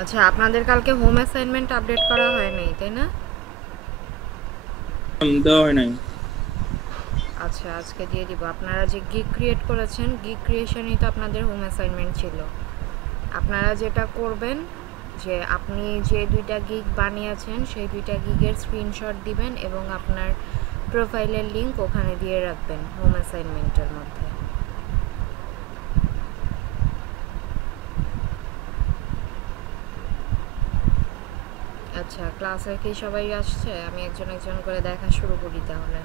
আচ্ছা, আপনাদের কালকে হোম অ্যাসাইনমেন্ট আপডেট করা হয় নাই, তাই না? দেওয়া হয় নাই। আচ্ছা, আজকে দিয়ে দিব। আপনারা যে গিগ ক্রিয়েট করেছেন, গিগ ক্রিয়েশনই তো আপনাদের হোম অ্যাসাইনমেন্ট ছিল। আপনারা যেটা করবেন যে আপনি যে ২টা গিগ বানিয়েছেন সেই ২টা গিগের স্ক্রিনশট দিবেন এবং আপনার প্রোফাইলের লিংক ওখানে দিয়ে রাখবেন হোম অ্যাসাইনমেন্টের মধ্যে। আচ্ছা, ক্লাসে কি সবাই আসছে? আমি একজন একজন করে দেখা শুরু করি তাহলে।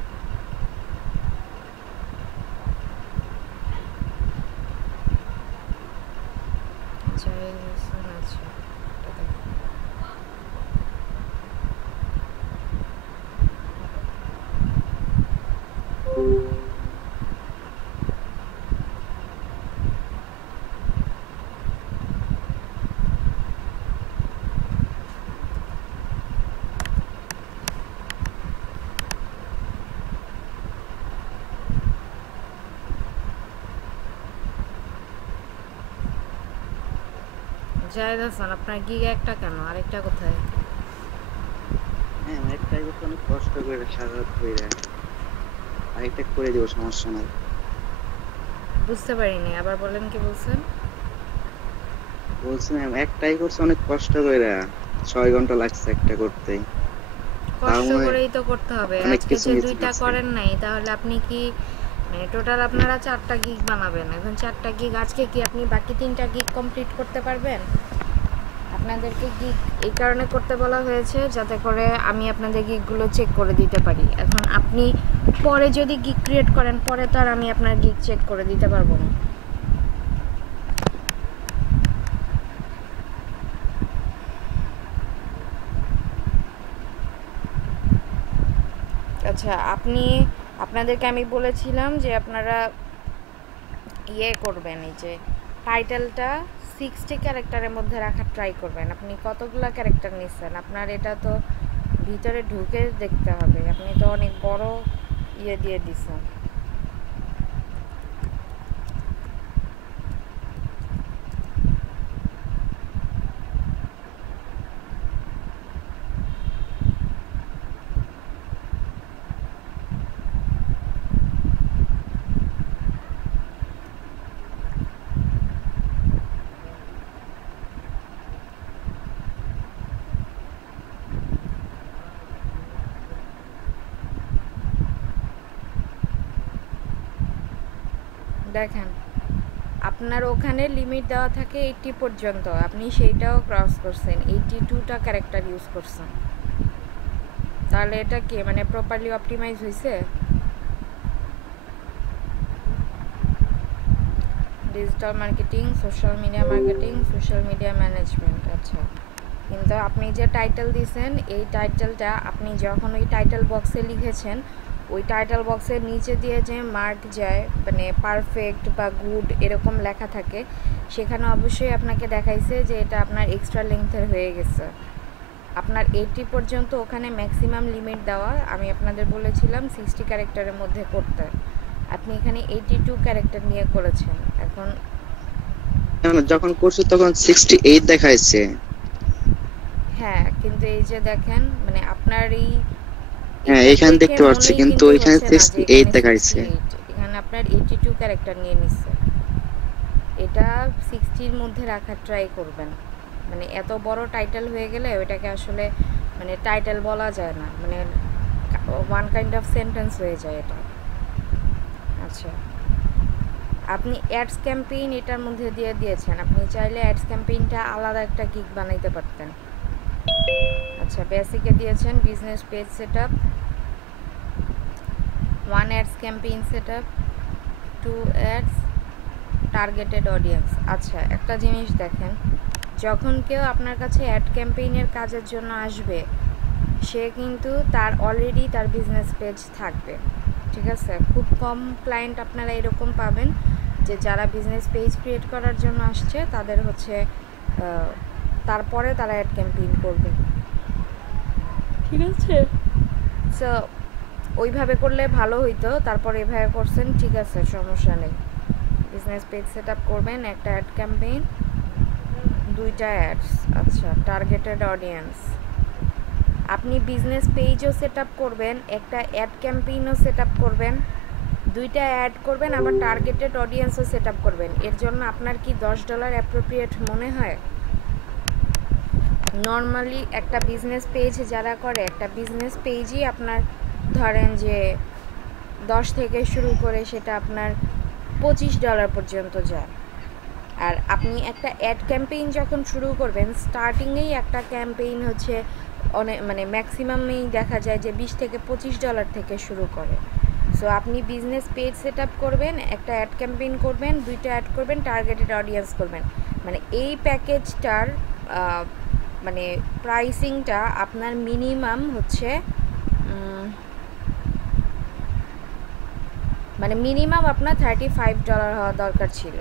জয় হোসেন আছে, এটা দেখো। জায়েদ হাসান, আপনার গিগ একটা কেন, আরেকটা কোথায়? হ্যাঁ, আরেকটাই করতে অনেক কষ্ট করে সারা রাত কইরা। আরেকটা করে দিব, সমস্যা নাই। বুঝতে পারিনি, আবার বলেন কি বলছেন? বলছি ম্যাম, একটাই করছে অনেক কষ্ট কইরা। ৬ ঘন্টা লাগছে একটা করতেই। তাও কষ্ট মনে হয় করেই তো করতে হবে। অনেক আজকে কিছু যে মিস ২টা করছে। করেন নাই তাহলে আপনি কি মানে টোটাল আপনারা ৪টা গিগ বানাবেন। এখন ৪টা গিগ আজকে কি আপনি বাকি ৩টা গিগ কমপ্লিট করতে পারবেন? আপনাদেরকে গিগ এই কারণে করতে বলা হয়েছে যাতে করে আমি আপনাদের গিগগুলো চেক করে দিতে পারি। এখন আপনি পরে যদি গিগ ক্রিয়েট করেন পরে তো আর আমি আপনার গিগ চেক করে দিতে পারবো না। আচ্ছা, আপনাদেরকে আমি বলেছিলাম যে আপনারা করবেন, এই যে টাইটেলটা 60 ক্যারেক্টারের মধ্যে রাখার ট্রাই করবেন। আপনি কতগুলা ক্যারেক্টার নিচ্ছেন? আপনার এটা তো ভিতরে ঢুকে দেখতে হবে। আপনি তো অনেক বড় দিয়ে দিছেন। দেখেন, আপনার ওখানে লিমিট দেওয়া থাকে 80 পর্যন্ত, আপনি সেইটাও ক্রস করছেন, 82টা ক্যারেক্টার ইউজ করছেন। তাহলে এটা কি মানে প্রপারলি অপটিমাইজ হয়েছে? Digital marketing, social media management. আচ্ছা, কিন্তু আপনি যে টাইটেল দিয়েছেন এই টাইটেলটা আপনি যখন ওই টাইটেল বক্সে লিখেছেন ওই টাইটেল বক্সের নিচে দিয়ে যে মার্ক যায় মানে পারফেক্ট বা গুড এরকম লেখা থাকে, সেখানে অবশ্যই আপনাকে দেখাইছে যে এটা আপনার এক্সট্রা লেংথের হয়ে গেছে। আপনার 80 পর্যন্ত ওখানে ম্যাক্সিমাম লিমিট দেওয়া, আমি আপনাদের বলেছিলাম 60 ক্যারেক্টারের মধ্যে করতে। আপনি এখানে 82 ক্যারেক্টার নিয়ে করেছেন। এখন যখন করছি তখন 68 দেখাইছে। হ্যাঁ, কিন্তু এই যে দেখেন মানে আপনার হ্যাঁ, এইটা এখানে দেখে দেখতে পাচ্ছি, মনেই কিন্তু কিন্তু এখানে হচ্ছে না যে 68 এখানে দেখাইছে। 68, এখানে আপনার 82 ক্যারেক্টার নিয়ে নিচ্ছে। এটা 60-র মধ্যে রাখার ট্রাই করবেন। মানে এত বড় টাইটেল হয়ে গেলে ওইটাকে আসলে মানে টাইটেল বলা যায় না, মানে ওয়ান কাইন্ড অফ সেন্টেন্স হয়ে যায় এটা। আচ্ছা, আপনি অ্যাডস ক্যাম্পেইন এটার মধ্যে দিয়ে দিয়েছেন, আপনি চাইলে অ্যাডস ক্যাম্পেইনটা আলাদা একটা গিগ বানাইতে পারতেন। আচ্ছা, বেসিকে দিয়েছেন business page setup, 1 ads campaign setup, 2 ads targeted audience. আচ্ছা, একটা জিনিস দেখেন, যখন কেউ আপনার কাছে অ্যাড ক্যাম্পেইনের কাজের জন্য আসবে সে কিন্তু তার অলরেডি তার বিজনেস পেজ থাকবে, ঠিক আছে? খুব কম ক্লায়েন্ট আপনারা এরকম পাবেন যে যারা বিজনেস পেজ ক্রিয়েট করার জন্য আসছে তাদের হচ্ছে তারপরে তারা অ্যাড ক্যাম্পেইন করবে, ঠিক আছে? সো ওইভাবে করলে ভালো হইতো, তারপর এভাবে করছেন, ঠিক আছে, সমস্যা নেই। বিজনেস পেজ সেট আপ করবেন, একটা অ্যাড ক্যাম্পেইন 2টা অ্যাডস। আচ্ছা, টার্গেটেড অডিয়েন্স। আপনি বিজনেস পেজও সেট আপ করবেন, একটা অ্যাড ক্যাম্পেইনও সেট আপ করবেন, 2টা অ্যাড করবেন, আবার টার্গেটেড অডিয়েন্সও সেট আপ করবেন। এর জন্য আপনার কি $10 অ্যাপ্রোপ্রিয়েট মনে হয়? নর্মালি একটা বিজনেস পেজ যারা করে, একটা বিজনেস পেজই আপনার ধরেন যে 10 থেকে শুরু করে সেটা আপনার $25 পর্যন্ত যায়। আর আপনি একটা অ্যাড ক্যাম্পেইন যখন শুরু করবেন, স্টার্টিংয়েই একটা ক্যাম্পেইন হচ্ছে অনেক মানে ম্যাক্সিমামেই দেখা যায় যে $20 থেকে $25 থেকে শুরু করে। সো আপনি বিজনেস পেজ সেট আপ করবেন, একটা অ্যাড ক্যাম্পেইন করবেন, 2টা অ্যাড করবেন, টার্গেটেড অডিয়েন্স করবেন। মানে এই প্যাকেজটার মানে প্রাইসিংটা আপনার মিনিমাম হচ্ছে মানে মিনিমাম আপনার $35 হওয়া দরকার ছিল।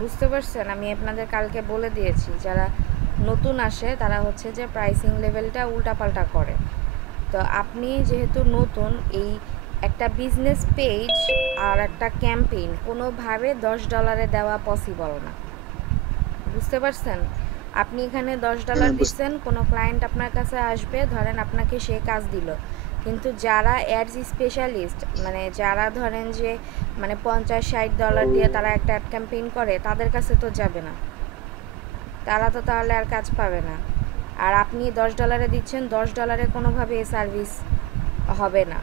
বুঝতে পারছেন? আমি আপনাদের কালকে বলে দিয়েছি, যারা নতুন আসে তারা হচ্ছে যে প্রাইসিং লেভেলটা উল্টাপাল্টা করে। তো আপনি যেহেতু নতুন, এই একটা বিজনেস পেজ আর একটা ক্যাম্পেইন কোনোভাবে $10 দেওয়া পসিবল না। বুঝতে পারছেন? আপনি এখানে $10 দিচ্ছেন, কোনো ক্লায়েন্ট আপনার কাছে আসবে, ধরেন আপনাকে সে কাজ দিল, কিন্তু যারা অ্যাডস স্পেশালিস্ট মানে যারা ধরেন যে মানে $50-60 দিয়ে তারা একটা অ্যাড ক্যাম্পেইন করে, তাদের কাছে তো যাবে না, তারা তো তাহলে আর কাজ পাবে না। আর আপনি $10 দিচ্ছেন, $10 কোনোভাবে এই সার্ভিস হবে না।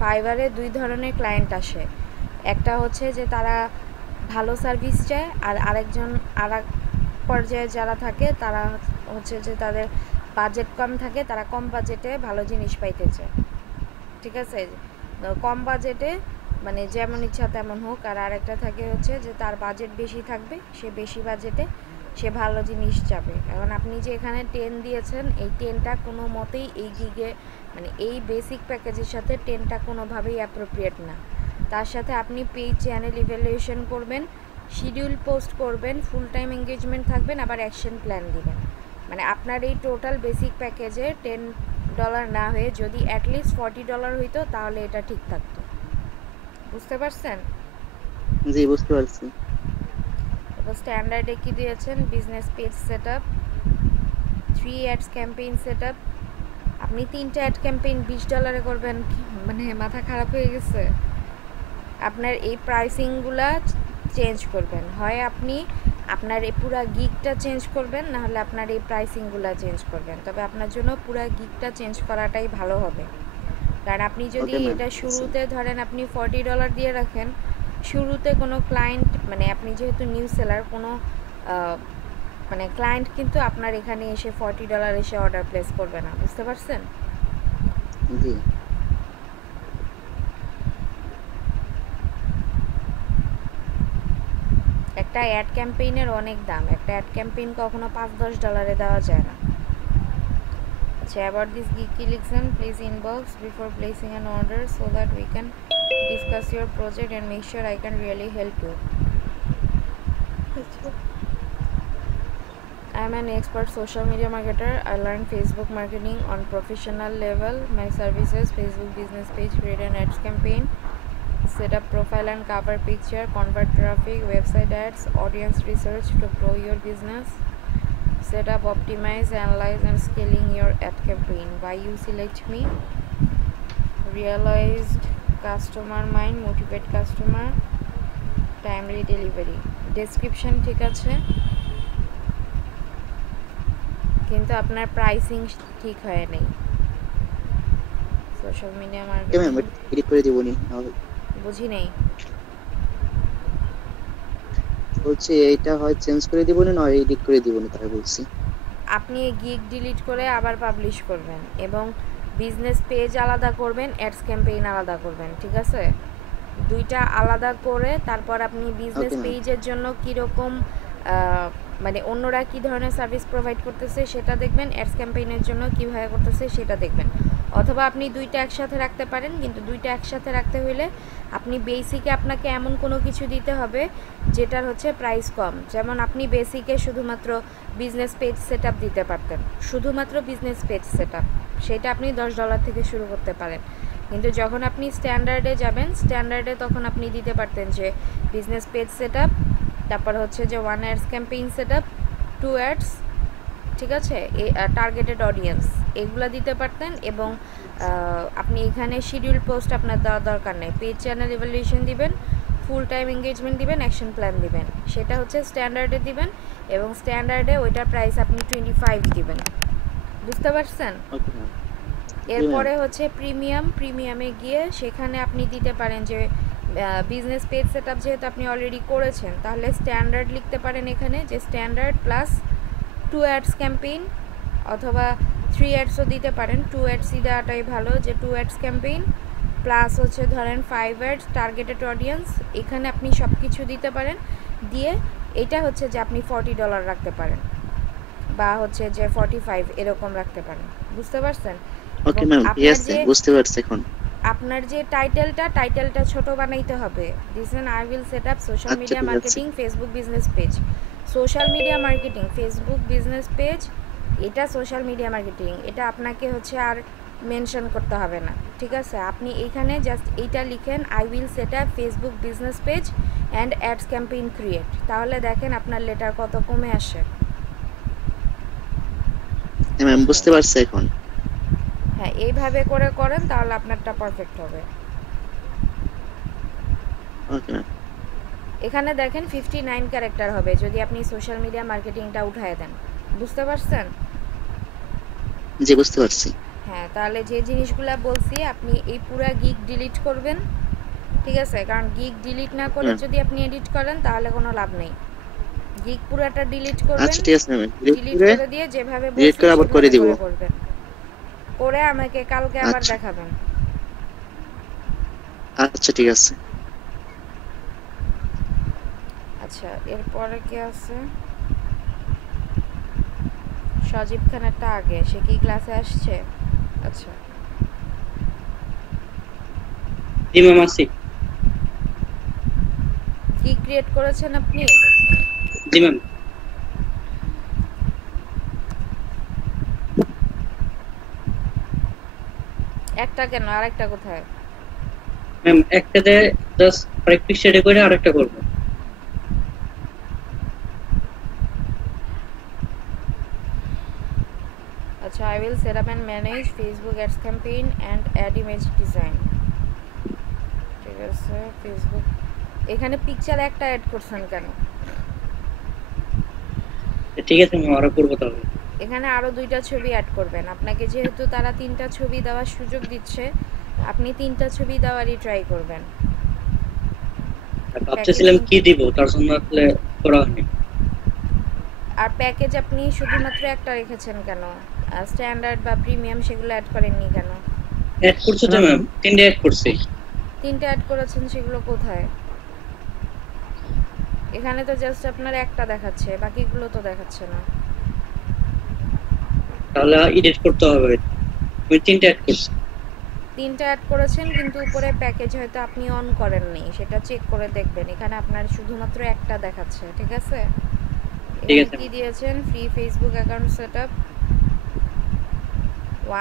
ফাইবারে 2 ধরনের ক্লায়েন্ট আসে, একটা হচ্ছে যে তারা ভালো সার্ভিস চায়, আর আরেকজন আরেক পর্যায়ে যারা থাকে তারা হচ্ছে যে তাদের বাজেট কম থাকে, তারা কম বাজেটে ভালো জিনিস পাইতে চায়। ঠিক আছে? কম বাজেটে মানে যেমন ইচ্ছা তেমন হোক। আর আরেকটা থাকে হচ্ছে যে তার বাজেট বেশি থাকবে, সে বেশি বাজেটে সে ভালো জিনিস চাবে। এখন আপনি যে এখানে 10 দিয়েছেন, এই 10টা কোনো মতেই এই গিগে মানে এই বেসিক প্যাকেজের সাথে 10টা কোনোভাবেই অ্যাপ্রোপ্রিয়েট না। তার সাথে আপনি পেজ চ্যানেল ইভ্যালুয়েশন করবেন, শিডিউল পোস্ট করবেন, ফুল টাইম এঙ্গেজমেন্ট থাকবেন, আবার অ্যাকশন প্ল্যান দিবেন। মানে আপনার এই টোটাল বেসিক প্যাকেজে $10 না হয়ে যদি অ্যাটলিস্ট $40 হইতো, তাহলে এটা ঠিক থাকতো। বুঝতে পারছেন? জি, বুঝতে পারছি। তারপর স্ট্যান্ডার্ডে কি দিয়েছেন? Business page set up, 3 ads campaign set up. আপনি 3টা অ্যাড ক্যাম্পেইন $20 করবেন, মানে মাথা খারাপ হয়ে গেছে? আপনার এই প্রাইসিংগুলা চেঞ্জ করবেন, হয় আপনি আপনার এই পুরা গিগটা চেঞ্জ করবেন, না হলে আপনার এই প্রাইসিংগুলা চেঞ্জ করবেন। তবে আপনার জন্য পুরা গিগটা চেঞ্জ করাটাই ভালো হবে। কারণ আপনি যদি ওকে ম্যাম, এটা শুরুতে ধরেন আপনি $40 দিয়ে রাখেন, শুরুতে কোনো ক্লায়েন্ট মানে আপনি যেহেতু নিউ সেলার, কোনো মানে ক্লায়েন্ট কিন্তু আপনার এখানে এসে $40 এসে অর্ডার প্লেস করবে না। বুঝতে পারছেন? জি। একটা অ্যাড ক্যাম্পেইনের অনেক দাম, একটা অ্যাড ক্যাম্পেইন কখনো $5-10 দেওয়া যায় না। আচ্ছা, অ্যাবাউট দিস গিগ কি লিখছেন? Please inbox before placing an order so that we can discuss your project and make sure I can really help you. I am an expert social media marketer. I learned Facebook marketing on professional level. My services: Facebook business page, create an ads campaign, set up profile and cover picture, convert traffic, website ads, audience research to grow your business, set up, optimize, analyze and scaling your ad campaign. Why you select me? Realized customer mind, motivate customer, timely delivery. Description ঠিক আছে, কিন্তু আপনার pricing ঠিক হয় নাই। Social media okay ma'am, marketing edit করে দিবনি। বুঝি নেই। বলছি এইটা হয় চেঞ্জ করে দিবনি, নয় এডিট করে দিবনি, তাই বলছি। আপনি গিগ ডিলিট করে আবার পাবলিশ করবেন এবং বিজনেস পেজ আলাদা করবেন, অ্যাডস ক্যাম্পেইন আলাদা করবেন। ঠিক আছে? 2টা আলাদা করে তারপর আপনি বিজনেস ওকে ম্যাম। পেজের জন্য কীরকম মানে অন্যরা কী ধরনের সার্ভিস প্রোভাইড করতেছে সেটা দেখবেন, অ্যাডস ক্যাম্পেইনের জন্য কীভাবে করতেছে সেটা দেখবেন। অথবা আপনি 2টা একসাথে রাখতে পারেন, কিন্তু 2টা একসাথে রাখতে হলে আপনি বেসিকে আপনাকে এমন কোনো কিছু দিতে হবে যেটার হচ্ছে প্রাইস কম। যেমন আপনি বেসিকে শুধুমাত্র বিজনেস পেজ সেট আপ দিতে পারতেন, শুধুমাত্র বিজনেস পেজ সেট আপ, সেটা আপনি $10 থেকে শুরু করতে পারেন। কিন্তু যখন আপনি স্ট্যান্ডার্ডে যাবেন, স্ট্যান্ডার্ডে তখন আপনি দিতে পারতেন যে বিজনেস পেজ সেট আপ, তারপর হচ্ছে যে 1 ads campaign set up, two ads, ঠিক আছে, টার্গেটেড অডিয়েন্স এগুলো দিতে পারতেন। এবং আপনি এখানে শিডিউল পোস্ট আপনার দেওয়ার দরকার নেই, পেজ চ্যানেল ইভ্যালুয়েশন দিবেন, ফুল টাইম এঙ্গেজমেন্ট দিবেন, অ্যাকশন প্ল্যান দিবেন, সেটা হচ্ছে স্ট্যান্ডার্ডে দিবেন। এবং স্ট্যান্ডার্ডে ওইটার প্রাইস আপনি 25 দিবেন, বুঝতে পারছেন? Okay ma'am. এরপরে হচ্ছে প্রিমিয়ামে গিয়ে সেখানে আপনি দিতে পারেন যে বিজনেস পেজ সেটআপ যেহেতু আপনি অলরেডি করেছেন, তাহলে স্ট্যান্ডার্ড লিখতে পারেন এখানে যে স্ট্যান্ডার্ড প্লাস 2 অ্যাডস ক্যাম্পেইন, অথবা 3 অ্যাডসও দিতে পারেন। 2 অ্যাডসই দেওয়াটাই ভালো, যে 2 অ্যাডস ক্যাম্পেইন প্লাস হচ্ছে ধরেন 5 অ্যাডস টার্গেটেড অডিয়েন্স, এখানে আপনি সব কিছু দিতে পারেন। দিয়ে এটা হচ্ছে যে আপনি $40 রাখতে পারেন, বা হচ্ছে যে 45 এরকম রাখতে পারেন, বুঝতে পারছেন? ওকে ম্যাম, ঠিক আছে, বুঝতে পারছি এখন। আপনার যে টাইটেলটা ছোট বানাইতে হবে। দিছেন I will set up social আচ্ছা, মিডিয়া ঠিক আছে। Marketing Facebook business page, social media marketing Facebook business page, এটা সোশ্যাল মিডিয়া মার্কেটিং, এটা আপনাকে হচ্ছে আর মেনশন করতে হবে না, ঠিক আছে? আপনি এখানে জাস্ট এইটা লিখেন I will set up Facebook business page and ads campaign create, তাহলে দেখেন আপনার লেটার কত কমে আসে। হ্যাঁ ম্যাম, বুঝতে পারছি এখন। হ্যাঁ, এইভাবে করে করেন তাহলে আপনারটা পারফেক্ট হবে। Okay ma'am. এখানে দেখেন 59 ক্যারেক্টার হবে যদি আপনি সোশ্যাল মিডিয়া মার্কেটিংটা উঠায় দেন, বুঝতে পারছেন? জি, বুঝতে পারছি। হ্যাঁ, তাহলে যে জিনিসগুলো বলছি আপনি এই পুরা গিগ ডিলিট করবেন, ঠিক আছে? কারণ গিগ ডিলিট না করে যদি আপনি এডিট করেন তাহলে কোনো লাভ নেই। গিগ পুরাটা ডিলিট করবেন, আচ্ছা, ঠিক আছে ম্যাম, ডিলিট করে দিয়ে যেভাবে ডিলিট বলছি করে আবার করে দিব। সেভাবে করবেন, করে আমাকে কালকে আবার আচ্ছা। দেখাবেন। আচ্ছা, ঠিক আছে। আচ্ছা, এরপরে কি আছে? সজীব খানেরটা আগে, সে কি ক্লাসে আসছে? আচ্ছা, জি ম্যাম, আসি। কি ক্রিয়েট করেছেন আপনি? জি ম্যাম। একটা কেন, আরেকটা কোথায়? ম্যাম, একটাতে জাস্ট আরেকটু শেডে করে আরেকটা করব। আচ্ছা, I will set up and manage Facebook ads campaign and add image design, ঠিক আছে? ফেসবুক এখানে পিকচার একটা অ্যাড করছেন কেন? ঠিক আছে ম্যাম, আরো করবো তাহলে। এখানে আরো 2টা ছবি অ্যাড করবেন, আপনাকে যেহেতু তারা 3টা ছবি দেওয়ার সুযোগ দিচ্ছে, আপনি 3টা ছবি দেওয়ারই ট্রাই করবেন। ভাবতেছিলাম কি দিব, তার জন্য আসলে করা হয়নি। আর প্যাকেজ আপনি শুধুমাত্র একটা রেখেছেন কেন? স্ট্যান্ডার্ড বা প্রিমিয়াম সেগুলো অ্যাড করেননি কেন? অ্যাড করছো তো ম্যাম, 3টে অ্যাড করছি। 3টা অ্যাড করেছেন, সেগুলো কোথায়? এখানে তো জাস্ট আপনার একটা দেখাচ্ছে, বাকিগুলো তো দেখাচ্ছে না। তাহলে এডিট করতে হবে। আমি 3টে অ্যাড করছি। 3টা অ্যাড করেছেন কিন্তু উপরে প্যাকেজ হয়তো আপনি অন করেননি, সেটা চেক করে দেখবেন। এখানে আপনার শুধুমাত্র একটা দেখাচ্ছে, ঠিক আছে? ঠিক এখানে আছে। কি দিয়েছেন? Free Facebook account setup,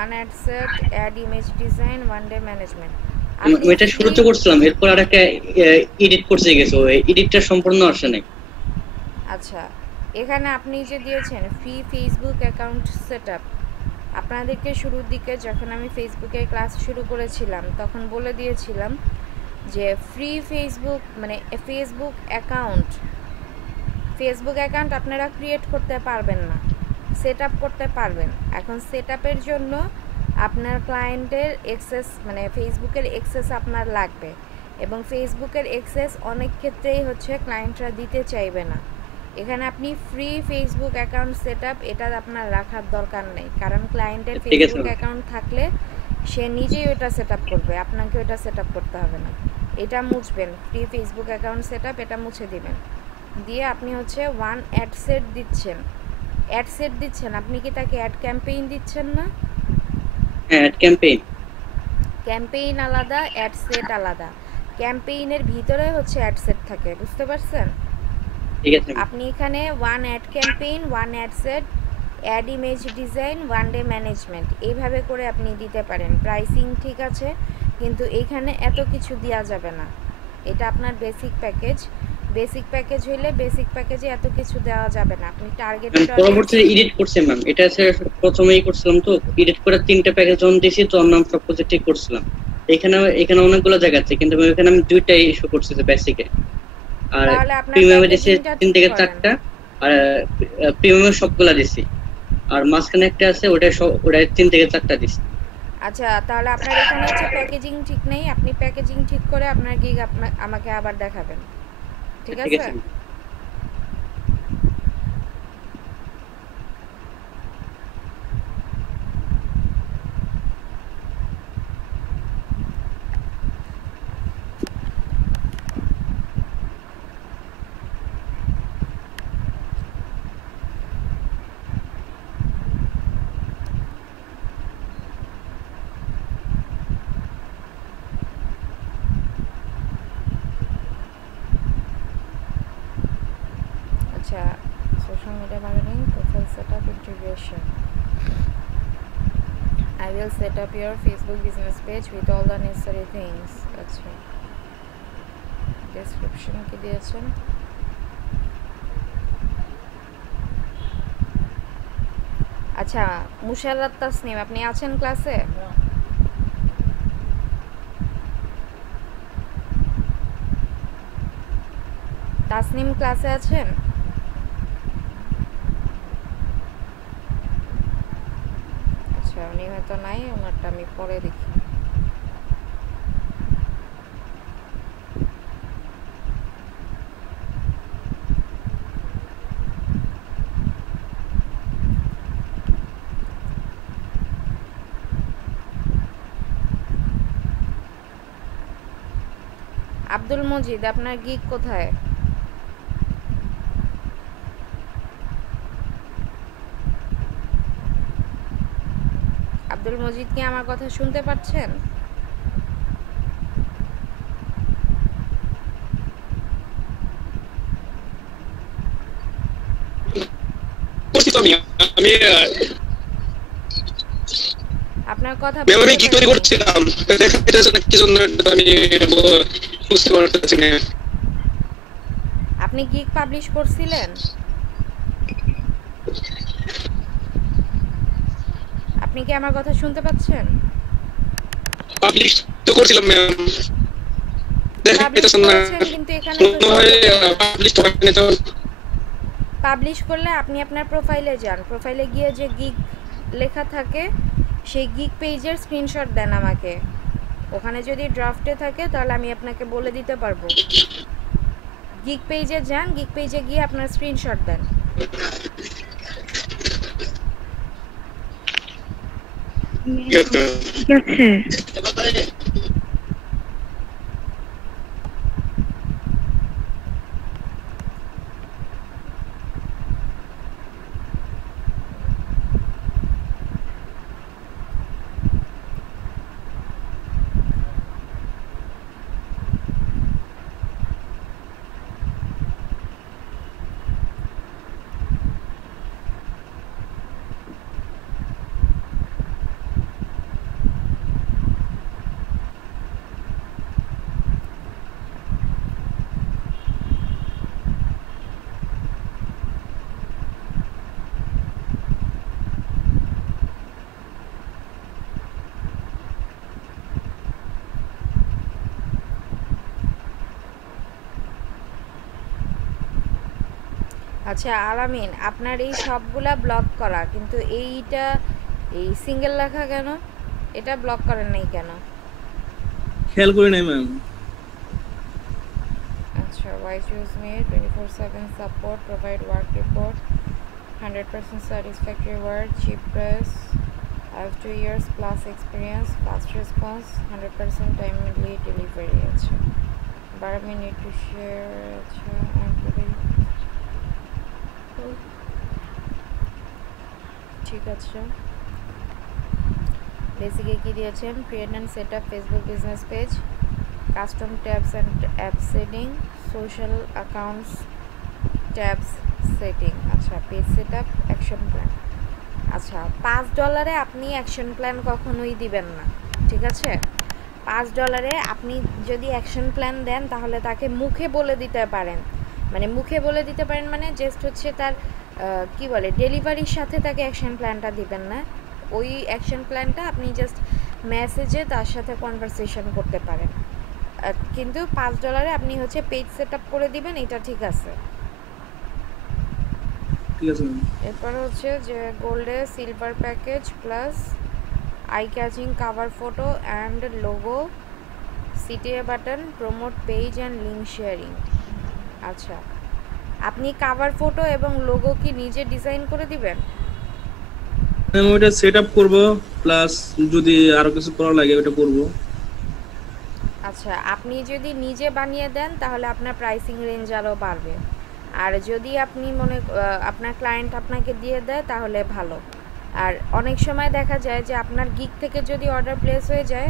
1 ad set, ad image design, 1 day management. এটা শুরুতে করছিলাম, এরপর আরেকটা এডিট করতে গেছে, ওই এডিটটা সম্পূর্ণ আসে নাই। আচ্ছা, এখানে আপনি যে দিয়েছেন ফ্রি ফেসবুক অ্যাকাউন্ট সেটআপ, আপনাদেরকে শুরুর দিকে যখন আমি ফেসবুকের ক্লাস শুরু করেছিলাম তখন বলে দিয়েছিলাম যে ফ্রি ফেসবুক মানে ফেসবুক অ্যাকাউন্ট আপনারা ক্রিয়েট করতে পারবেন না, সেট আপ করতে পারবেন। এখন সেট আপের জন্য আপনার ক্লায়েন্টের অ্যাক্সেস মানে ফেসবুকের অ্যাক্সেস আপনার লাগবে, এবং ফেসবুকের অ্যাক্সেস অনেক ক্ষেত্রেই হচ্ছে ক্লায়েন্টরা দিতে চাইবে না। এখানে আপনি free Facebook account set up এটা আপনার রাখার দরকার নেই, কারণ ক্লায়েন্টের ফেসবুক অ্যাকাউন্ট থাকলে সে নিজেই ওটা সেট আপ করবে, আপনাকে ওটা সেট আপ করতে হবে না। এটা মুছবেন, free Facebook account set up এটা মুছে দিবেন। দিয়ে আপনি হচ্ছে 1 অ্যাড সেট দিচ্ছেন, আপনি কি তাকে অ্যাড ক্যাম্পেইন দিচ্ছেন না? হ্যাঁ, অ্যাড ক্যাম্পেইন আলাদা, অ্যাড সেট আলাদা। ক্যাম্পেইনের ভিতরে হচ্ছে অ্যাড সেট থাকে, বুঝতে পারছেন? ঠিক আছে। আপনি এখানে 1 ad campaign, 1 ad set, ad image design, 1 day management এইভাবে করে আপনি দিতে পারেন। প্রাইসিং ঠিক আছে, কিন্তু এইখানে এত কিছু দেওয়া যাবে না, এটা আপনার বেসিক প্যাকেজ। বেসিক প্যাকেজ হইলে বেসিক প্যাকেজে এত কিছু দেওয়া যাবে না, আপনি টার্গেটেড অডিয়েন্স। পরবর্তীতে এডিট করছি ম্যাম, এটা হচ্ছে প্রথমেই করছিলাম তো, এডিট করে 3টা প্যাকেজ যখন দিয়েছি তখন নাম সব কিছু ঠিক করছিলাম। এখানে অনেকগুলো জায়গা আছে, কিন্তু এখানে আমি 2টাই ইস্যু করছি বেসিকে, আর তাহলে আপনার প্রিমিয়ামে দিয়েছি প্যাকেজিংটা 3 ঠিক থেকে করেন। 4টা, আর প্রিমিয়ামে সবগুলা দিছি, আর মাঝখানে একটা আছে ওটা 3 থেকে 4টা দিছি। আচ্ছা, তাহলে আপনার এখানে হচ্ছে প্যাকেজিং ঠিক নেই, আপনি প্যাকেজিং ঠিক করে আপনার গিগ আমাকে আবার দেখাবেন, ঠিক ঠিক আছে? আছে। আচ্ছা, social media marketing, profile setup, integration. I will set up your Facebook business page with all the necessary things. আচ্ছা, ডেসক্রিপশন কি দিয়েছেন? আচ্ছা, মুশাররাত তাসনিম, আপনি আছেন ক্লাসে? তাসনিম ক্লাসে আছেন? আচ্ছা, উনি হয়তো নাই, ওনারটা আমি পরে দেখি। আব্দুল মজিদ, আপনার গিগ কোথায়? আব্দুল মজিদ, কি আমার কথা শুনতে পাচ্ছেন? আপনার কথা আমি কি তৈরি করছিলাম এটা কি জন্য আমি বুঝতে পারতেছি না। আপনি গিগ পাবলিশ করছিলেন? আপনি কি আমার কথা শুনতে পাচ্ছেন? পাবলিশ তো করছিলাম ম্যাম, পাবলিশ করেছেন, কিন্তু এখানে তো পাবলিশ করলে আপনি আপনার প্রোফাইলে যান, প্রোফাইলে গিয়ে যে গিগ লেখা থাকে সেই গিগ পেজের স্ক্রিনশট দেন আমাকে। ওখানে যদি ড্রাফটে থাকে তাহলে আমি আপনাকে বলে দিতে পারবো। গিগ পেজে যান, গিগ পেজে গিয়ে আপনার স্ক্রিনশট দেন। ঠিক আছে। আচ্ছা আলামিন, আপনার এই সবগুলা ব্লক করা, কিন্তু এইটা এই সিঙ্গেল লেখা কেন? এটা ব্লক করেন নাই কেন? খেয়াল করি নাই ম্যাম। আচ্ছা, why choose me? 24/7 support, provide work report, 100% satisfactory work, cheap price, I have 2 years plus experience, fast response, 100% timely delivery। আচ্ছা, 12 মিনিট টু শেয়ার। আচ্ছা, ঠিক আছে। বেসিকে কি দিয়েছেন? Create and set up Facebook business page, custom tabs and app setting, social accounts tabs setting. আচ্ছা, page set up, action plan. আচ্ছা, $5 আপনি অ্যাকশন প্ল্যান কখনোই দিবেন না, ঠিক আছে? $5 আপনি যদি অ্যাকশন প্ল্যান দেন তাহলে তাকে মুখে বলে দিতে পারেন মানে মুখে বলে দিতে পারেন, মানে জাস্ট হচ্ছে তার কি বলে ডেলিভারির সাথে তাকে অ্যাকশন প্ল্যানটা দিবেন না, ওই অ্যাকশন প্ল্যানটা আপনি জাস্ট মেসেজে তার সাথে কনভারসেশন করতে পারেন। কিন্তু $5 আপনি হচ্ছে পেজ সেট আপ করে দিবেন, এটা ঠিক আছে। ঠিক আছে ম্যাম। এরপর হচ্ছে যে গোল্ডে silver package plus eye catching cover photo and logo, CTA button, promote page and link sharing. আচ্ছা, আপনি কাভার ফটো এবং লোগো কি নিজে ডিজাইন করে দিবেন? ম্যাম ওটা সেট আপ করবো, প্লাস যদি আরো কিছু করা লাগে ওটা করবো। আচ্ছা, আপনি যদি নিজে বানিয়ে দেন তাহলে আপনার প্রাইসিং রেঞ্জ আরও বাড়বে, আর যদি আপনি আপনার ক্লায়েন্ট আপনাকে দিয়ে দেয় তাহলে ভালো। আর অনেক সময় দেখা যায় যে আপনার গিগ থেকে যদি অর্ডার প্লেস হয়ে যায়,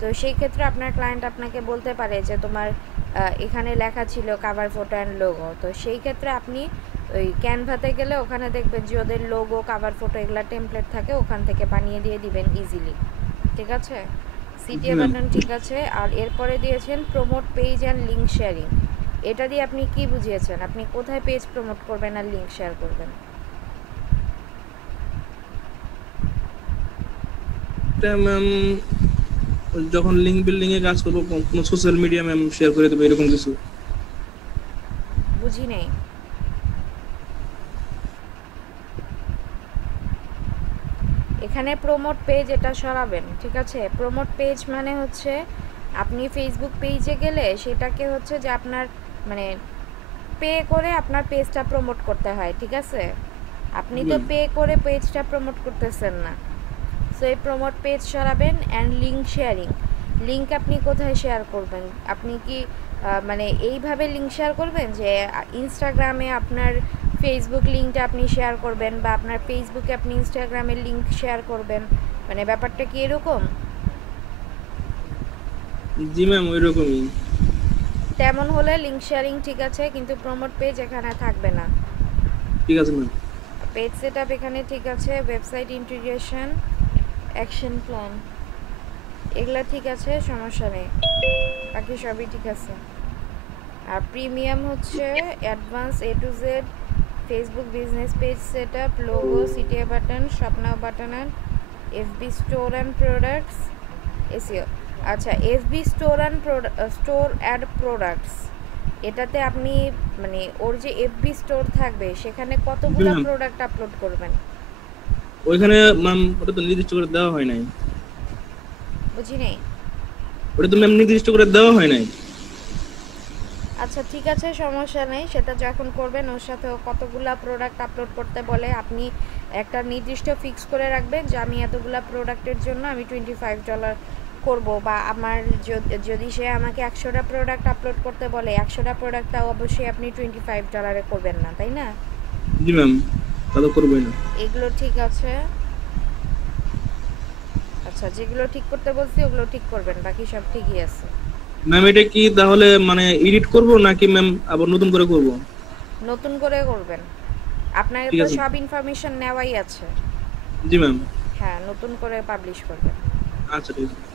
তো সেই ক্ষেত্রে আপনার ক্লায়েন্ট আপনাকে বলতে পারে যে তোমার এখানে লেখা ছিল কাভার ফটো অ্যান্ড লোগো, তো সেই ক্ষেত্রে আপনি ওই ক্যানভাতে গেলে ওখানে দেখবেন যে ওদের লোগো কাভার ফটো এগুলা টেমপ্লেট থাকে, ওখান থেকে বানিয়ে দিয়ে দিবেন ইজিলি। ঠিক আছে, সিটিএ বাটন ঠিক আছে। আর এরপরে দিয়েছেন promote page and link sharing, এটা দিয়ে আপনি কি বুঝিয়েছেন? আপনি কোথায় পেজ প্রমোট করবেন আর লিঙ্ক শেয়ার করবেন? এটা ম্যাম যখন লিংক বিল্ডিং এ কাজ করবো কোনো সোশ্যাল মিডিয়া ম্যাম শেয়ার করে দেবো এরকম কিছু। বুঝি নেই। এখানে প্রমোট পেজ এটা সরাবেন, ঠিক আছে? প্রমোট পেজ মানে হচ্ছে আপনি ফেসবুক পেজে গেলে সেটাকে হচ্ছে যে আপনার মানে পে করে আপনার পেজটা প্রমোট করতে হয়, ঠিক আছে? আপনি তো পে করে পেজটা প্রমোট করতেছেন না, সো এই প্রমোট পেজ সরাবেন। অ্যান্ড লিঙ্ক শেয়ারিং, লিঙ্ক আপনি কোথায় শেয়ার করবেন? আপনি কি মানে এইভাবে লিঙ্ক শেয়ার করবেন যে ইনস্টাগ্রামে আপনার ফেসবুক লিঙ্কটা আপনি শেয়ার করবেন, বা আপনার ফেসবুকে আপনি ইনস্টাগ্রামের লিঙ্ক শেয়ার করবেন, মানে ব্যাপারটা কি এরকম? জি ম্যাম ওইরকমই। তেমন হলে লিঙ্ক শেয়ারিং ঠিক আছে, কিন্তু প্রমোট পেজ এখানে থাকবে না। ঠিক আছে ম্যাম। পেজ সেটআপ এখানে ঠিক আছে, ওয়েবসাইট ইন্টিগ্রেশন, অ্যাকশন প্ল্যান এগুলা ঠিক আছে, সমস্যা নেই, বাকি সবই ঠিক আছে। আর প্রিমিয়াম হচ্ছে advance A to Z, Facebook business page setup, logo, CTA button, shop now button and FB store and products, SEO. আচ্ছা, FB স্টোর অ্যান্ড প্রোডাক্টস, এটাতে আপনি মানে ওর যে FB স্টোর থাকবে সেখানে কতগুলো প্রোডাক্ট আপলোড করবেন? ওইখানে ম্যাম ওটা তো নির্দিষ্ট করে দেওয়া হয় নাই। বুঝি নেই। ওটা তো ম্যাম নির্দিষ্ট করে দেওয়া হয় নাই। আচ্ছা ঠিক আছে, সমস্যা নেই, সেটা যখন করবেন ওর সাথে কতগুলা প্রোডাক্ট আপলোড করতে বলে আপনি একটা নির্দিষ্ট ফিক্স করে রাখবেন যে আমি এতগুলা প্রোডাক্টের জন্য আমি $25 করব, বা আমার যদি সে আমাকে 100টা প্রোডাক্ট আপলোড করতে বলে 100টা প্রোডাক্টটাও অবশ্যই আপনি $25 করবেন না, তাই না? জি ম্যাম, তা তো করবই না। এগুলো ঠিক আছে। আচ্ছা, যেগুলো ঠিক করতে বলছি ওগুলো ঠিক করবেন, বাকি সব ঠিকই আছে। ম্যাম এটা কি তাহলে মানে এডিট করব নাকি ম্যাম আবার নতুন করে করব? নতুন করে করবেন, আপনার তো সব ইনফরমেশন নেওয়াই আছে। জি ম্যাম। হ্যাঁ, নতুন করে পাবলিশ করবেন। আচ্ছা ঠিক আছে।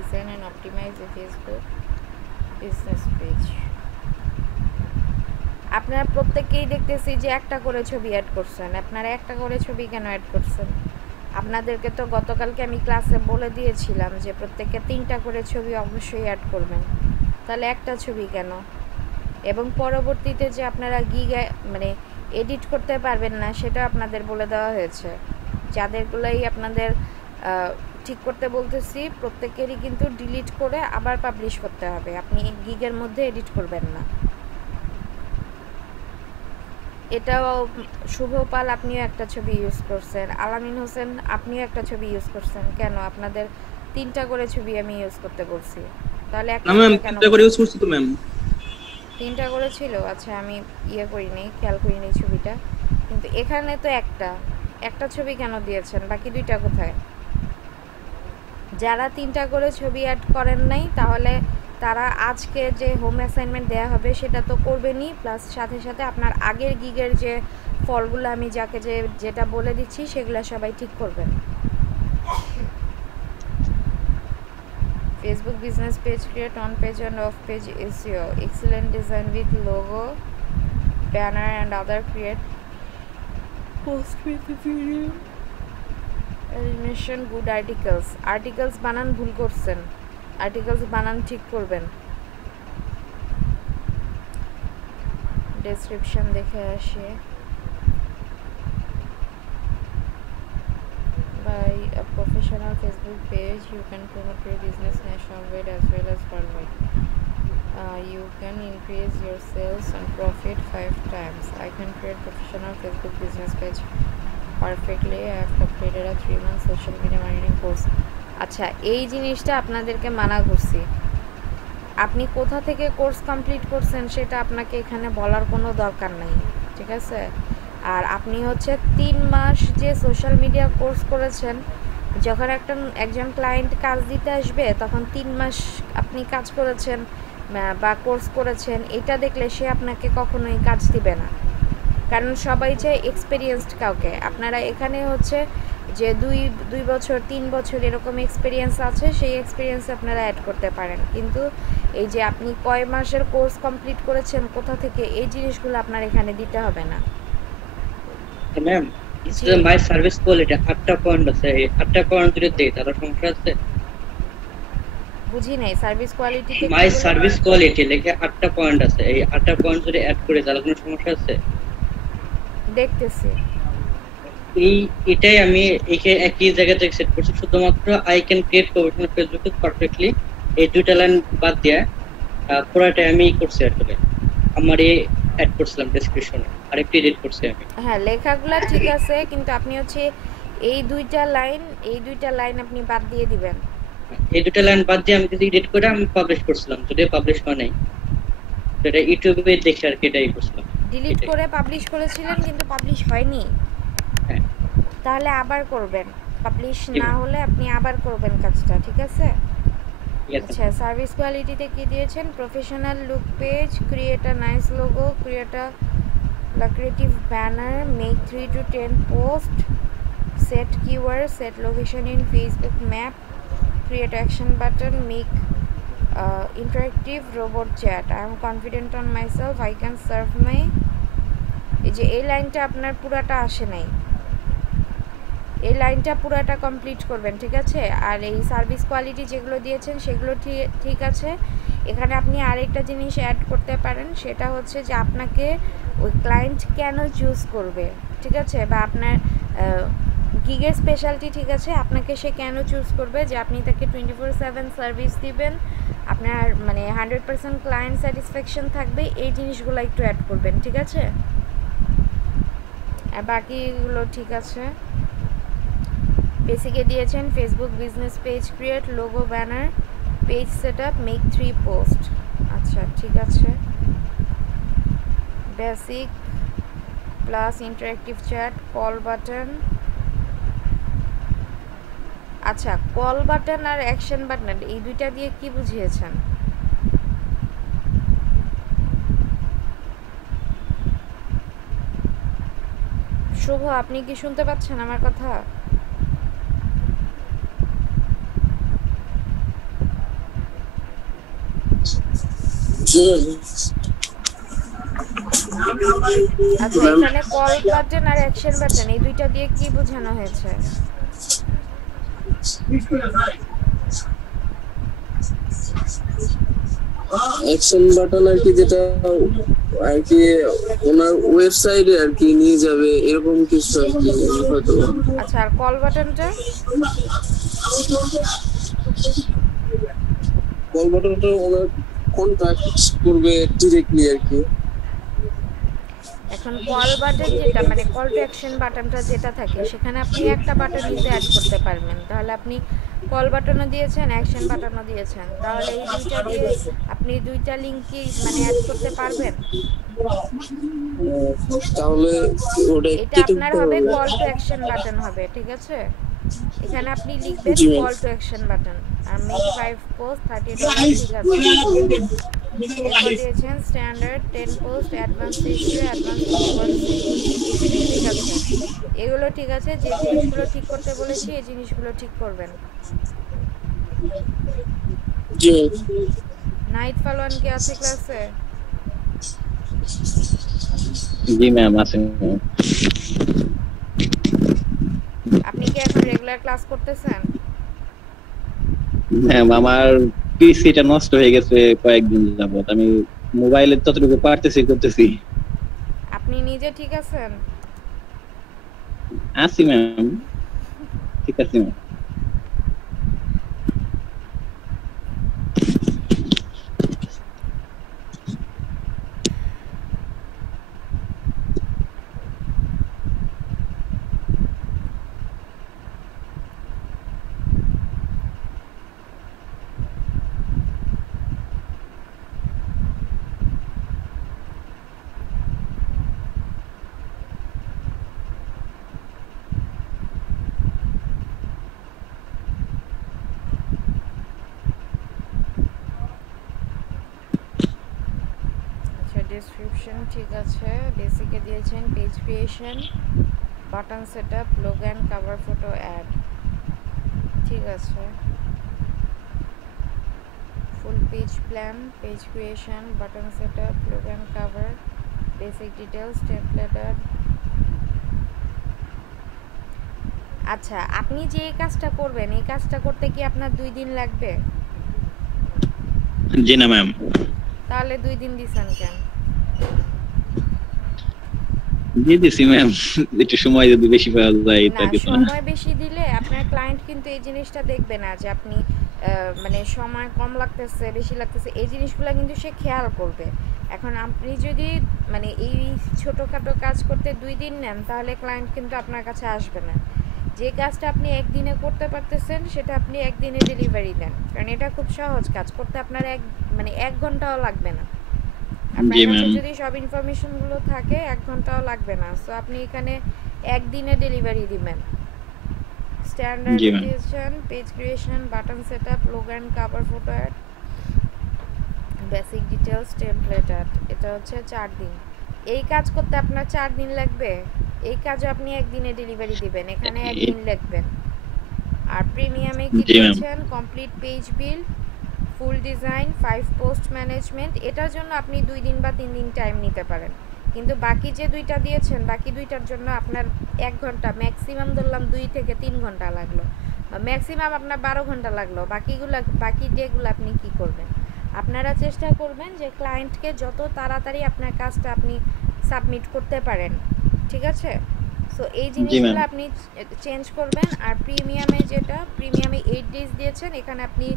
Design and optimize the Facebook business page. আপনারা প্রত্যেককেই দেখতেছি যে একটা করে ছবি অ্যাড করছেন। আপনারা একটা করে ছবি কেন অ্যাড করছেন? আপনাদেরকে তো গতকালকে আমি ক্লাসে বলে দিয়েছিলাম যে প্রত্যেককে 3টা করে ছবি অবশ্যই অ্যাড করবেন, তাহলে একটা ছবি কেন? এবং পরবর্তীতে যে আপনারা গিগে মানে এডিট করতে পারবেন না সেটা আপনাদের বলে দেওয়া হয়েছে। যাদেরগুলোই আপনাদের ঠিক করতে বলতেছি প্রত্যেকেরই কিন্তু ডিলিট করে আবার পাবলিশ করতে হবে, আপনি গিগের মধ্যে এডিট করবেন না। এটাও শুভপাল আপনিও একটা ছবি ইউজ করছেন, আলামিন হোসেন আপনিও একটা ছবি ইউজ করছেন, কেন আপনাদের 3টা করে ছবি আমি ইউজ করতে বলছি, তাহলে একটা কেন? তিনটা করে ইউজ করছি তো ম্যাম। 3টা করে ছিল, আচ্ছা আমি ইয়ে করিনি, খেয়াল করিনি ছবিটা, কিন্তু এখানে তো একটা ছবি কেন দিয়েছেন, বাকি 2টা কোথায়? যারা 3টা করে ছবি অ্যাড করেন নাই তাহলে তারা আজকে যে হোম অ্যাসাইনমেন্ট দেওয়া হবে সেটা তো করবেনই, প্লাস সাথে সাথে আপনার আগের গিগের যে ফলগুলো আমি যাকে যেটা বলে দিচ্ছি সেগুলো সবাই ঠিক করবেন। Facebook business page, create on page and off page SEO, excellent design with logo, banner and other, create post with the video, animation, good articles বানান ভুল করছেন, articles বানান ঠিক করবেন। ডেসক্রিপশন দেখে আসি। By a professional Facebook page, you can promote your business nationwide as well as worldwide. You can increase your sales and profit 5 times. I can create professional Facebook business page perfectly. I have completed a 3-month social media marketing course. আচ্ছা, এই জিনিসটা আপনাদেরকে মানা করছি। আপনি কোথা থেকে course complete করছেন সেটা আপনাকে এখানে বলার কোনো দরকার নাই, ঠিক আছে? আর আপনি হচ্ছে 3 মাস যে সোশ্যাল মিডিয়া কোর্স করেছেন, যখন একজন ক্লায়েন্ট কাজ দিতে আসবে তখন 3 মাস আপনি কাজ করেছেন বা কোর্স করেছেন, এটা দেখলে সে আপনাকে কখনোই কাজ দিবে না, কারণ সবাই চায় এক্সপেরিয়েন্সড কাউকে। আপনারা এখানে হচ্ছে যে 2 বছর 3 বছর এরকম এক্সপেরিয়েন্স আছে, সেই এক্সপেরিয়েন্স আপনারা অ্যাড করতে পারেন, কিন্তু এই যে আপনি কয় মাসের কোর্স কমপ্লিট করেছেন কোথা থেকে, এই জিনিসগুলো আপনার এখানে দিতে হবে না। ম্যাম মাই সার্ভিস কোয়ালিটি 8টা পয়েন্ট আছে, এই 8টা পয়েন্ট যদি দেই তাহলে সমস্যা আছে? বুঝি নাই, সার্ভিস কোয়ালিটি মাই সার্ভিস কোয়ালিটি লেখে 8টা পয়েন্ট আছে, এই 8টা পয়েন্ট যদি অ্যাড করে তাহলে কোনো সমস্যা আছে? দেখতেছি এটাই আমি একই জায়গা থেকে সেট করছি, শুধুমাত্র I can create professional Facebook perfectly, এই 2টা লাইন বাদ দিয়ে পুরোটাই আমি করছি আসলে, আমারই অ্যাড করছিলাম ডেসক্রিপশনে, আর একটু এডিট করছি আমি। হ্যাঁ, লেখাগুলো ঠিক আছে, কিন্তু আপনি হচ্ছে এই 2টা লাইন আপনি বাদ দিয়ে দিবেন। এই 2টা লাইন বাদ দিয়ে আমি কিছু এডিট করে আমি পাবলিশ করছিলাম, যদি পাবলিশ হয় নাই সেটা ইউটিউবে দেখে আর কি এটাই করছিলাম। ডিলিট করে পাবলিশ করেছিলেন কিন্তু পাবলিশ হয়নি, হ্যাঁ তাহলে আবার করবেন, পাবলিশ না হলে আপনি আবার করবেন কাজটা, ঠিক আছে? আচ্ছা, সার্ভিস কোয়ালিটিতে কি দিয়েছেন? Professional look page, create a nice logo, create a lucrative banner, make 3 to 10 posts, set keywords, set location in Facebook map, create action button, make interactive robot chat. I am confident on myself, I can serve my, এই যে এই লাইনটা আপনার পুরাটা আসে নাই, এই লাইনটা পুরাটা কমপ্লিট করবেন, ঠিক আছে? আর এই সার্ভিস কোয়ালিটি যেগুলো দিয়েছেন সেগুলো ঠিক আছে। এখানে আপনি আরেকটা জিনিস অ্যাড করতে পারেন, সেটা হচ্ছে যে আপনাকে ওই ক্লায়েন্ট কেন চুজ করবে, ঠিক আছে? বা আপনার গিগের স্পেশালিটি, ঠিক আছে, আপনাকে সে কেন চুজ করবে, যে আপনি তাকে 24/7 সার্ভিস দিবেন, আপনার মানে 100% ক্লায়েন্ট স্যাটিসফ্যাকশন থাকবে, এই জিনিসগুলো একটু অ্যাড করবেন, ঠিক আছে? আর বাকিগুলো ঠিক আছে। বেসিকে দিয়েছেন Facebook business page create, logo, banner, page setup, make 3 post. আচ্ছা ঠিক আছে, basic plus interactive chat, call button. আচ্ছা, কল বাটন আর অ্যাকশন বাটন এই 2টা দিয়ে কি বুঝিয়েছেন? শুভ, আপনি কি শুনতে পাচ্ছেন আমার কথা? আচ্ছা, এখানে কল বাটন আর অ্যাকশন বাটন এই 2টা দিয়ে কি বোঝানো হয়েছে? অ্যাকশন বাটন আর কি, যেটা আর কি ওনার ওয়েবসাইটে আর কি নিয়ে যাবে, এরকম কিছু আর কি হয়তো। আচ্ছা, আর কল বাটনটা? কল বাটনটা ওনার কন্টাক্ট করবে ডিরেক্টলি আর কি। এখন কল বাটন যেটা মানে কল টু অ্যাকশন বাটনটা যেটা থাকে সেখানে আপনি একটা বাটন নিতে অ্যাড করতে পারবেন। তাহলে আপনি কল বাটনও দিয়েছেন, অ্যাকশন বাটনও দিয়েছেন, তাহলে এই দুইটা দিয়ে আপনি দুইটা লিঙ্ক কি মানে অ্যাড করতে পারবেন? তাহলে ওটা এটা কেটে আপনার দিতে হবে হবে। কল টু অ্যাকশন বাটন হবে, ঠিক আছে? এখানে আপনি লিখবেন জি ma'am. Call to action button আর মেক 5 পোস্ট $30, ঠিক আছে। এরপর দিয়েছেন standard 10 post, advance ratio, advance forward save, ঠিক আছে। এগুলো ঠিক আছে। যে জিনিসগুলো ঠিক করতে বলেছি এই জিনিসগুলো ঠিক করবেন। জি নাইট ফালওয়ান কি আছে ক্লাসে? জি ম্যাম আছে। আপনি কি এখন রেগুলার ক্লাস করতেছেন? ম্যাম আমার পিসিটা নষ্ট হয়ে গেছে কয়েকদিন যাবত, আমি মোবাইলে ততটুকু পারতেছি করতেছি। আপনি নিজে ঠিক আছেন? আছি ম্যাম, ঠিক আছে ম্যাম। আচ্ছা, ডেসক্রিপশন ঠিক আছে, বেসিকে দিয়েছেন page creation, button setup, logo and cover photo add, ঠিক আছে। Full page plan, page creation, button setup, logo and cover, basic details, template add. আচ্ছা, আপনি যে এই কাজটা করবেন এই কাজটা করতে কি আপনার 2 দিন লাগবে? জি না ম্যাম। তাহলে 2 দিন দিছেন কেন? জি দিছি ম্যাম, একটু সময় যদি বেশি পাওয়া যায় না, তা দিত না। সময় বেশি দিলে আপনার ক্লায়েন্ট কিন্তু এই জিনিসটা দেখবে না যে আপনি মানে সময় কম লাগতেছে বেশি লাগতেছে, এই জিনিসগুলো কিন্তু সে খেয়াল করবে। এখন আপনি যদি মানে এই ছোটোখাটো কাজ করতে 2 দিন নেন তাহলে ক্লায়েন্ট কিন্তু আপনার কাছে আসবে না। যে কাজটা আপনি একদিনে করতে পারতেছেন সেটা আপনি একদিনে ডেলিভারি দেন, কারণ এটা খুব সহজ কাজ করতে, আপনার 1 ঘন্টাও লাগবে না। আপনার জি কাছে ম্যাম। যদি সব ইনফরমেশনগুলো থাকে 1 ঘন্টাও লাগবে না। সো আপনি এখানে একদিনে ডেলিভারি দিবেন। Standard ji ma'am. দিয়েছেন page creation, button setup, logo and cover photo add, basic details, template add. এটা হচ্ছে 4 দিন। এই কাজ করতে আপনার 4 দিন লাগবে, এই কাজও আপনি একদিনে ডেলিভারি দিবেন, এখানে 1 দিন লাগবেন। আর প্রিমিয়ামে কি জি ম্যাম। দিয়েছেন কমপ্লিট পেজ বিল্ড, ফুল ডিজাইন, 5 পোস্ট ম্যানেজমেন্ট, এটার জন্য আপনি 2 দিন বা 3 দিন টাইম নিতে পারেন। কিন্তু বাকি যে 2টা দিয়েছেন বাকি 2টার জন্য আপনার 1 ঘন্টা, ম্যাক্সিমাম ধরলাম 2 থেকে 3 ঘন্টা লাগলো, বা ম্যাক্সিমাম আপনার 12 ঘন্টা লাগলো। বাকি ডেগুলো আপনি কি করবেন? আপনারা চেষ্টা করবেন যে ক্লায়েন্টকে যত তাড়াতাড়ি আপনার কাজটা আপনি সাবমিট করতে পারেন, ঠিক আছে? সো এই জি জিনিসগুলো ম্যাম। আপনি চেঞ্জ করবেন। আর প্রিমিয়ামে 8 ডেজ দিয়েছেন, এখানে আপনি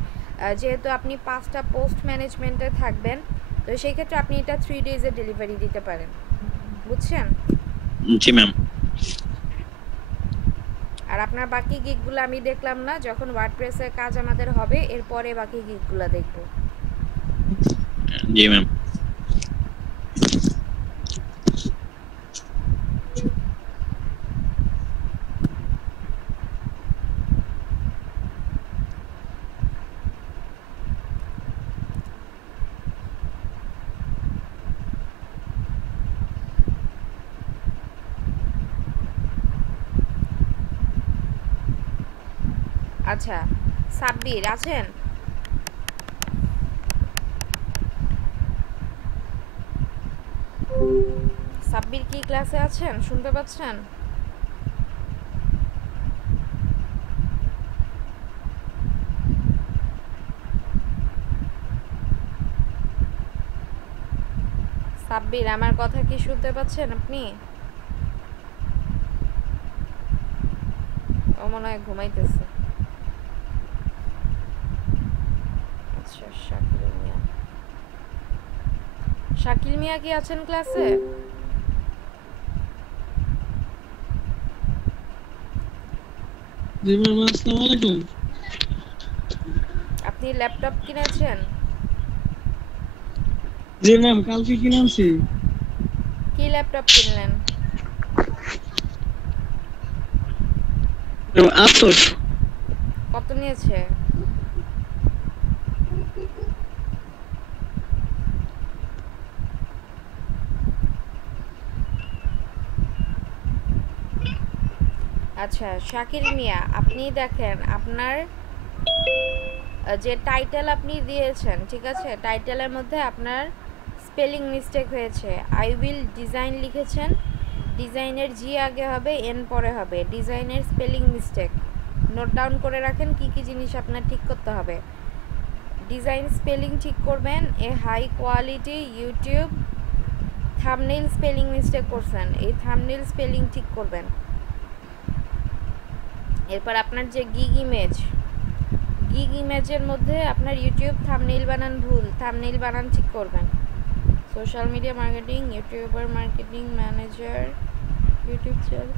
যেহেতু আপনি 5টা পোস্ট ম্যানেজমেন্টে থাকবেন তো সেই ক্ষেত্রে আপনি এটা 3 ডেজে ডেলিভারি দিতে পারেন, বুঝছেন? জি ম্যাম। আর আপনার বাকি গিগগুলো আমি দেখলাম না, যখন ওয়ার্ডপ্রেসের কাজ আমাদের হবে এরপরে বাকি গিগগুলো দেখব। জি ম্যাম। আচ্ছা, সাব্বির আছেন? সাব্বির কি ক্লাসে আছেন? শুনতে পাচ্ছেন? সাব্বির, আমার কথা কি শুনতে পাচ্ছেন আপনি? ও মনে হয় ঘুমাইতেছে। আচ্ছা, শাকিল মিয়া কি আছেন ক্লাসে? জি ম্যাম, আসসালামু আলাইকুম। আপনি ল্যাপটপ কিনেছেন? জি ম্যাম, কালকে কিনে আনছি। কি ল্যাপটপ কিনলেন? আসুস। কত নিয়েছে? আচ্ছা শাকিল মিয়া, আপনি দেখেন আপনার যে টাইটেল আপনি দিয়েছেন, ঠিক আছে, টাইটেলের মধ্যে আপনার স্পেলিং মিস্টেক হয়েছে। আই উইল ডিজাইন লিখেছেন, ডিজাইনের জি আগে হবে, এন পরে হবে। ডিজাইনের স্পেলিং মিস্টেক নোট ডাউন করে রাখেন, কি কি জিনিস আপনার ঠিক করতে হবে। ডিজাইন স্পেলিং ঠিক করবেন। A high quality YouTube thumbnail spelling mistake করছেন, এই থাম্বনেইল স্পেলিং ঠিক করবেন। এরপর আপনার যে গিগ ইমেজের মধ্যে আপনার ইউটিউব থাম্বনেইল বানান ভুল, থাম্বনেইল বানান ঠিক করবেন। Social media marketing, YouTuber marketing manager, YouTube channel,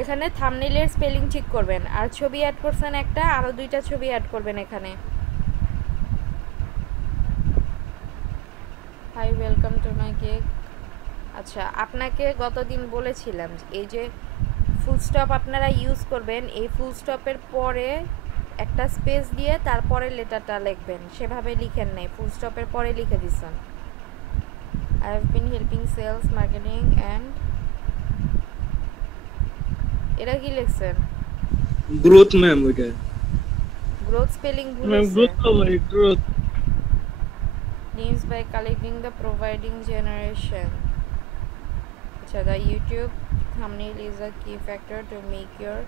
এখানে থাম্বনেইলের স্পেলিং ঠিক করবেন। আর ছবি অ্যাড করছেন একটা, আরও 2টা ছবি অ্যাড করবেন এখানে। Hi, welcome to my gig. আচ্ছা, আপনাকে গতদিন বলেছিলাম এই যে ফুল স্টপ আপনারা ইউজ করবেন, এই ফুল স্টপের পরে একটা স্পেস দিয়ে তারপরে লেটারটা লিখবেন, সেভাবে লিখেন নাই, ফুল স্টপের পরে লিখে দিচ্ছেন। I have been helping sales marketing and, এটা কি লিখছেন? গ্রোথ ম্যাম, ওইটা গ্রোথ স্পেলিং ভুল ম্যাম, হয়েছে। গ্রোথ তো ভাই, growth. Names by collecting the providing generation. So the YouTube thumbnail is a key factor to make your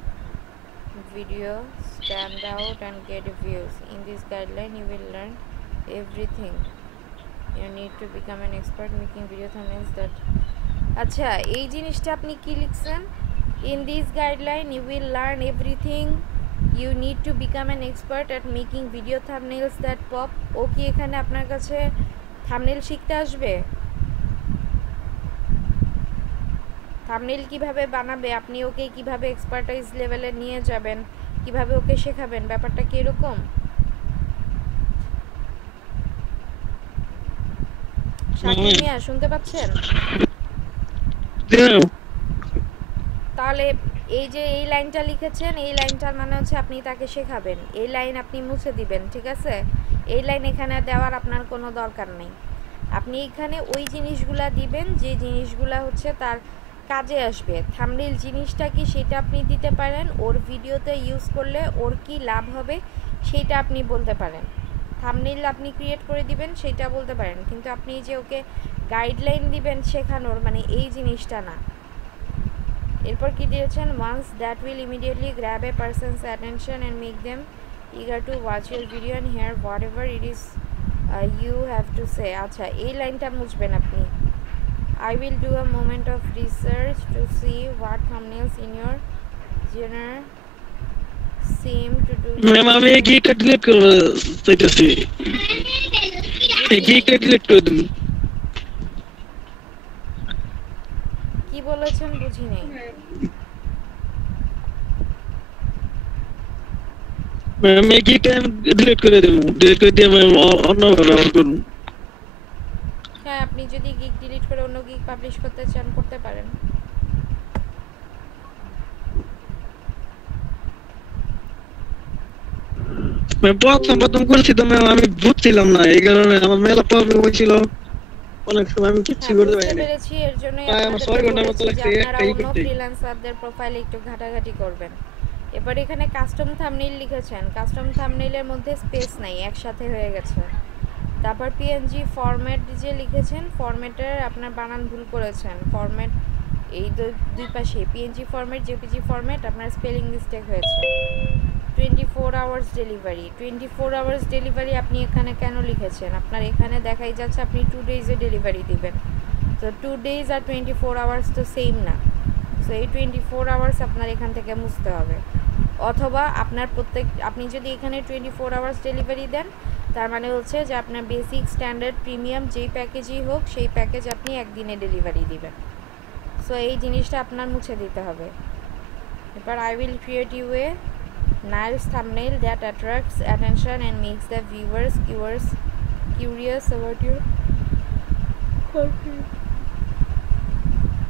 video stand out and get views. In this guideline you will learn everything you need to become an expert making video thumbnails that আচ্ছা এই জিনিসটা আপনি কি লিখছেন? In this guideline you will learn everything you need to become an expert at making video thumbnails that pop. ও কি এখানে আপনার কাছে থাম্বনেল শিখতে আসবে? থাম্বনেল কিভাবে বানাবে, আপনি ওকে কিভাবে এক্সপার্টাইজ লেভেলে নিয়ে যাবেন, কিভাবে ওকে শেখাবেন, ব্যাপারটা কি এরকম? শাকিল মিয়া শুনতে পাচ্ছেন? তাহলে এই যে এই লাইনটা লিখেছেন, এই লাইনটার মানে হচ্ছে আপনি তাকে শেখাবেন, এই লাইন আপনি মুছে দিবেন, ঠিক আছে? এই লাইন এখানে দেওয়ার আপনার কোনো দরকার নেই। আপনি এখানে ওই জিনিসগুলা দিবেন যে জিনিসগুলা হচ্ছে তার কাজে আসবে। থাম্বনেইল জিনিসটা কি সেটা আপনি দিতে পারেন, ওর ভিডিওতে ইউজ করলে ওর কি লাভ হবে সেটা আপনি বলতে পারেন। থাম্বনেইল আপনি ক্রিয়েট করে দিবেন সেটা বলতে পারেন, কিন্তু আপনি যে ওকে গাইডলাইন দিবেন শেখানোর, মানে এই জিনিসটা না। এরপর কি দিয়েছেন? Once that will immediately grab a person's attention and make them eager to watch your video and hear whatever it is you have to say. আচ্ছা এই লাইনটা মুছবেন আপনি। I will do a moment of research to see what thumbnails in your genre seem to do. Ma'am, আমি এই গিগটা delete করব চাইতেছি। এই গিগটা delete করে দিন। কি বলেছেন বুঝি নেই। ম্যাম, এই গিগটা ডিলিট করে দেব, ডিলিট করে দিয়ে ম্যাম অন্য ব্যবহার করুন। হ্যাঁ, আপনি যদি গিগ ডিলিট করে অন্য গিগ পাবলিশ করতে চান করতে পারেন। ম্যাম, প্রথম করেছি তো ম্যাম, আমি বুঝছিলাম না, এই কারণে আমার মেলা প্রবলেম হয়েছিল, অনেক সময় আমি কিচ্ছু করতে পারিনি। পেরেছি, এর জন্যই আমার আপনাদের 6 ঘন্টার মতো বলেছি যে লাগছে আপনারা একটাই অন্য করতে। ফ্রিল্যান্সারদের প্রোফাইলে একটু ঘাটাঘাটি করবেন। এবার এখানে কাস্টম থাম্বনেইল লিখেছেন, কাস্টম থাম্বনেইলের মধ্যে স্পেস নাই, একসাথে হয়ে গেছে। তারপর পিএনজি ফরম্যাট যে লিখেছেন, ফরম্যাটের আপনার বানান ভুল করেছেন। ফরম্যাট এই দুই পাশে পিএনজি ফরম্যাট, জেপিজি ফরম্যাট, আপনার স্পেলিং মিস্টেক হয়েছে। 24 আওয়ার্স ডেলিভারি, 24 আওয়ার্স ডেলিভারি আপনি এখানে কেন লিখেছেন? আপনার এখানে দেখাই যাচ্ছে আপনি 2 ডেজে ডেলিভারি দিবেন, তো 2 ডেজ আর 24 আওয়ার্স তো সেম না। সো এই 24 আওয়ার্স আপনার এখান থেকে মুছতে হবে, অথবা আপনার আপনি যদি এখানে 24 আওয়ার্স ডেলিভারি দেন তার মানে হচ্ছে যে আপনার বেসিক, স্ট্যান্ডার্ড, প্রিমিয়াম যেই প্যাকেজই হোক সেই প্যাকেজ আপনি একদিনে ডেলিভারি দিবেন। সো সো এই জিনিসটা আপনার মুছে দিতে হবে। এরপর I will create you a nice thumbnail that attracts attention and makes the viewers curious about your.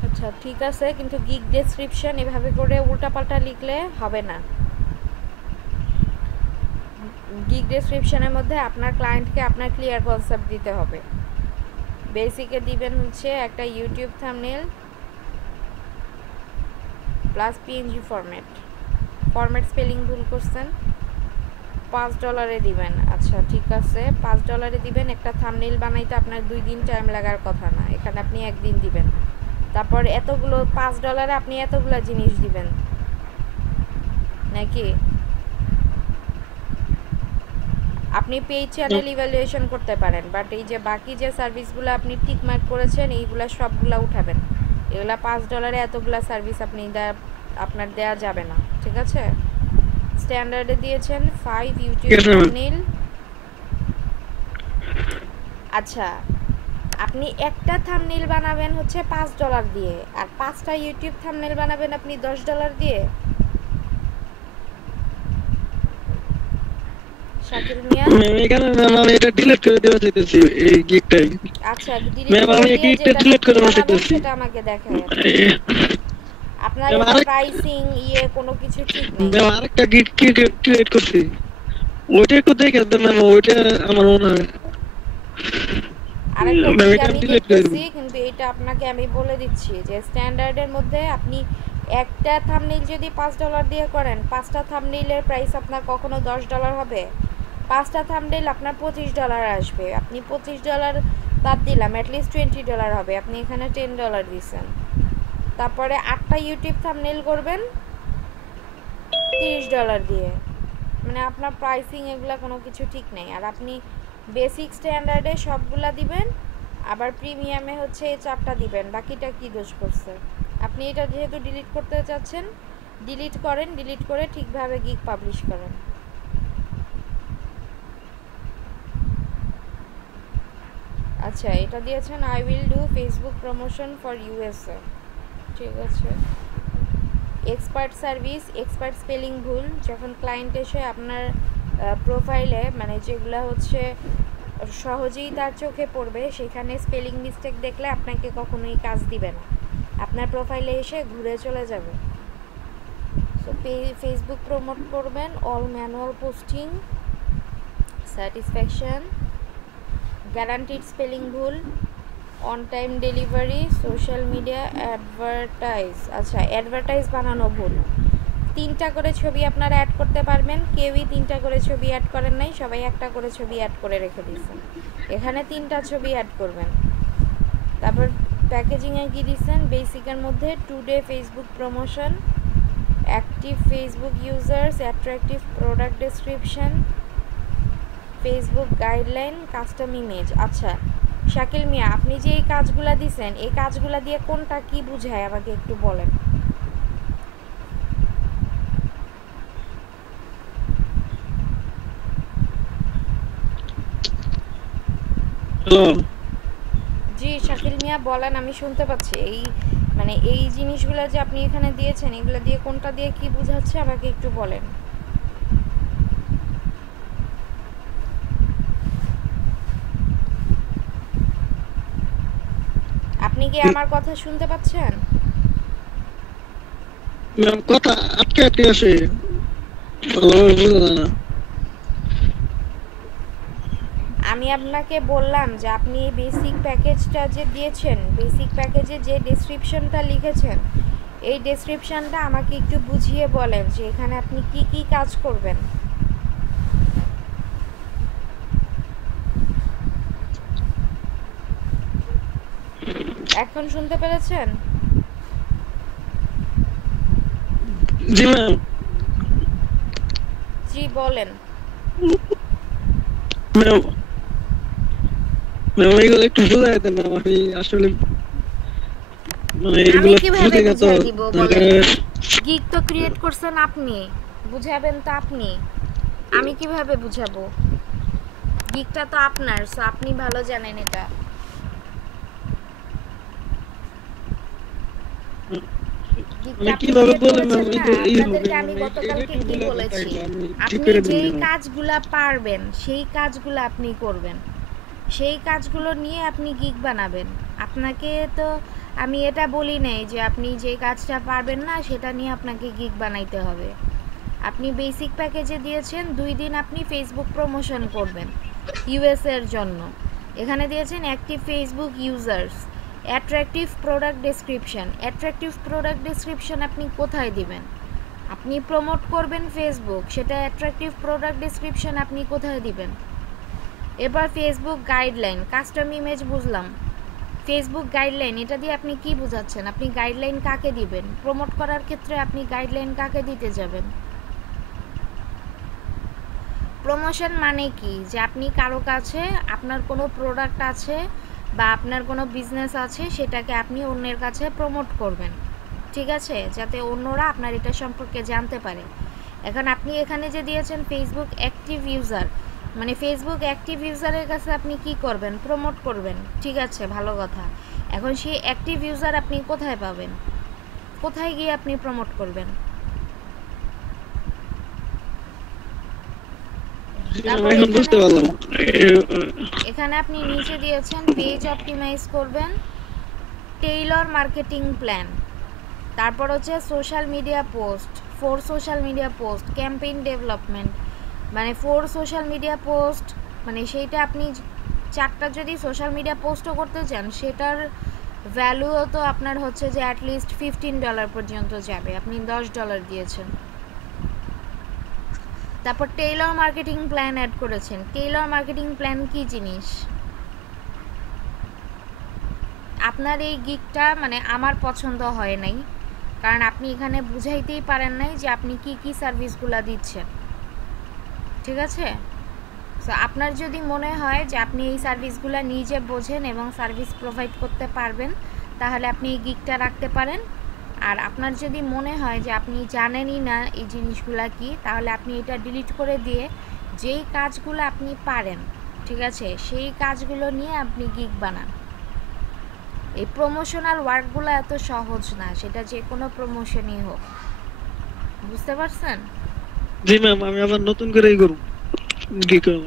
আচ্ছা ঠিক আছে, কিন্তু গিগ ডেসক্রিপশন এভাবে করে উল্টাপাল্টা লিখলে হবে না। গিগ ডেসক্রিপশনের মধ্যে আপনার ক্লায়েন্টকে আপনার ক্লিয়ার কনসেপ্ট দিতে হবে। বেসিকে দিবেন হচ্ছে একটা YouTube thumbnail plus PNG format spelling ভুল করছেন, $5 দিবেন। আচ্ছা ঠিক আছে, $5 দিবেন। একটা থাম্বনেইল বানাইতে আপনার 2 দিন টাইম লাগার কথা না, এখানে আপনি 1 দিন দিবেন। তারপর এতগুলো $5 আপনি এতগুলো জিনিস দিবেন নাকি? আপনি পেইড চ্যানেল ইভ্যালুয়েশন করতে পারেন, বাট এই যে বাকি যে সার্ভিসগুলো আপনি টিক মার্ক করেছেন এইগুলা সবগুলা উঠাবেন। এগুলা $5 এতগুলা সার্ভিস আপনি আপনার দেয়া যাবে না, ঠিক আছে? স্ট্যান্ডার্ডে দিয়েছেন 5 ইউটিউব থাম্বনেইল। আচ্ছা আপনি একটা থাম্বনেইল বানাবেন হচ্ছে $5 দিয়ে, আর 5টা ইউটিউব থাম্বনেইল বানাবেন আপনি $10 দিয়ে। শাকিল মিয়া এখানে আমি এটা ডিলিট করে দেওয়া চাইতেছি এই গিগটাই। আচ্ছা ডিলিট করে দেওয়া চাইতেছি, সেটা আমাকে দেখান। আপনার প্রাইসিং কোনো কিছু ঠিক নেই। ম্যাম আরেকটা গিগ ক্রিয়েট করছি, ওইটা একটু দেখে দেন ম্যাম, ওইটা আমার মনে হয় আরেকটা গিগ আমি দেখতেছি, কিন্তু এটা আপনাকে আমি বলে দিচ্ছি যে স্ট্যান্ডার্ডের মধ্যে আপনি একটা থাম্বনেইল যদি $5 দিয়ে করেন, 5টা থাম্বনেইলের প্রাইস আপনার কখনো $10 হবে? 5টা থাম্বনেইল আপনার $25 আসবে। আপনি $25 বাদ দিলাম, অ্যাটলিস্ট $20 হবে। আপনি এখানে $10 দিয়েছেন। তারপরে 8টা ইউটিউব থাম্বনেইল করবেন $30 দিয়ে, মানে আপনার প্রাইসিং এগুলা কোনো কিছু ঠিক নেই। আর আপনি বেসিক স্ট্যান্ডার্ডে সবগুলা দিবেন, আবার প্রিমিয়ামে হচ্ছে এই 4টা দিবেন। বাকিটা কি দোষ করছে? আপনি এটা যেহেতু ডিলিট করতে চাচ্ছেন, ডিলিট করেন, ডিলিট করে ঠিকভাবে গিগ পাবলিশ করেন। আচ্ছা এটা দিয়েছেন I will do Facebook promotion for USA, ঠিক আছে। এক্সপার্ট সার্ভিস, এক্সপার্ট স্পেলিং ভুল। যখন ক্লায়েন্ট এসে আপনার প্রোফাইলে মানে যেগুলো হচ্ছে সহজেই তার চোখে পড়বে সেখানে স্পেলিং মিস্টেক দেখলে আপনাকে কখনোই কাজ দিবে না, আপনার প্রোফাইলে এসে ঘুরে চলে যাবে। সো ফেসবুক প্রমোট করবেন, all manual posting, satisfaction, guaranteed spelling ভুল, on time delivery, social media advertise. আচ্ছা অ্যাডভার্টাইজ বানানো ভুল। 3টা করে ছবি আপনারা অ্যাড করতে পারবেন, কেউই 3টা করে ছবি অ্যাড করেন নাই, সবাই একটা করে ছবি অ্যাড করে রেখে দিয়েছেন। এখানে 3টা ছবি অ্যাড করবেন। তারপর প্যাকেজিংয়ে কী দিচ্ছেন? বেসিকের মধ্যে today Facebook promotion, active Facebook users, attractive product description, Facebook guideline, custom image. আচ্ছা শাকিল মিয়া আপনি যে এই কাজগুলা দিছেন, এই কাজগুলা দিয়ে কোনটা কি বুঝায় আমাকে একটু বলেন। হ্যালো জি শাকিল মিয়া বলেন, আমি শুনতে পাচ্ছি। এই মানে এই জিনিসগুলো যে আপনি এখানে দিয়েছেন, এগুলো দিয়ে কোনটা দিয়ে কি বুঝাচ্ছে আমাকে একটু বলেন। আপনি কি আমার কথা শুনতে পাচ্ছেন? ম্যাম কথা আটকে আটকে আসে, ভালোভাবে বোঝা যায় না। আমি আপনাকে বললাম যে আপনি এই বেসিক প্যাকেজটা যে দিয়েছেন, বেসিক প্যাকেজে যে ডেসক্রিপশনটা লিখেছেন, এই ডেসক্রিপশনটা আমাকে একটু বুঝিয়ে বলেন যে এখানে আপনি কি কি কাজ করবেন। এখন শুনতে পেরেছেন? জি ম্যাম। জি বলেন। ম্যাম ম্যাম এগুলো একটু বোঝাই দেন না, আমি আসলে মানে আমি এগুলো কিভাবে বুঝে গেছে। বুঝাই দিব বলেন? গিগ তো ক্রিয়েট করছেন আপনি, বুঝাবেন তো আপনি, আমি কিভাবে বুঝাবো? গিগটা তো আপনার, সো আপনি ভালো জানেন এটা। গিগটা মানে আপনি কিভাবে create বলে ম্যাম করেছেন না, এই হবে আপনাদেরকে আমি মানে গতকালকে এটা কি বলে বলেছি, আমি ঠিক আপনি করে যেই দিই। কাজগুলা পারবেন সেই কাজগুলো আপনি করবেন, সেই কাজগুলো নিয়ে আপনি গিগ বানাবেন। আপনাকে তো আমি এটা বলি নাই যে আপনি যে কাজটা পারবেন না সেটা নিয়ে আপনাকে গিগ বানাইতে হবে। আপনি বেসিক প্যাকেজে দিয়েছেন 2 দিন আপনি ফেসবুক প্রমোশন করবেন ইউএস এর জন্য। এখানে দিয়েছেন active Facebook users, attractive product description. Attractive product description আপনি কোথায় দিবেন? আপনি প্রমোট করবেন ফেসবুক, সেটা অ্যাট্রাকটিভ প্রোডাক্ট ডেসক্রিপশন আপনি কোথায় দিবেন? এবার ফেসবুক গাইডলাইন, কাস্টম ইমেজ বুঝলাম, ফেসবুক গাইডলাইন এটা দিয়ে আপনি কি বোঝাচ্ছেন? আপনি গাইডলাইন কাকে দিবেন? প্রমোট করার ক্ষেত্রে আপনি গাইডলাইন কাকে দিতে যাবেন? প্রমোশন মানে কি? যে আপনি কারো কাছে আপনার কোনো প্রোডাক্ট আছে বা আপনার কোনো বিজনেস আছে সেটাকে আপনি অন্যের কাছে প্রমোট করবেন, ঠিক আছে, যাতে অন্যরা আপনার এটা সম্পর্কে জানতে পারে। এখন আপনি এখানে যে দিয়েছেন ফেসবুক অ্যাক্টিভ ইউজার, মানে ফেসবুক অ্যাক্টিভ ইউজারের কাছে আপনি কি করবেন? প্রমোট করবেন, ঠিক আছে, ভালো কথা। এখন সেই অ্যাক্টিভ ইউজার আপনি কোথায় পাবেন? কোথায় গিয়ে আপনি প্রমোট করবেন? তারপরে এখন বুঝতে পারলাম। এখানে আপনি নিচে দিয়েছেন পেজ অপটিমাইজ করবেন, টেইলর মার্কেটিং প্ল্যান, তারপর হচ্ছে social media post, 4 social media post, campaign development, মানে 4 সোশ্যাল মিডিয়া পোস্ট, মানে সেইটা আপনি 4টা যদি সোশ্যাল মিডিয়া পোস্টও করতে চান সেটার ভ্যালুও তো আপনার হচ্ছে যে অ্যাটলিস্ট $15 পর্যন্ত যাবে, আপনি $10 দিয়েছেন। তারপর টেইলর মার্কেটিং প্ল্যান অ্যাড করেছেন। টেইলর মার্কেটিং প্ল্যান কি জিনিস? আপনার এই গিগটা মানে আমার পছন্দ হয় নাই, কারণ আপনি এখানে বুঝাইতেই পারেন নাই যে আপনি কি কি সার্ভিসগুলো দিচ্ছেন, ঠিক আছে। সো আপনার যদি মনে হয় যে আপনি এই সার্ভিসগুলো নিজে বোঝেন এবং সার্ভিস প্রোভাইড করতে পারবেন তাহলে আপনি এই গিগটা রাখতে পারেন। আর আপনার যদি মনে হয় যে আপনি জানেনই না এই জিনিসগুলো কি, তাহলে আপনি এটা ডিলিট করে দিয়ে যেই কাজগুলো আপনি পারেন, ঠিক আছে, সেই কাজগুলো নিয়ে আপনি গিগ বানান। এই প্রমোশনাল ওয়ার্কগুলো এত সহজ না, সেটা যে কোনো প্রমোশনই হোক, বুঝতে পারছেন? জি ম্যাম, আমি আবার নতুন করেই করব কি করব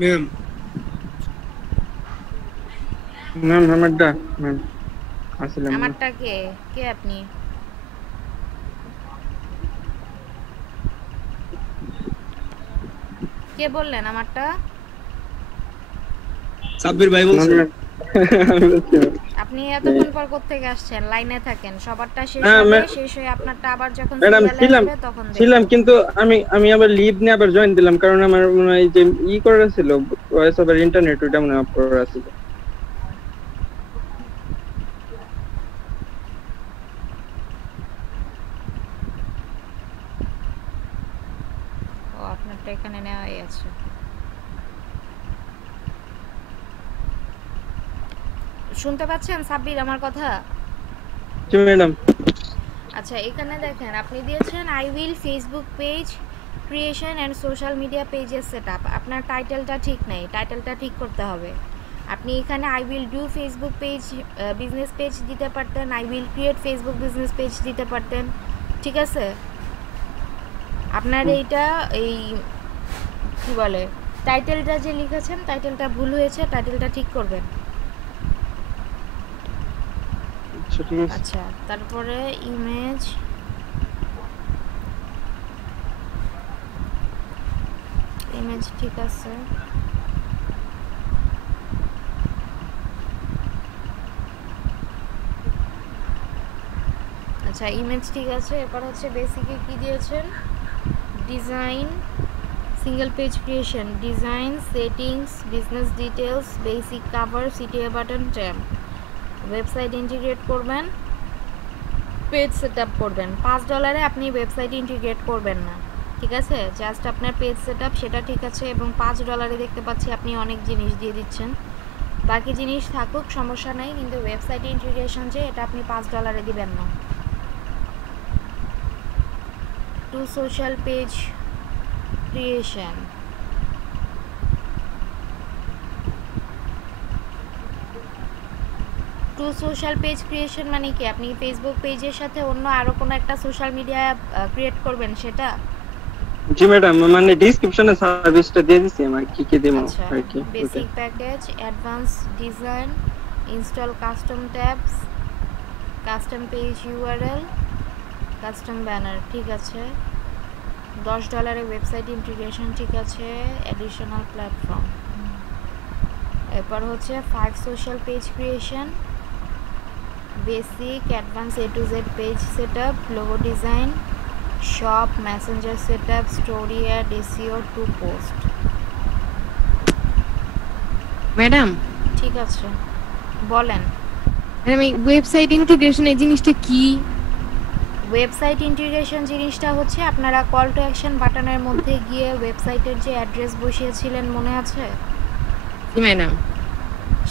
ম্যাম ম্যাম আমারটা ম্যাম আসলে আমারটা কে কে আপনি? কে বললেন আমারটা? সাব্বির ভাই বলছেন। আপনি এতক্ষণ পর কোত্থেকে আসছেন? লাইনে থাকেন, সবারটা শেষ হ্যাঁ, হবে, শেষ হয়ে আপনারটা আবার যখন ম্যাডাম সিরিয়ালে আসবে তখন ছিলাম দেখবেন। কিন্তু আমি আবার লিভ নিয়ে আবার জয়েন দিলাম, কারণ আমার মনে হয় যে করা ছিল ভয়েস ওভার ইন্টারনেট, ওটা মনে হয় অফ করা ছিল। ও আপনারটা এখানে নেওয়াই আছে। শুনতে পাচ্ছেন সাব্বির আমার কথা? জি ম্যাডাম। আচ্ছা, এখানে দেখেন আপনি দিয়েছেন I will Facebook page creation and social media পেজের সেটআপ। আপনার টাইটেলটা ঠিক নেই, টাইটেলটা ঠিক করতে হবে। আপনি এখানে I will do Facebook page business page দিতে পারতেন, I will create Facebook business page দিতে পারতেন, ঠিক আছে। আপনার এইটা এই কি বলে টাইটেলটা যে লিখেছেন টাইটেলটা ভুল হয়েছে, টাইটেলটা ঠিক করবেন। আচ্ছা ঠিক আছে। আচ্ছা, তারপরে ইমেজ, ইমেজ ঠিক আছে। আচ্ছা, ইমেজ ঠিক আছে। এরপর হচ্ছে বেসিকে কি দিয়েছেন? Design, single page creation, design, settings, business details, basic cover, CTA button, tab, website integrate করবেন, পেজ সেটআপ করবেন। $5 আপনি ওয়েবসাইট ইন্টিগ্রেট করবেন না, ঠিক আছে, জাস্ট আপনার পেজ সেটআপ সেটা ঠিক আছে। এবং $5 দেখতে পাচ্ছি আপনি অনেক জিনিস দিয়ে দিচ্ছেন, বাকি জিনিস থাকুক সমস্যা নাই, কিন্তু ওয়েবসাইট ইন্টিগ্রেশন যে এটা আপনি $5 দিবেন না। To social page creation, to social page creation মানে কি আপনি ফেসবুক পেজের সাথে অন্য আরো কোনো একটা সোশ্যাল মিডিয়া ক্রিয়েট করবেন সেটা? জি ম্যাডাম, মানে ডেসক্রিপশনে সার্ভিসটা দিয়ে দিছি আমার কি কি দেবো আচ্ছা, আর কি। Basic package, advance design, install custom tabs, custom page URL, custom banner, ঠিক আছে। $10 ওয়েবসাইট ইন্টিগ্রেশন, ঠিক আছে। অ্যাডিশনাল প্ল্যাটফর্ম, এরপর হচ্ছে 5 social page creation, basic advance A to Z page setup, logo design, shop, messenger setup, story ad, SEO, to post. Madam ঠিক আছে, বলেন। আমি ওয়েবসাইট ইন্টিগ্রেশন এই জিনিসটা কি? ওয়েবসাইট ইন্টিগ্রেশন জিনিসটা হচ্ছে আপনারা কল টু অ্যাকশন বাটনের মধ্যে গিয়ে ওয়েবসাইটের যে অ্যাড্রেস বসিয়েছিলেন মনে আছে? জি ম্যাডাম।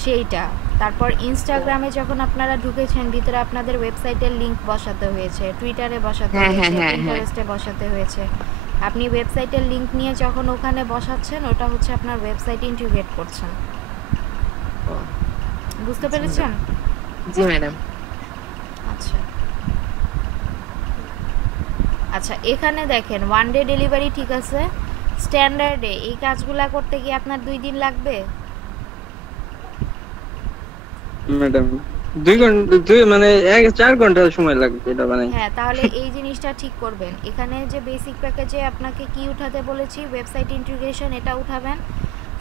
সেইটা। তারপর ইনস্টাগ্রামে যখন আপনারা ঢুকেছেন ভিতরে আপনাদের ওয়েবসাইটের লিংক বসাতে হয়েছে, টুইটারে বসাতে হয়েছে, পিন্টারেস্টে বসাতে হয়েছে। আপনি ওয়েবসাইটের লিংক নিয়ে যখন ওখানে বসাচ্ছেন ওটা হচ্ছে আপনার ওয়েবসাইট ইন্টিগ্রেট করছেন। বুঝতে পেরেছেন? জি ম্যাডাম। আচ্ছা আচ্ছা, এখানে দেখেন 1 ডে ডেলিভারি, ঠিক আছে। স্ট্যান্ডার্ডে এই কাজগুলা করতে গিয়ে আপনার 2 দিন লাগবে ম্যাডাম। 2 ঘন্টা, মানে 4 ঘন্টা সময় লাগবে এটা বানাই। হ্যাঁ, তাহলে এই জিনিসটা ঠিক করবেন। এখানে যে বেসিক প্যাকেজে আপনাকে কি উঠাতে বলেছি, ওয়েবসাইট ইন্টিগ্রেশন, এটা উঠাবেন।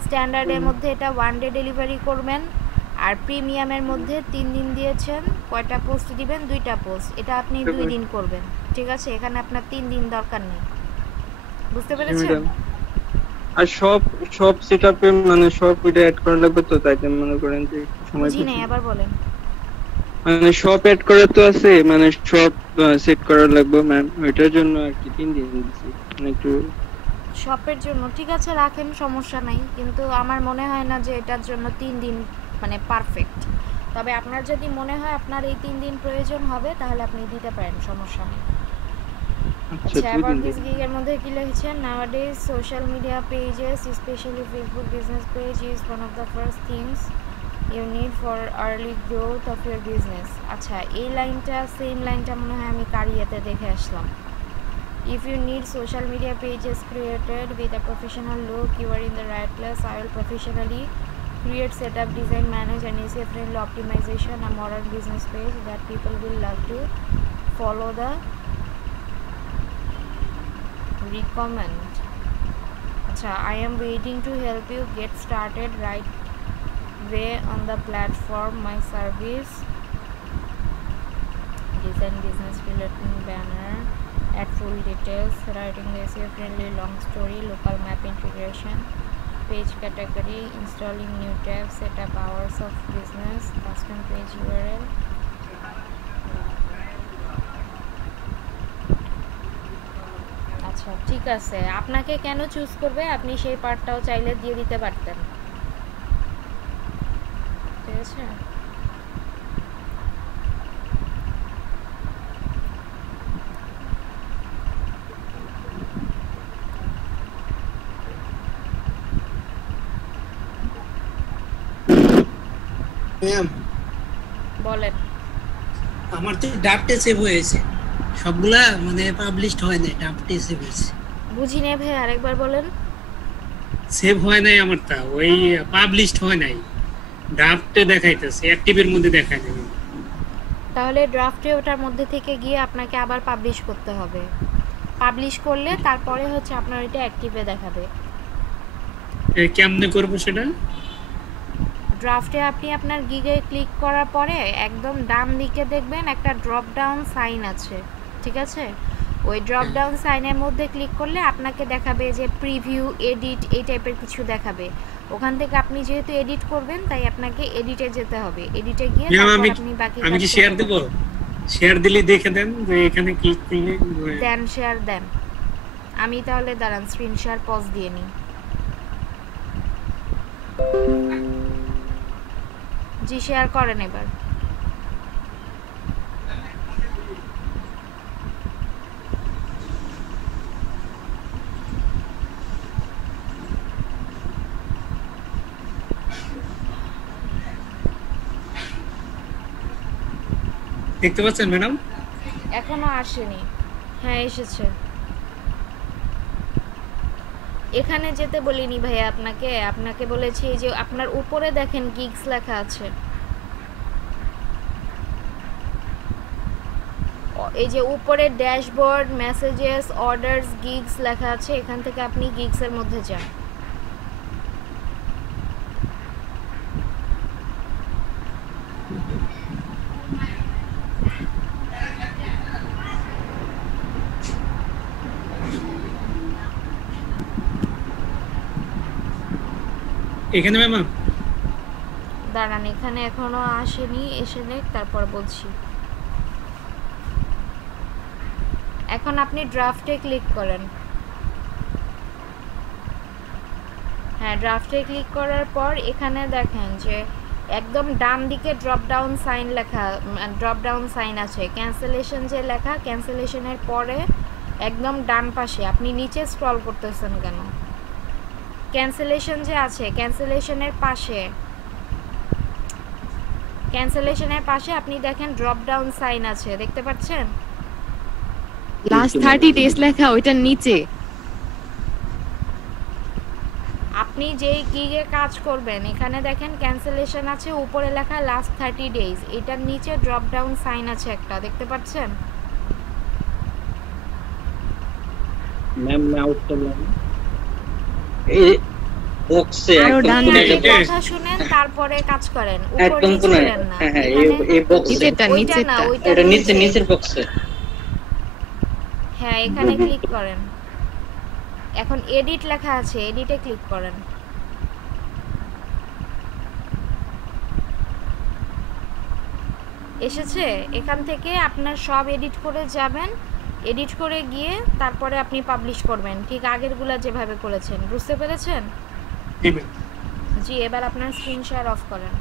স্ট্যান্ডার্ডের মধ্যে এটা 1 ডে ডেলিভারি করবেন। আর প্রিমিয়ামের মধ্যে 3 দিন দিয়েছেন, কয়টা পোস্ট দিবেন? 2টা পোস্ট, এটা আপনি 2 দিন করবেন, ঠিক আছে। এখানে আপনার 3 দিন দরকার নেই। বুঝতে পেরেছেন? আর সব সেটআপে মানে সব এটা অ্যাড করা লাগবে তো, তাই মনে করেন যে সময় জি নেই, আবার বলেন। মানে সব অ্যাড করা তো আছে, মানে সব সেট করা লাগবে ম্যাম, ওইটার জন্য আর কি 3 দিন দিছি। মানে একটু শপের জন্য ঠিক আছে, রাখেন, সমস্যা নাই। কিন্তু আমার মনে হয় না যে এটার জন্য 3 দিন মানে পারফেক্ট। তবে আপনার যদি মনে হয় আপনার এই 3 দিন প্রয়োজন হবে তাহলে আপনি দিতে পারেন, সমস্যা নেই। আচ্ছা, অ্যাবাউট দিস গিগের মধ্যে কি লিখেছেন? Nowadays social media pages, specially Facebook business page, is one of the first things you need for early growth of your business. আচ্ছা, এই লাইনটা সেম লাইনটা মনে হয় আমি কারিয়াতে দেখে আসলাম। If you need social media pages created with a professional look, you are in the right place. I will professionally create, setup, design, manage and SEO-friendly optimization a modern business page that people will love to follow. The recommend. Acha, I am waiting to help you get started right way on the platform. My service, design business related banner, add full details, writing the SEO-friendly long story, local map integration, page category, installing new tabs, setup hours of business, custom page URL. আচ্ছা, ঠিক আছে। আপনাকে কেন choose করবে আপনি সেই পার্টটাও চাইলে দিয়ে দিতে পারতেন, ঠিক আছে। ম্যাম বলেন। আমার তো ড্রাফটে সেভ হয়েছে সবগুলা, মানে পাবলিশড হয় নাই, ড্রাফটে সেভ হয়েছে। বুঝি নাই ভাই, আরেকবার বলেন। সেভ হয় নাই আমারটা, ওই পাবলিশড হয় নাই, ড্রাফটে দেখাইতেছে, অ্যাক্টিভের মধ্যে দেখায় নাই। তাহলে ড্রাফটে ওটার মধ্যে থেকে গিয়ে আপনাকে আবার পাবলিশ করতে হবে। পাবলিশ করলে তারপরে হচ্ছে আপনার এটা অ্যাক্টিভে দেখাবে। কেমনে করব সেটা? ড্রাফটে আপনি আপনার গিগে ক্লিক করার পরে একদম ডান দিকে দেখবেন একটা ড্রপ ডাউন সাইন আছে, ঠিক আছে। ওই ড্রপ ডাউন সাইনের মধ্যে ক্লিক করলে আপনাকে দেখাবে যে প্রিভিউ, এডিট, এই টাইপের কিছু দেখাবে। ওখান থেকে আপনি যেহেতু এডিট করবেন তাই আপনাকে এডিটে যেতে হবে। এডিটে গিয়ে আপনি বাকি আমি কি শেয়ার দেব? শেয়ার দিলে দেখে দেন যে এখানে ক্লিক করলে দেন, শেয়ার দেন। আমি তাহলে দাঁড়ান স্ক্রিন শেয়ার পজ দিয়ে নিই। জি, শেয়ার করেন এবার। দেখতে পাচ্ছেন ম্যাডাম? এখনো আসেনি। হ্যাঁ এসেছে। এখানে যেতে বলিনি ভাইয়া আপনাকে বলেছি যে আপনার উপরে দেখেন গিগস লেখা আছে, এই যে উপরে ড্যাশবোর্ড, মেসেজেস, অর্ডারস, গিগস লেখা আছে, এখান থেকে আপনি গিগস এর মধ্যে যান। এখানে ম্যাম দাঁড়ান, এখানে এখনো আসেনি, এসে নেক তারপর বলছি। এখন আপনি ড্রাফটে ক্লিক করেন। হ্যাঁ, ড্রাফটে ক্লিক করার পর এখানে দেখেন যে একদম ডান দিকে ড্রপ ডাউন সাইন আছে, ক্যান্সেলেশন যে লেখা, ক্যান্সেলেশনের পরে একদম ডান পাশে, আপনি নিচে স্ক্রল করতেছেন কেন? ক্যান্সেলেশন যে আছে, ক্যান্সেলেশনের পাশে আপনি দেখেন ড্রপ ডাউন সাইন আছে, দেখতে পাচ্ছেন? লাস্ট 30 ডেজ লেখা ওইটার নিচে আপনি যেই গিগে কাজ করবেন এখানে দেখেন ক্যান্সেলেশন আছে, উপরে লেখা লাস্ট 30 ডেজ, এটার নিচে ড্রপ ডাউন সাইন আছে একটা, দেখতে পাচ্ছেন? ম্যাম আউট করলাম এই বক্সে একদম কথা শুনেন তারপরে কাজ করেন, একদম কোন হ্যাঁ এই বক্সে এটা নিচের বক্সে। হ্যাঁ এখানে ক্লিক করেন, এখন এডিট লেখা আছে, এডিটে ক্লিক করেন। এসেছে? এখান থেকে আপনার সব এডিট করে যাবেন, এডিট করে গিয়ে তারপরে আপনি পাবলিশ করবেন, ঠিক আগেরগুলা যেভাবে করেছেন, বুঝতে পেরেছেন? জি, এবার আপনার স্ক্রিন শেয়ার অফ করেন।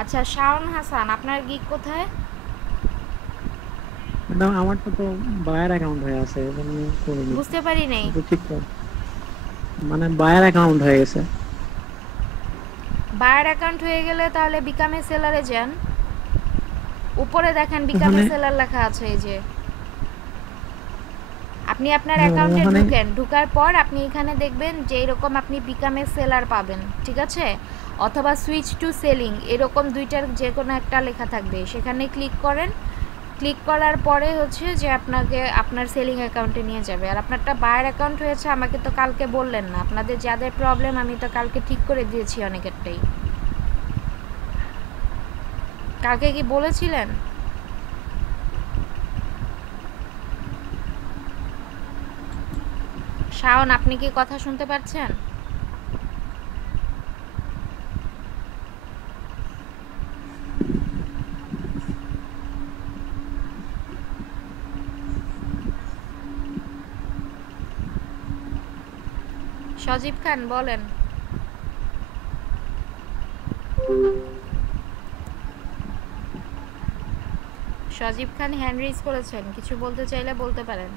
আচ্ছা শাওন হাসান, আপনার গিগ কোথায়? ম্যাডাম আমারটা তো বায়ার অ্যাকাউন্ট হয়ে আছে, আমি করিনি। বুঝতে পারি নাই। ঠিক তো, মানে বায়ার অ্যাকাউন্ট হয়ে গেছে। বায়ার অ্যাকাউন্ট হয়ে গেলে তাহলে বিকাম এ সেলারে যান, উপরে দেখেন বিকাম এ সেলার লেখা আছে, এই যে আপনি আপনার অ্যাকাউন্টে ঢুকেন, ঢোকার পর আপনি এখানে দেখবেন যে এরকম আপনি বিকাম এ সেলার পাবেন, ঠিক আছে? অথবা সুইচ টু সেলিং, এরকম দুইটার যে কোনো একটা লেখা থাকবে, সেখানে ক্লিক করেন। ক্লিক করার পরে হচ্ছে যে আপনাকে আপনার সেলিং অ্যাকাউন্টে নিয়ে যাবে। আর আপনারটা বায়ার অ্যাকাউন্ট হয়েছে, আমাকে তো কালকে বললেন না, আপনাদের যাদের প্রবলেম আমি তো কালকে ঠিক করে দিয়েছি অনেকেরটাই। কালকে কি বলেছিলেন? শাওন, আপনি কি কথা শুনতে পাচ্ছেন? সজীব খান বলেন। সজীব খান হ্যান্ড রেজ করেছেন, কিছু বলতে চাইলে বলতে পারেন।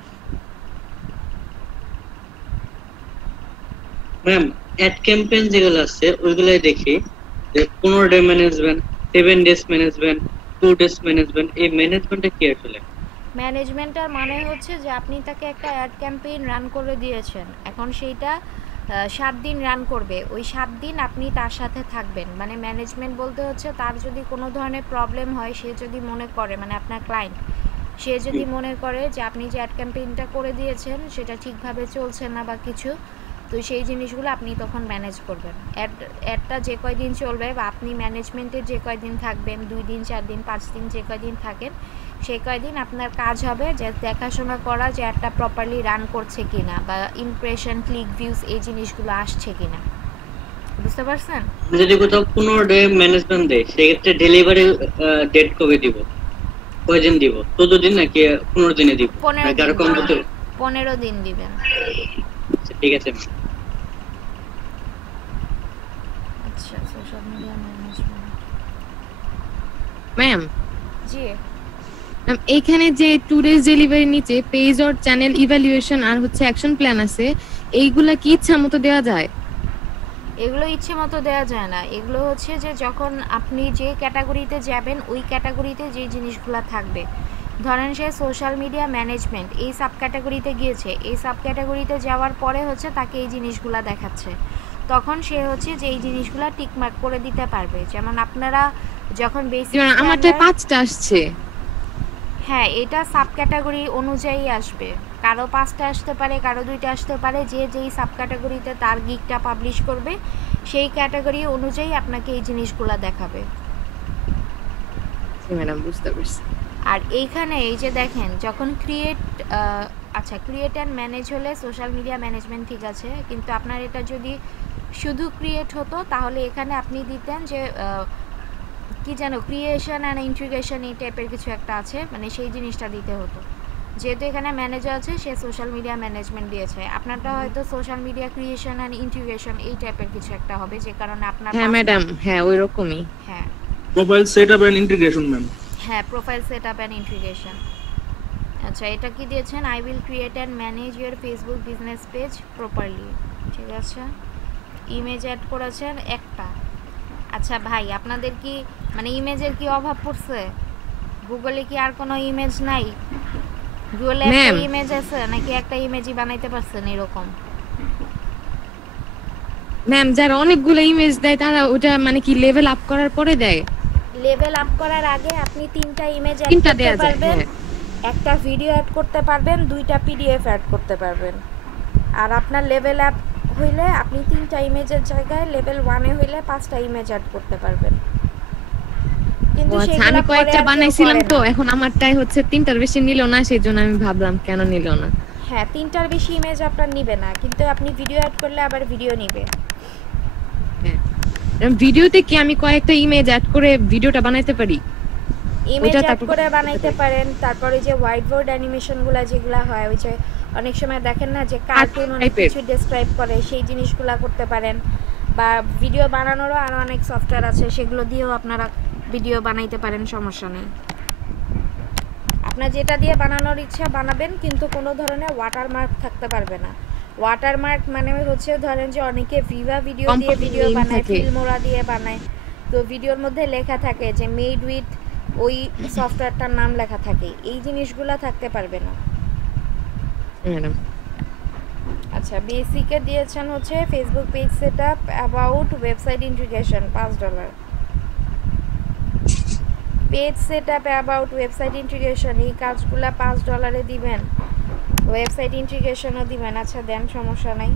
ম্যাম অ্যাড ক্যাম্পেইন যেগুলো আছে ওইগুলাই দেখি যে 15 day management, 7 days management, 2 days management, এই ম্যানেজমেন্টটা কি আসলে? ম্যানেজমেন্টটার মানে হচ্ছে যে আপনি তাকে একটা অ্যাড ক্যাম্পেইন রান করে দিয়েছেন, এখন সেইটা 7 দিন রান করবে, ওই 7 দিন আপনি তার সাথে থাকবেন। মানে ম্যানেজমেন্ট বলতে হচ্ছে তার যদি কোনো ধরনের প্রবলেম হয়, সে যদি মনে করে, মানে আপনার ক্লায়েন্ট, সে যদি মনে করে যে আপনি যে অ্যাড ক্যাম্পেইনটা করে দিয়েছেন সেটা ঠিকভাবে চলছে না বা কিছু, তো সেই জিনিসগুলো আপনি তখন ম্যানেজ করবেন। অ্যাডটা যে কয়দিন চলবে বা আপনি ম্যানেজমেন্টে যে কয়দিন থাকবেন, 2 দিন 4 দিন 5 দিন যে কয়দিন থাকেন, সেই কয়দিন আপনার কাজ হবে যে দেখাশোনা করা যে অ্যাডটা প্রপারলি রান করছে কিনা বা ইমপ্রেশন, ক্লিক ভিউজ, এই জিনিসগুলো আসছে কিনা, বুঝতে পারছেন? যদি কোথাও 15 ডে ম্যানেজমেন্ট দেয় সেক্ষেত্রে ডেলিভারি ডেট কবে দিব, কয়দিন দিব, 14 দিন নাকি 15 দিনে দিব? 15 দিন দিবেন। ঠিক আছে। আচ্ছা, সোশ্যাল মিডিয়া ম্যানেজমেন্ট। ম্যাম জি এইখানে যে 2 ডেজ ডেলিভারি নিচে পেজ অর চ্যানেল ইভ্যালুয়েশন আর হচ্ছে অ্যাকশন প্ল্যান আছে, এইগুলা কি ইচ্ছা মতো দেওয়া যায়? এগুলো ইচ্ছে মতো দেওয়া যায় না। এগুলো হচ্ছে যে যখন আপনি যে ক্যাটাগরিতে যাবেন ওই ক্যাটাগরিতে যে জিনিসগুলো থাকবে, ধরেন সে সোশ্যাল মিডিয়া ম্যানেজমেন্ট এই সাব ক্যাটাগরিতে গিয়েছে, এই সাব ক্যাটাগরিতে যাওয়ার পরে হচ্ছে তাকে এই জিনিসগুলো দেখাচ্ছে, তখন সে হচ্ছে যে এই জিনিসগুলো টিকমার্ক করে দিতে পারবে। যেমন আপনারা যখন বেসিক আমারটা 5টা আসছে। হ্যাঁ, এটা সাব ক্যাটাগরি অনুযায়ী আসবে, কারো 5টা আসতে পারে, কারো 2টা আসতে পারে, যে যেই সাব ক্যাটাগরিতে তার গিগটা পাবলিশ করবে সেই ক্যাটাগরি অনুযায়ী আপনাকে এই জিনিসগুলো দেখাবে। ম্যাডাম বুঝতে পারছি। আর এইখানে এই যে দেখেন যখন ক্রিয়েট অ্যান্ড ম্যানেজ হলে সোশ্যাল মিডিয়া ম্যানেজমেন্ট ঠিক আছে, কিন্তু আপনার এটা যদি শুধু ক্রিয়েট হতো তাহলে এখানে আপনি দিতেন যে কি যেন ক্রিয়েশন অ্যান্ড ইন্টিগ্রেশন এই টাইপের কিছু একটা আছে, মানে সেই জিনিসটা দিতে হতো। যেহেতু এখানে ম্যানেজার আছে সে সোশ্যাল মিডিয়া ম্যানেজমেন্ট দিয়েছে, আপনারটা হয়তো social media creation and integration এই টাইপের কিছু একটা হবে, যে কারণে আপনার হ্যাঁ ম্যাডাম, হ্যাঁ ওই রকমই। হ্যাঁ, profile setup and integration ma'am. হ্যাঁ, প্রোফাইল সেটআপ এন্ড ইন্টিগ্রেশন। আচ্ছা, এটা কি দিয়েছেন? I will create and manage your Facebook business page properly, ঠিক আছে। ইমেজ অ্যাড করেছেন একটা। আচ্ছা ভাই, আপনাদের কি মানে ইমেজের কি অভাব পড়ছে? গুগলে কি আর কোনো ইমেজ নাই? গুগলে একটা ইমেজ আছে নাকি একটা ইমেজই বানাইতে পারছেন এরকম? ম্যাম, যারা অনেকগুলো ইমেজ দেয় তারা ওটা মানে কি লেভেল আপ করার পরে দেয়? লেভেল আপ করার আগে আপনি 3টা ইমেজ অ্যাড করতে পারবেন, একটা ভিডিও অ্যাড করতে পারবেন, 2টা পিডিএফ অ্যাড করতে পারবেন। আর আপনার লেভেল আপ হইলে আপনি 3টা ইমেজের জায়গায় লেভেল 1 এ হইলে 5টা ইমেজ অ্যাড করতে পারবেন। কিন্তু আমি কয়েকটা বানাইছিলাম তো, এখন আমারটাই হচ্ছে 3টার বেশি নিল না, সেজন্য আমি ভাবলাম কেন নিল না। হ্যাঁ, 3টার বেশি ইমেজ আপনার নিবে না, কিন্তু আপনি ভিডিও অ্যাড করলে আবার ভিডিও নিবে। হ্যাঁ, ভিডিওতে কি আমি কয়েকটা ইমেজ অ্যাড করে ভিডিওটা বানাইতে পারি? ইমেজ অ্যাড করে বানাইতে পারেন। তারপরে যে হোয়াইট বোর্ড অ্যানিমেশনগুলো যেগুলো হয়, ওই যে অনেক সময় দেখেন না যে কার্টুন অনেক কিছু ডেসক্রাইব করে, সেই জিনিসগুলো করতে পারেন। বা ভিডিও বানানোরও আরও অনেক সফটওয়্যার আছে, সেগুলো দিয়েও আপনারা ভিডিও বানাইতে পারেন, সমস্যা নেই। আপনার যেটা দিয়ে বানানোর ইচ্ছা বানাবেন, কিন্তু কোনো ধরনের ওয়াটারমার্ক থাকতে পারবে না। ওয়াটারমার্ক মানে হচ্ছে ধরেন যে অনেকে ভিভা ভিডিও দিয়ে ভিডিও বানায়, ফিল্মোরা দিয়ে বানায়, তো ভিডিওর মধ্যে লেখা থাকে যে মেড উইথ ওই সফটওয়্যারটার নাম লেখা থাকে, এই জিনিসগুলো থাকতে পারবে না। আচ্ছা, বেসিকে দিয়েছেন হচ্ছে Facebook page setup, about, website integration $5। Page setup, about, website integration এই কাজগুলো $5 দিবেন, ওয়েবসাইট ইন্টিগ্রেশনও দিবেন। আচ্ছা দেন, সমস্যা নাই,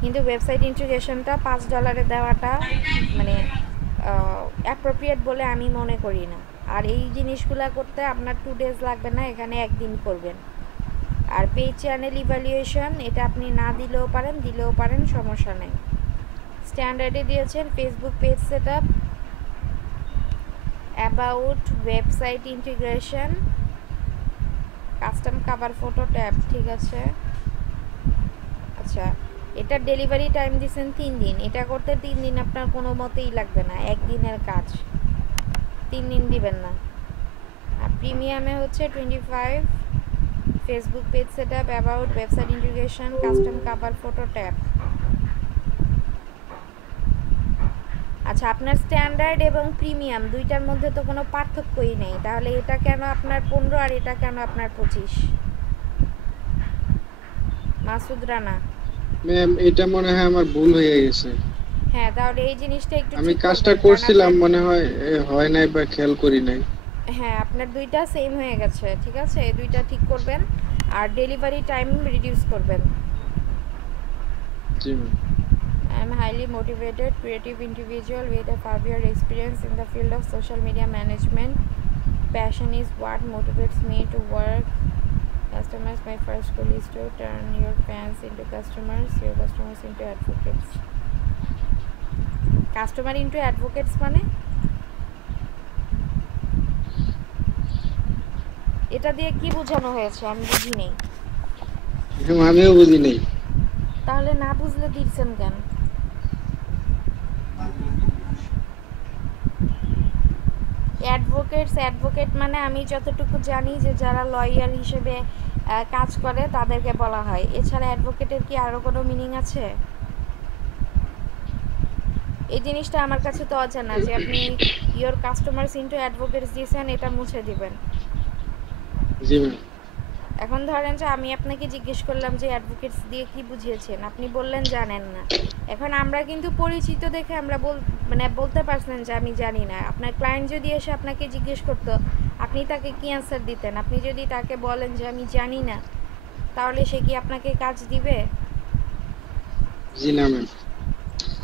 কিন্তু ওয়েবসাইট ইন্টিগ্রেশনটা $5 দেওয়াটা মানে অ্যাপ্রোপ্রিয়েট বলে আমি মনে করি না। আর এই জিনিসগুলো করতে আপনার 2 days লাগবে না, এখানে একদিন করবেন। আর পেজ চ্যানেল ইভ্যালুয়েশন এটা আপনি না দিলেও পারেন, দিলেও পারেন, সমস্যা নেই। স্ট্যান্ডার্ডে দিয়েছেন Facebook page setup, about, website integration, custom cover photo tab, ঠিক আছে। আচ্ছা, এটা ডেলিভারি টাইম দিয়েছেন 3 দিন, এটা করতে 3 দিন আপনার কোনো মতেই লাগবে না, একদিনের কাজ, 3 দিন দিবেন না। আর প্রিমিয়ামে হচ্ছে 25, Facebook page setup, about, website integration, custom cover photo tab. আচ্ছা, আপনার স্ট্যান্ডার্ড এবং প্রিমিয়াম দুইটার মধ্যে তো কোনো পার্থক্যই নেই, তাহলে এটা কেন আপনার 15 আর এটা কেন আপনার 25? মাসুদ রানা ম্যাম, এটা মনে হয় আমার ভুল হয়ে গেছে। হ্যাঁ, তাহলে এই জিনিসটা একটু আমি কাজটা করছিলাম মনে হয় নাই বা খেয়াল করি নাই। হ্যাঁ, আপনার দুইটা সেম হয়ে গেছে, ঠিক আছে, এই দুইটা ঠিক করবেন আর ডেলিভারি টাইম রিডিউস করবেন। জি ma'am. I am highly motivated, creative individual with a 5-year experience in the field of social media management. Passion is what motivates me to work. Customers, my first goal is to turn your fans into customers, your customers into advocates. Customer into advocates মানে? এটা দিয়ে কি বোঝানো হয়েছে আমি বুঝি নেই। আমিও বুঝি নেই। তাহলে না বুঝলে দিচ্ছেন কেন? অ্যাডভোকেট মানে আমি যতটুকু জানি যে যারা লয়ার হিসেবে কাজ করে তাদেরকে বলা হয়, এছাড়া অ্যাডভোকেটের কি আরো কোনো মিনিং আছে? এই জিনিসটা আমার কাছে তো অজানা যে আপনি ইওর কাস্টমারস ইনটু অ্যাডভোকেটস দিয়েছেন, এটা মুছে দিবেন। জি ম্যাম। এখন ধরেন যে আমি আপনাকে জিজ্ঞেস করলাম যে অ্যাডভোকেটস দিয়ে কি বুঝিয়েছেন, আপনি বললেন জানেন না। এখন আমরা কিন্তু পরিচিত দেখে আমরা বলতে পারছেন যে আমি জানি না। আপনার ক্লায়েন্ট যদি এসে আপনাকে জিজ্ঞেস করতো, আপনি তাকে কি অ্যান্সার দিতেন? আপনি যদি তাকে বলেন যে আমি জানি না, তাহলে সে কি আপনাকে কাজ দিবে? জি না ম্যাম।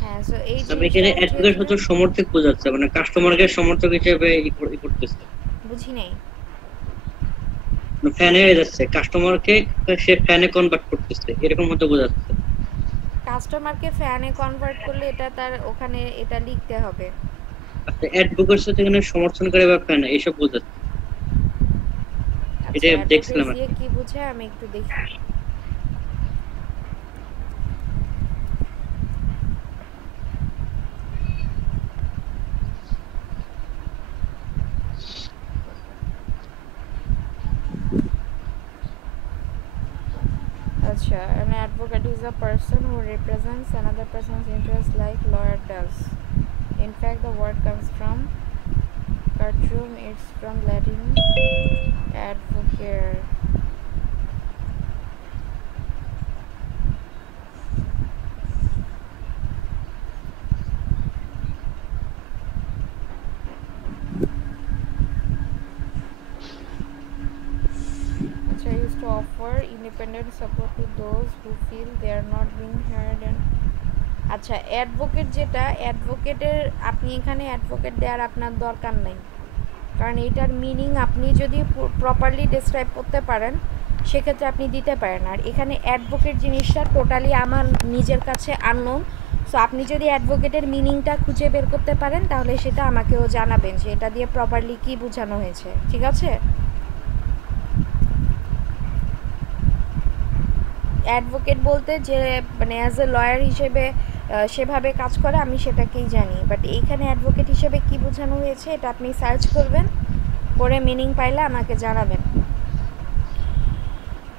হ্যাঁ, সো এই তবে এখানে অ্যাডভোকেট হচ্ছে সমর্থক বোঝাচ্ছে, মানে কাস্টমারকে সমর্থক হিসেবে করতেছে। বুঝি নাই। ফ্যানে হয়ে যাচ্ছে, কাস্টমারকে সে ফ্যানে কনভার্ট করতেছে, এরকম হতে বোঝাচ্ছে। কাস্টমারকে ফ্যানে কনভার্ট করলে এটা তার ওখানে এটা লিখতে হবে। আচ্ছা, অ্যাডভোকেটস এখানে সমর্থন করে বা ফ্যান এসব বোঝাচ্ছে। এটা দেখছিলাম কি বুঝে আমি একটু দেখি। Acha, an advocate is a person who represents another person's interest like lawyer does. In fact, the word comes from courtroom. It's from Latin advocare. Used to offer independent support to those who feel they are not being heard and আচ্ছা, advocate যেটা, অ্যাডভোকেটের আপনি এখানে advocate দেওয়ার আপনার দরকার নেই, কারণ এটার মিনিং আপনি যদি প্রপারলি ডেসক্রাইব করতে পারেন সেক্ষেত্রে আপনি দিতে পারেন। আর এখানে অ্যাডভোকেট জিনিসটা টোটালি আমার নিজের কাছে আননোন। সো আপনি যদি অ্যাডভোকেটের মিনিংটা খুঁজে বের করতে পারেন তাহলে সেটা আমাকেও জানাবেন যে এটা দিয়ে প্রপারলি কী বোঝানো হয়েছে, ঠিক আছে? অ্যাডভোকেট বলতে যে মানে অ্যাজ এ লয়ার হিসেবে সেভাবে কাজ করে আমি সেটাকেই জানি, বাট এইখানে অ্যাডভোকেট হিসেবে কি বোঝানো হয়েছে এটা আপনি সার্চ করবেন, করে মিনিং পাইলে আমাকে জানাবেন।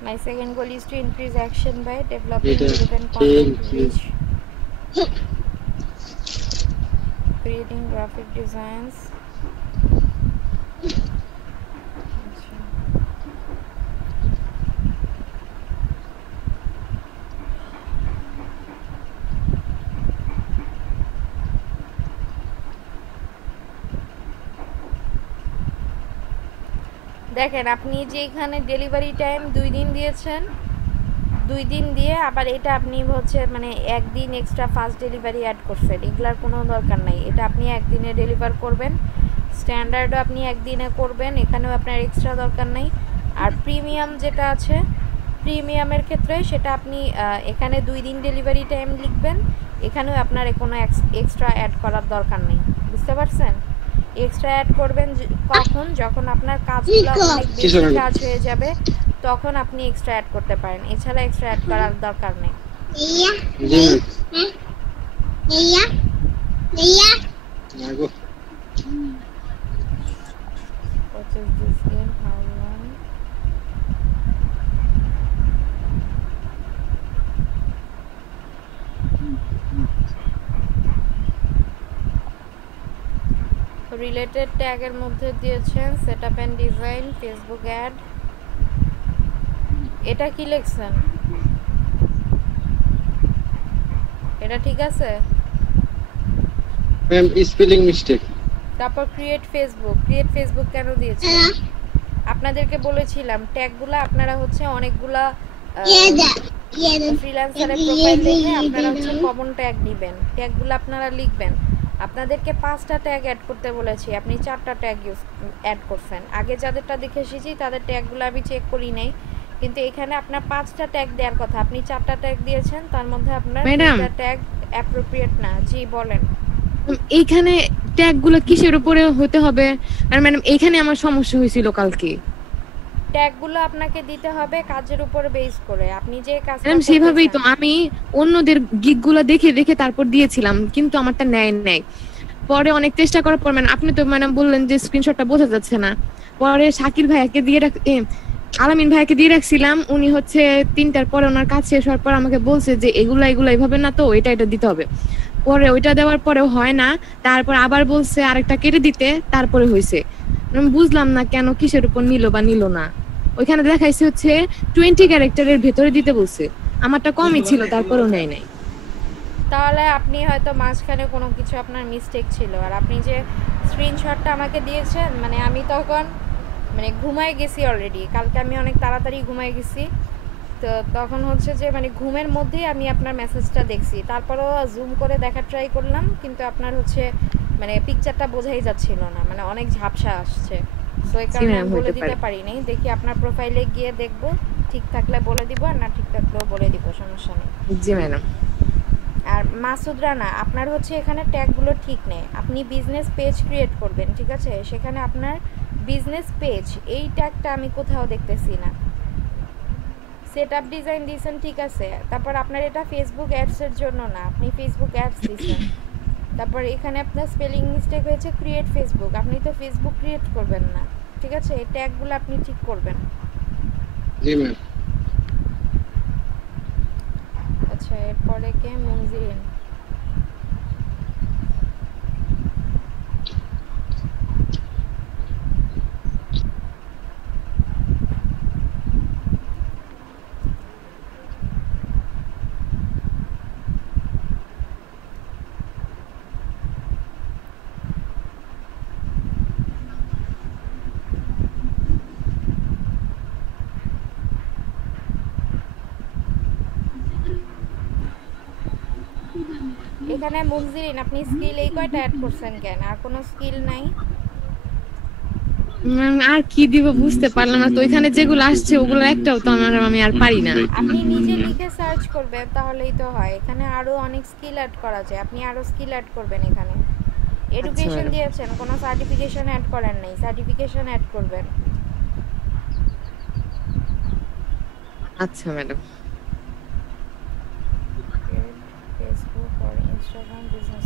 My second goal is to increase action by developing relevant content reach, creating graphic designs. দেখেন আপনি যে এখানে ডেলিভারি টাইম 2 দিন দিয়েছেন, 2 দিন দিয়ে আবার এটা আপনি হচ্ছে মানে একদিন এক্সট্রা ফাস্ট ডেলিভারি অ্যাড করছেন, এগুলার কোনো দরকার নাই। এটা আপনি একদিনে ডেলিভার করবেন, স্ট্যান্ডার্ডও আপনি একদিনে করবেন, এখানেও আপনার এক্সট্রা দরকার নাই। আর প্রিমিয়াম যেটা আছে, প্রিমিয়ামের ক্ষেত্রে সেটা আপনি এখানে 2 দিন ডেলিভারি টাইম লিখবেন, এখানেও আপনার কোনো এক্সট্রা অ্যাড করার দরকার নেই, বুঝতে পারছেন? এক্সট্রা অ্যাড করবেন কখন, যখন আপনার কাজগুলো অনেক বেশি কাজ হয়ে যাবে তখন আপনি এক্সট্রা অ্যাড করতে পারেন, এছাড়া এক্সট্রা অ্যাড করার দরকার নেই। রিলেটেড ট্যাগের মধ্যে দিয়েছেন setup and design, Facebook ad. এটা কি লিখছেন? এটা ঠিক আছে? Ma'am spelling mistake. তারপর ক্রিয়েট ফেসবুক, ক্রিয়েট ফেসবুক কেন দিয়েছেন? আপনাদেরকে বলেছিলাম ট্যাগগুলো আপনারা হচ্ছে অনেকগুলা ফ্রিল্যান্সারের প্রোফাইল দেখে আপনারা হচ্ছে কমন ট্যাগ নেবেন, ট্যাগগুলো আপনারা লিখবেন। আপনাদেরকে 5টা ট্যাগ অ্যাড করতে বলেছি, আপনি 4টা ট্যাগ অ্যাড করছেন। আগে যাদেরটা দেখে এসেছি তাদের ট্যাগগুলো আমি চেক করি নাই, কিন্তু এখানে আপনার 5টা ট্যাগ দেওয়ার কথা, আপনি 4টা ট্যাগ দিয়েছেন, তার মধ্যে আপনার 2টা ট্যাগ অ্যাপ্রোপ্রিয়েট না। জি বলেন। এইখানে ট্যাগগুলো কিসের উপরে হতে হবে? আর ম্যাডাম এইখানে আমার সমস্যা হয়েছিল কালকে। ট্যাগগুলো আপনাকে দিতে হবে কাজের উপর বেস করে, আপনি যে কাজ ম্যাডাম সেভাবেই তো আমি অন্যদের গিগগুলো দেখে দেখে তারপর দিয়েছিলাম, কিন্তু আমারটা নেয়। পরে অনেক চেষ্টা করার পর ম্যাডাম আপনি তো ম্যাডাম বললেন যে স্ক্রিনশটটা বোঝা যাচ্ছে না, পরে শাকির ভাইয়াকে দিয়ে আলামিন ভাইয়াকে দিয়ে রাখছিলাম, উনি হচ্ছে 3টার পরে ওনার কাজ শেষ হওয়ার পর আমাকে বলছে যে এগুলা এভাবে না, তো এটা দিতে হবে। পরে ওইটা দেওয়ার পরেও হয় না, তারপর আবার বলছে আরেকটা কেটে দিতে, তারপরে হয়েছে। আমি বুঝলাম না কেন, কিসের উপর নিল বা নিল না। ওইখানে দেখাইছে হচ্ছে 20 ক্যারেক্টারের ভেতরে দিতে বলছে, আমারটা কমই ছিল তারপরেও নেয় নাই। তাহলে আপনি হয়তো মাঝখানে কোনো কিছু আপনার মিস্টেক ছিল। আর আপনি যে স্ক্রিনশটটা আমাকে দিয়েছেন, মানে আমি তখন মানে ঘুমায় গেছি অলরেডি, কালকে আমি অনেক তাড়াতাড়ি ঘুমায় গেছি, তো তখন হচ্ছে যে মানে ঘুমের মধ্যেই আমি আপনার মেসেজটা দেখছি। তারপরও জুম করে দেখার ট্রাই করলাম, কিন্তু আপনার হচ্ছে মানে পিকচারটা বোঝাই যাচ্ছিল না, মানে অনেক ঝাপসা আসছে। তো এই কারণে আমি বলে দিতে পারিনি। দেখি আপনার প্রোফাইলে গিয়ে দেখবো, ঠিক থাকলে বলে দিব, আর না ঠিক থাকলেও বলে দিব, সমস্যা নেই। জি ম্যাডাম। আর মাসুদ রানা, আপনার হচ্ছে এখানে ট্যাগগুলো ঠিক নেই। আপনি বিজনেস পেজ ক্রিয়েট করবেন, ঠিক আছে? সেখানে আপনার বিজনেস পেজ এই ট্যাগটা আমি কোথাও দেখতেছি না। সেটআপ ডিজাইন দিয়েছেন, ঠিক আছে, তারপর আপনার এটা ফেসবুক অ্যাডসের জন্য না, আপনি ফেসবুক অ্যাডস দিয়েছেন। তারপর এখানে আপনার স্পেলিং মিস্টেক হয়েছে, ক্রিয়েট ফেসবুক, আপনি তো ফেসবুক ক্রিয়েট করবেন না, ঠিক আছে? এই ট্যাগগুলো আপনি ঠিক করবেন। জি ম্যাম। আচ্ছা, এরপরে কে? মুনজিরিন। এখানে মুনজিরিন, আপনি স্কিল এই কয়টা অ্যাড করছেন কেন? আর কোনো স্কিল নাই? আর কি দিব বুঝতে পারলাম না তো, এখানে যেগুলো আসছে ওগুলো একটাও তো আমি আর পারি না। আপনি নিজে লিখে সার্চ করবেন, তাহলেই তো হয়। এখানে আরো অনেক স্কিল অ্যাড করা যায়, আপনি আরো স্কিল অ্যাড করবেন। এখানে এডুকেশন দিয়েছেন, কোনো সার্টিফিকেশন অ্যাড করেন নাই, সার্টিফিকেশন অ্যাড করবেন। আচ্ছা ম্যাডাম। ফেসবুক আর ইনস্টাগ্রাম বিজনেস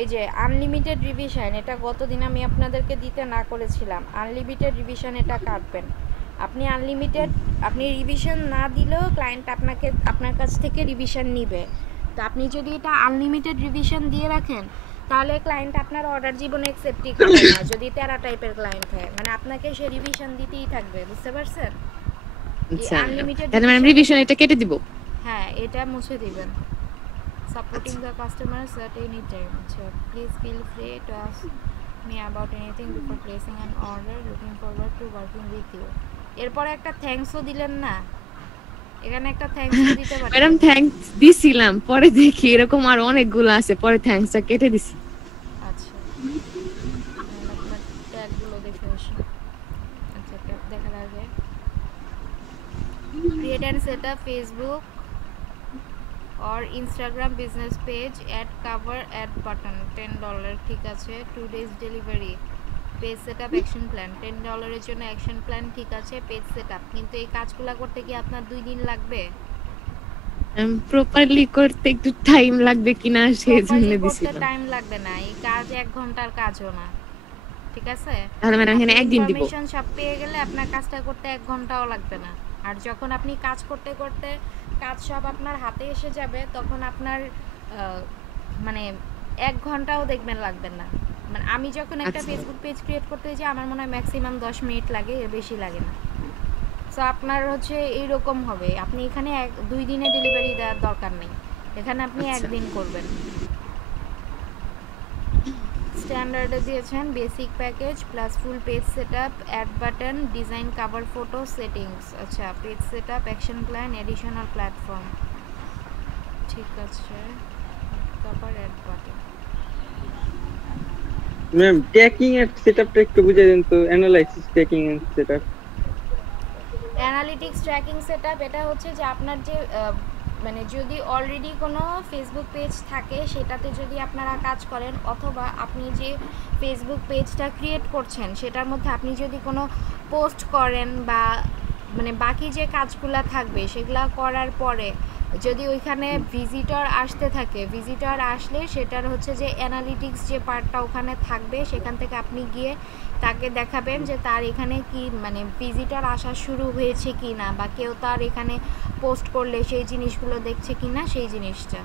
এই যে আনলিমিটেড রিভিশন, এটা গতদিন আমি আপনাদেরকে দিতে না করেছিলাম। আনলিমিটেড রিভিশন এটা কাটবেন। আপনি আনলিমিটেড, আপনি রিভিশন না দিলেও ক্লায়েন্ট আপনার কাছ থেকে রিভিশন নিবে। তো আপনি যদি এটা আনলিমিটেড রিভিশন দিয়ে রাখেন, তাহলে ক্লায়েন্ট আপনার অর্ডার জীবনে অ্যাকসেপ্টই করবে না, যদি তেরা টাইপের ক্লায়েন্ট হয়। মানে আপনাকে সে রিভিশন দিতেই থাকবে, বুঝতে পারছেন? আচ্ছা তাহলে ম্যাডাম রিভিশন এটা কেটে দিব? হ্যাঁ, এটা মুছে দিবেন। Supporting the customers at any time. So please feel free to ask me about anything before placing an order. Looking forward to working with you. এরপরে একটা থ্যাঙ্কসও দিলেন না, এখানে একটা থ্যাঙ্কসও দিতে পারেন। ম্যাডাম থ্যাঙ্কস দিছিলাম, পরে দেখি এরকম আর অনেকগুলো আছে, পরে থ্যাঙ্কসটা কেটে দিছি। আচ্ছা, আপনার ট্যাগগুলো দেখে আসি। আচ্ছা, ট্যাগ দেখার আগে create and set up Facebook or Instagram business page, add cover, add button, $10, ঠিক আছে। 2 days delivery, page setup, action plan, $10 এর জন্য action plan, ঠিক আছে। page setup, কিন্তু এই কাজগুলো করতে কি আপনার 2 দিন লাগবে? প্রপারলি করতে একটু টাইম লাগবে কিনা সেজন্য দিছিলাম। টাইম লাগবে না, এই কাজ 1 ঘন্টার কাজও না, ঠিক আছে। তাহলে ম্যাডাম এখানে একদিন দিব। ইনফরমেশন সব পেয়ে গেলে আপনার কাজটা করতে 1 ঘন্টাও লাগবে না। আর যখন আপনি কাজ করতে করতে কাজ সব আপনার হাতে এসে যাবে, তখন আপনার মানে 1 ঘন্টাও দেখবেন লাগবে না। মানে আমি যখন একটা ফেসবুক পেজ ক্রিয়েট করতে যাই, আমার মনে হয় ম্যাক্সিমাম 10 মিনিট লাগে, এর বেশি লাগে না। সো আপনার হচ্ছে এইরকম হবে, আপনি এখানে 2 দিনে ডেলিভারি দেওয়ার দরকার নেই, এখানে আপনি 1 দিন করবেন। স্ট্যান্ডার্ডে দিয়েছেন basic package plus full page setup, add button, design, cover photo, settings. আচ্ছা, page setup, action plan, additional platform, ঠিক আছে। Cover, add button. Ma'am tracking এর সেটআপটা একটু বুঝিয়ে দিন তো। অ্যানালাইসিস, ট্র্যাকিং এর সেটআপ, অ্যানালিটিক্স, ট্র্যাকিং সেটআপ, এটা হচ্ছে যে আপনার যে মানে যদি অলরেডি কোনো ফেসবুক পেজ থাকে সেটাতে যদি আপনারা কাজ করেন, অথবা আপনি যে ফেসবুক পেজটা ক্রিয়েট করছেন সেটার মধ্যে আপনি যদি কোনো পোস্ট করেন বা মানে বাকি যে কাজগুলো থাকবে সেগুলো করার পরে যদি ওইখানে ভিজিটর আসতে থাকে, ভিজিটর আসলে সেটার হচ্ছে যে অ্যানালিটিক্স যে পার্টটা ওখানে থাকবে, সেখান থেকে আপনি গিয়ে তাকে দেখাবেন যে তার এখানে কি মানে ভিজিটর আসা শুরু হয়েছে কি না, বা কেউ তার এখানে পোস্ট করলে সেই জিনিসগুলো দেখছে কি না, সেই জিনিসটা।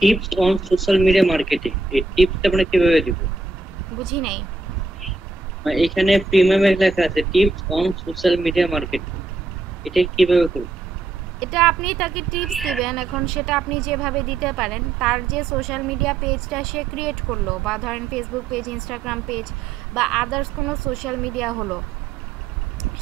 Tips on social media marketing, এই টিপসটা আমরা কিভাবে দিব? বুঝি নাই। এখানে প্রিমিয়ামে লেখা আছে tips on social media marketing, এটা কিভাবে করব? এটা আপনি তাকে টিপস দিবেন, এখন সেটা আপনি যেভাবে দিতে পারেন। তার যে সোশ্যাল মিডিয়া পেজটা সে ক্রিয়েট করলো, বা ধরেন ফেসবুক পেজ, ইনস্টাগ্রাম পেজ বা আদার্স কোনো সোশ্যাল মিডিয়া হলো,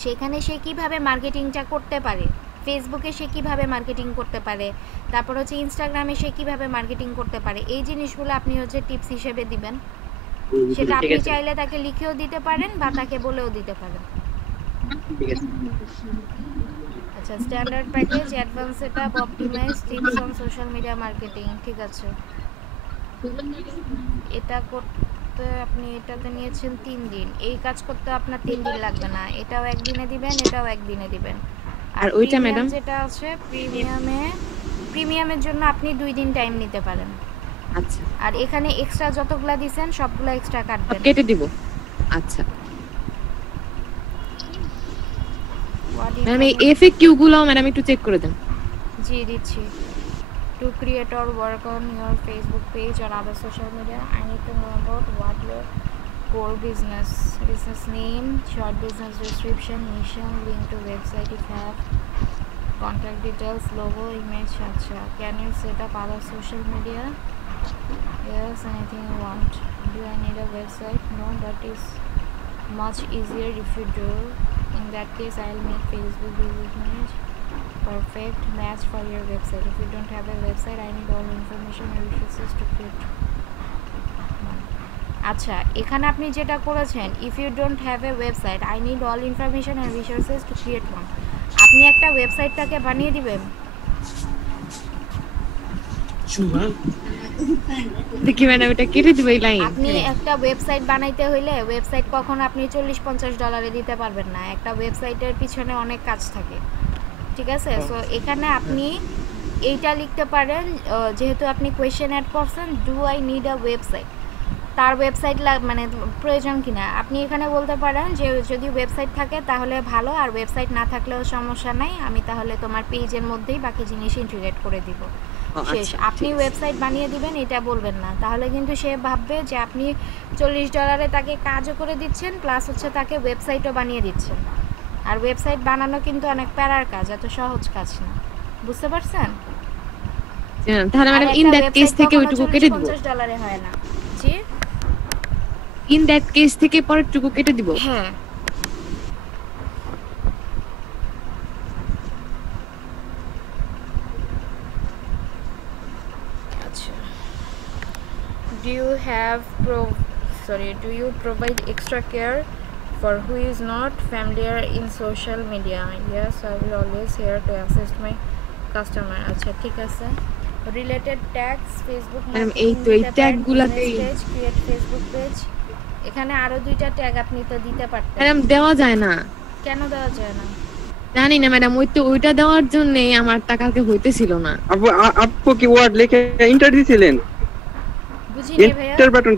সেখানে সে কিভাবে মার্কেটিংটা করতে পারে, ফেসবুকে সে কিভাবে মার্কেটিং করতে পারে, তারপর হচ্ছে ইনস্টাগ্রামে সে কিভাবে মার্কেটিং করতে পারে, এই জিনিসগুলো আপনি হচ্ছে টিপস হিসেবে দিবেন। সেটা আপনি চাইলে তাকে লিখেও দিতে পারেন বা তাকে বলেও দিতে পারেন। আচ্ছা, standard package, advance setup, optimise, tips on social media marketing, ঠিক আছে। এটা করতে আপনি এটাতে নিয়েছেন 3 দিন, এই কাজ করতে আপনার 3 দিন লাগবে না, এটাও একদিনে দিবেন, এটাও একদিনে দিবেন। আর ওইটা ম্যাডাম যেটা আছে প্রিমিয়ামের জন্য আপনি 2 দিন টাইম নিতে পারেন। আচ্ছা, আর এখানে এক্সট্রা যতগুলা দিবেন সবগুলা এক্সট্রা কাটবেন, কেটে দিব। আচ্ছা ম্যাম, এই এফএকিউ গুলো ম্যাডাম একটু চেক করে দেন। জি দিচ্ছি। To create or work on your Facebook page or other social media, I need to know about what your core business name, short business description, mission, link to website if you have, contact details, logo, image. Acha, can you set up other social media? Yes, anything you want. Do I need a website? No, that is much easier if you do. In that case, I'll make Facebook business page perfect match for your website. If you don't have a website, I need all information and resources to create one. আচ্ছা, এখানে আপনি যেটা করেছেন, if you don't have a website, I need all information and resources to create one. আপনি একটা ওয়েবসাইটটাকে বানিয়ে দিবেন। দেখি ম্যাডাম, এটা কেটে দিব এই লাইন। আপনি একটা ওয়েবসাইট বানাইতে হইলে ওয়েবসাইট কখনো আপনি $40-50 দিতে পারবেন না, একটা ওয়েবসাইটের পিছনে অনেক কাজ থাকে, ঠিক আছে। সো এখানে আপনি এইটা লিখতে পারেন, যেহেতু আপনি কোয়েশ্চেন অ্যাড করছেন, do I need a website, তার ওয়েবসাইট মানে প্রয়োজন কিনা, আপনি এখানে বলতে পারেন যে যদি ওয়েবসাইট থাকে তাহলে ভালো, আর ওয়েবসাইট না থাকলেও সমস্যা নাই, আমি তাহলে তোমার পেজের মধ্যেই বাকি জিনিস ইন্টিগ্রেট করে দিব, শেষ। আপনি ওয়েবসাইট বানিয়ে দিবেন, এটা বলবেন না, তাহলে কিন্তু সে ভাববে যে আপনি $40 তাকে কাজও করে দিচ্ছেন, প্লাস হচ্ছে তাকে ওয়েবসাইটও বানিয়ে দিচ্ছেন। আর ওয়েবসাইট বানানো কিন্তু অনেক প্যারার কাজ, এত সহজ কাজ না, বুঝতে পারছেন? তাহলে ম্যাডাম ইন দ্যাট কেস থেকে ওইটুকু কেটে দিব। $50 হয় না, জি। ইন দ্যাট কেস থেকে পরেরটুকু কেটে দিব। হ্যাঁ, আচ্ছা। Do you provide extra care for who is not familiar in social media? Yes, I will always here to assist my customer. আচ্ছা, ঠিক আছে। রিলেটেড ট্যাগস, ফেসবুক এই তো এই ট্যাগগুলোতেই ক্রিয়েট ফেসবুক পেজ, এখানে আরো 2টা ট্যাগ আপনি তো দিতে পারতেন। ম্যাডাম দেওয়া যায় না। কেন দেওয়া যায় না? জানি না ম্যাডাম, ওইটা দেওয়ার জন্য আমার টাকাকে হইতেছিল না। আপু কি ওয়ার্ড লিখে এন্টার দিছিলেন? বুঝিনি ভাইয়া। এন্টার বাটন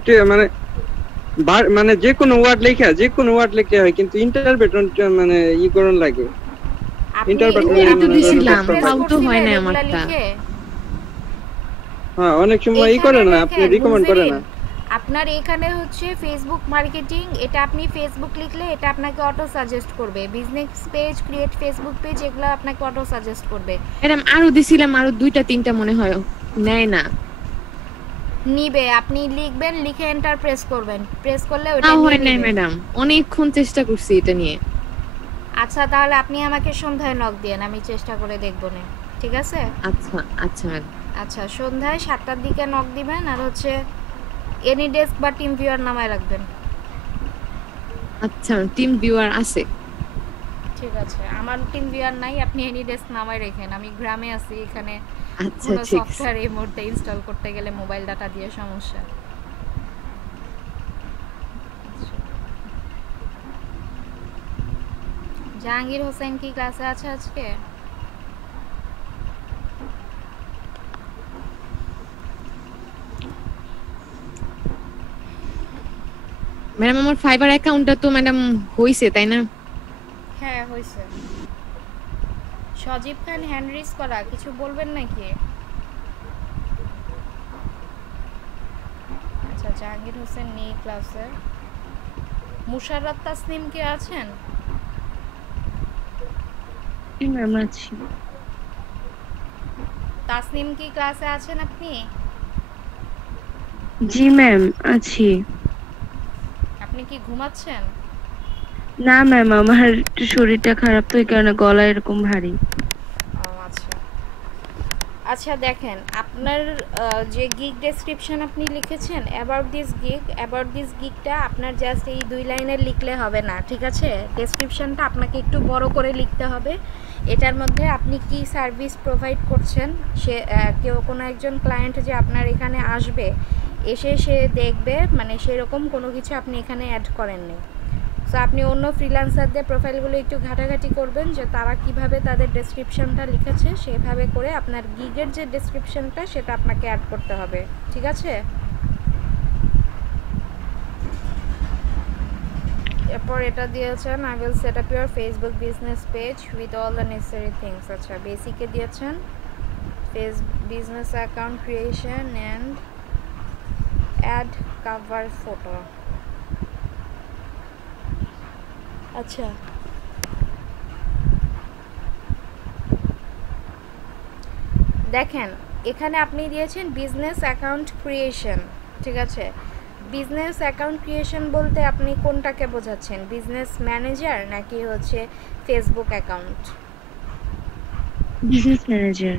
মানে যে কোনো ওয়ার্ড লেখা হয়, কিন্তু ইন্টার বাটন মানে করন লাগে। ইন্টার বাটন তো দিছিলাম, তাও তো হয় না আমারটা। হ্যাঁ, অনেক সময় করে না, আপনি রিকমেন্ড করে না। আপনার এখানে হচ্ছে ফেসবুক মার্কেটিং, এটা আপনি ফেসবুক লিখলে এটা আপনাকে অটো সাজেস্ট করবে, business page, create Facebook page, এগুলো আপনাকে অটো সাজেস্ট করবে। ম্যাডাম আরো দিছিলাম, আরো 2-3টা মনে হয় নেয় না। নিবে, আপনি লিখবেন, লিখে এন্টার প্রেস করবেন, প্রেস করলে ওটা হয় না ম্যাডাম, অনেকক্ষণ চেষ্টা করছি এটা নিয়ে। আচ্ছা, তাহলে আপনি আমাকে সন্ধ্যায় নক দেন, আমি চেষ্টা করে দেখব না, ঠিক আছে? আচ্ছা আচ্ছা ম্যাডাম। আচ্ছা, সন্ধ্যায় 7টার দিকে নক দিবেন, আর হচ্ছে এনি ডেস্ক বা টিম ভিউয়ার নামায় রাখবেন। আচ্ছা, টিম ভিউয়ার আছে। ঠিক আছে, আমার টিম ভিআর নাই, আপনি এনি ডেস্ক নামায় রেখেন। আমি গ্রামে আছি, এখানে আচ্ছা কোনো ঠিক আছে। সফটওয়্যার এই মুহূর্তে ইনস্টল করতে গেলে মোবাইল ডাটা দিয়ে সমস্যা। জাহাঙ্গীর হোসেন কি ক্লাসে আছে আজকে? ম্যাডাম আমার ফাইবার অ্যাকাউন্টটা তো ম্যাডাম হইছে তাই না? হ্যাঁ হয়েছে। সজীব খান হ্যান্ড রেজ করা, কিছু বলবেন নাকি? আচ্ছা, জাহাঙ্গীর হোসেন নেই ক্লাসে। মুশাররত তাসনিম কি আছেন? ম্যাম আছি। তাসনিম কি ক্লাসে আছেন আপনি? জি ম্যাম আছি। আপনি কি ঘুমাচ্ছেন? না ম্যাম, আমার একটু শরীরটা খারাপ তো, এই কারণে গলা এরকম ভারী। আচ্ছা আচ্ছা, দেখেন আপনার যে গিগ ডেসক্রিপশন আপনি লিখেছেন অ্যাবাউট দিস গিগটা আপনার জাস্ট এই 2 লাইনের লিখলে হবে না, ঠিক আছে? ডেসক্রিপশনটা আপনাকে একটু বড় করে লিখতে হবে। এটার মধ্যে আপনি কি সার্ভিস প্রোভাইড করছেন, সে কেউ কোনো একজন ক্লায়েন্ট যে আপনার এখানে আসবে, এসে সে দেখবে, মানে সেরকম কোনো কিছু আপনি এখানে অ্যাড করেননি। সো আপনি অন্য ফ্রিল্যান্সারদের প্রোফাইলগুলো একটু ঘাটাঘাটি করবেন যে তারা কিভাবে তাদের ডেসক্রিপশনটা লিখেছে, সেভাবে করে আপনার গিগের যে ডেসক্রিপশনটা সেটা আপনাকে অ্যাড করতে হবে, ঠিক আছে? এরপর এটা দিয়েছেন I will set up your Facebook business page with all the necessary things. আচ্ছা, বেসিকে দিয়েছেন business account creation and ad cover photo. আচ্ছা, দেখেন এখানে আপনি দিয়েছেন বিজনেস অ্যাকাউন্ট ক্রিয়েশন, ঠিক আছে? বিজনেস অ্যাকাউন্ট ক্রিয়েশন বলতে আপনি কোনটাকে বোঝাচ্ছেন, বিজনেস ম্যানেজার নাকি হচ্ছে ফেসবুক অ্যাকাউন্ট? Business manager.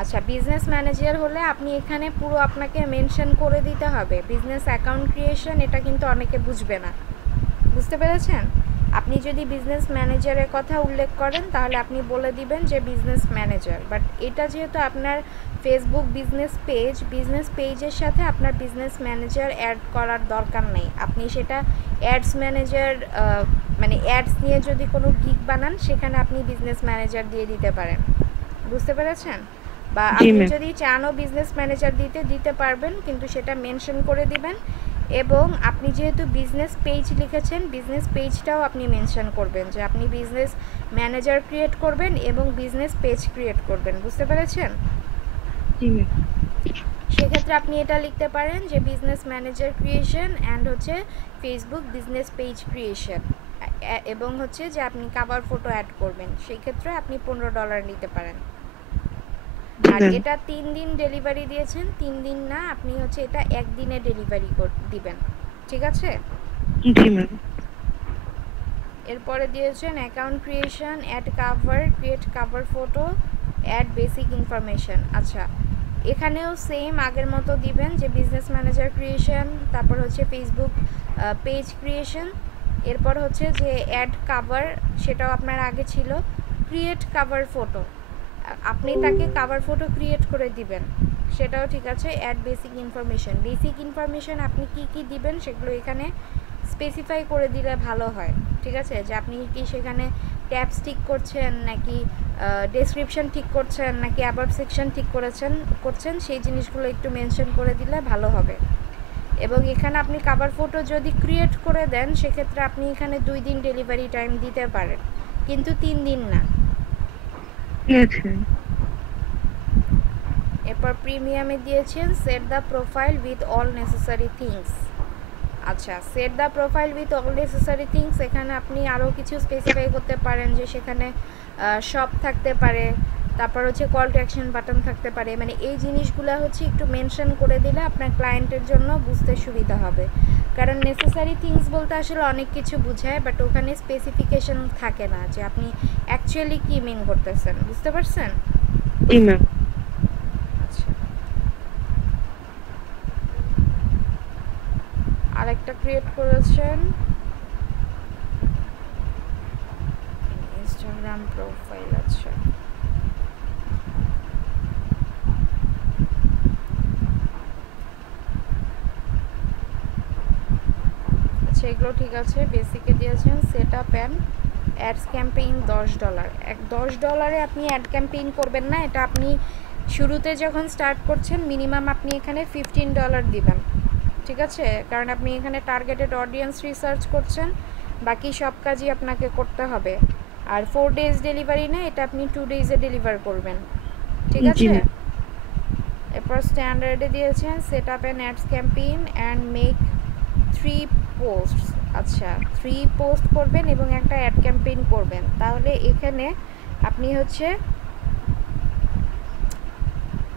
আচ্ছা, বিজনেস ম্যানেজার হলে আপনি এখানে পুরো আপনাকে মেনশন করে দিতে হবে। বিজনেস অ্যাকাউন্ট ক্রিয়েশন এটা কিন্তু অনেকে বুঝবে না, বুঝতে পেরেছেন? আপনি যদি বিজনেস ম্যানেজারের কথা উল্লেখ করেন তাহলে আপনি বলে দিবেন যে বিজনেস ম্যানেজার। বাট এটা যেহেতু আপনার ফেসবুক বিজনেস পেজের সাথে আপনার বিজনেস ম্যানেজার অ্যাড করার দরকার নেই। আপনি সেটা অ্যাডস ম্যানেজার, মানে অ্যাডস নিয়ে যদি কোনো গিগ বানান সেখানে আপনি বিজনেস ম্যানেজার দিয়ে দিতে পারেন, বুঝতে পেরেছেন? বা আপনি যদি চানও বিজনেস ম্যানেজার দিতে পারবেন, কিন্তু সেটা মেনশন করে দিবেন। এবং আপনি যেহেতু বিজনেস পেজ লিখেছেন, বিজনেস পেজটাও আপনি মেনশন করবেন যে আপনি বিজনেস ম্যানেজার ক্রিয়েট করবেন এবং বিজনেস পেজ ক্রিয়েট করবেন, বুঝতে পেরেছেন? সেক্ষেত্রে আপনি এটা লিখতে পারেন যে বিজনেস ম্যানেজার ক্রিয়েশন অ্যান্ড হচ্ছে ফেসবুক বিজনেস পেজ ক্রিয়েশন, এবং হচ্ছে যে আপনি কভার ফটো অ্যাড করবেন। সেই ক্ষেত্রে আপনি $15 নিতে পারেন। আর এটা 3 দিন ডেলিভারি দিয়েছেন, 3 দিন না, আপনি হচ্ছে এটা 1 দিনে ডেলিভারি দিবেন, ঠিক আছে? জি ম্যাম। এরপরে দিয়েছেন account creation, ad cover, create cover photo, add basic information. আচ্ছা, এখানেও সেম আগের মতো দিবেন যে বিজনেস ম্যানেজার ক্রিয়েশন, তারপর হচ্ছে ফেসবুক পেজ ক্রিয়েশন, এরপর হচ্ছে যে অ্যাড কভার, সেটাও আপনার আগে ছিল, ক্রিয়েট কভার ফটো, আপনি তাকে কভার ফটো ক্রিয়েট করে দিবেন, সেটাও ঠিক আছে। অ্যাড বেসিক ইনফরমেশন আপনি কি দিবেন সেগুলো এখানে স্পেসিফাই করে দিলে ভালো হয়, ঠিক আছে? যে আপনি কি সেখানে ট্যাবস ঠিক করছেন নাকি ডেসক্রিপশন ঠিক করছেন নাকি অ্যাবাউট সেকশন ঠিক করছেন সেই জিনিসগুলো একটু মেনশন করে দিলে ভালো হবে। এবং এখানে আপনি কভার ফটো যদি ক্রিয়েট করে দেন সেক্ষেত্রে আপনি এখানে 2 দিন ডেলিভারি টাইম দিতে পারেন, কিন্তু 3 দিন না। এরপর প্রিমিয়ামে দিয়েছেন set the profile with all necessary things. আচ্ছা, set the profile with all necessary things, এখানে আপনি আরও কিছু স্পেসিফাই করতে পারেন যে সেখানে শপ থাকতে পারে, তারপর হচ্ছে কল টু অ্যাকশন বাটন থাকতে পারে, মানে এই জিনিসগুলো হচ্ছে একটু মেনশন করে দিলে আপনার ক্লায়েন্টের জন্য বুঝতে সুবিধা হবে। কারণ নেসেসারি থিংস বলতে আসলে অনেক কিছু বোঝায়, বাট ওখানে স্পেসিফিকেশন থাকে না যে আপনি অ্যাকচুয়ালি কি মিন করতেছেন, বুঝতে পারছেন? আচ্ছা, আরেকটা ক্রিয়েট করেছেন কনফার্ম প্রোফাইল। আচ্ছা আচ্ছা এগুলো ঠিক আছে। বেসিকে দিয়েছেন set up and ads campaign $10। $10 আপনি অ্যাড ক্যাম্পেইন করবেন না, এটা আপনি শুরুতে যখন স্টার্ট করছেন মিনিমাম আপনি এখানে $15 দিবেন, ঠিক আছে? কারণ আপনি এখানে টার্গেটেড অডিয়েন্স রিসার্চ করছেন, বাকি সব কাজই আপনাকে করতে হবে। আর 4 days ডেলিভারি না, এটা আপনি 2 days-এ ডেলিভার করবেন, ঠিক আছে? এরপর স্ট্যান্ডার্ডে দিয়েছেন set up an ads campaign and make 3 posts. আচ্ছা 3 পোস্ট করবেন এবং একটা অ্যাড ক্যাম্পেইন করবেন, তাহলে এখানে আপনি হচ্ছে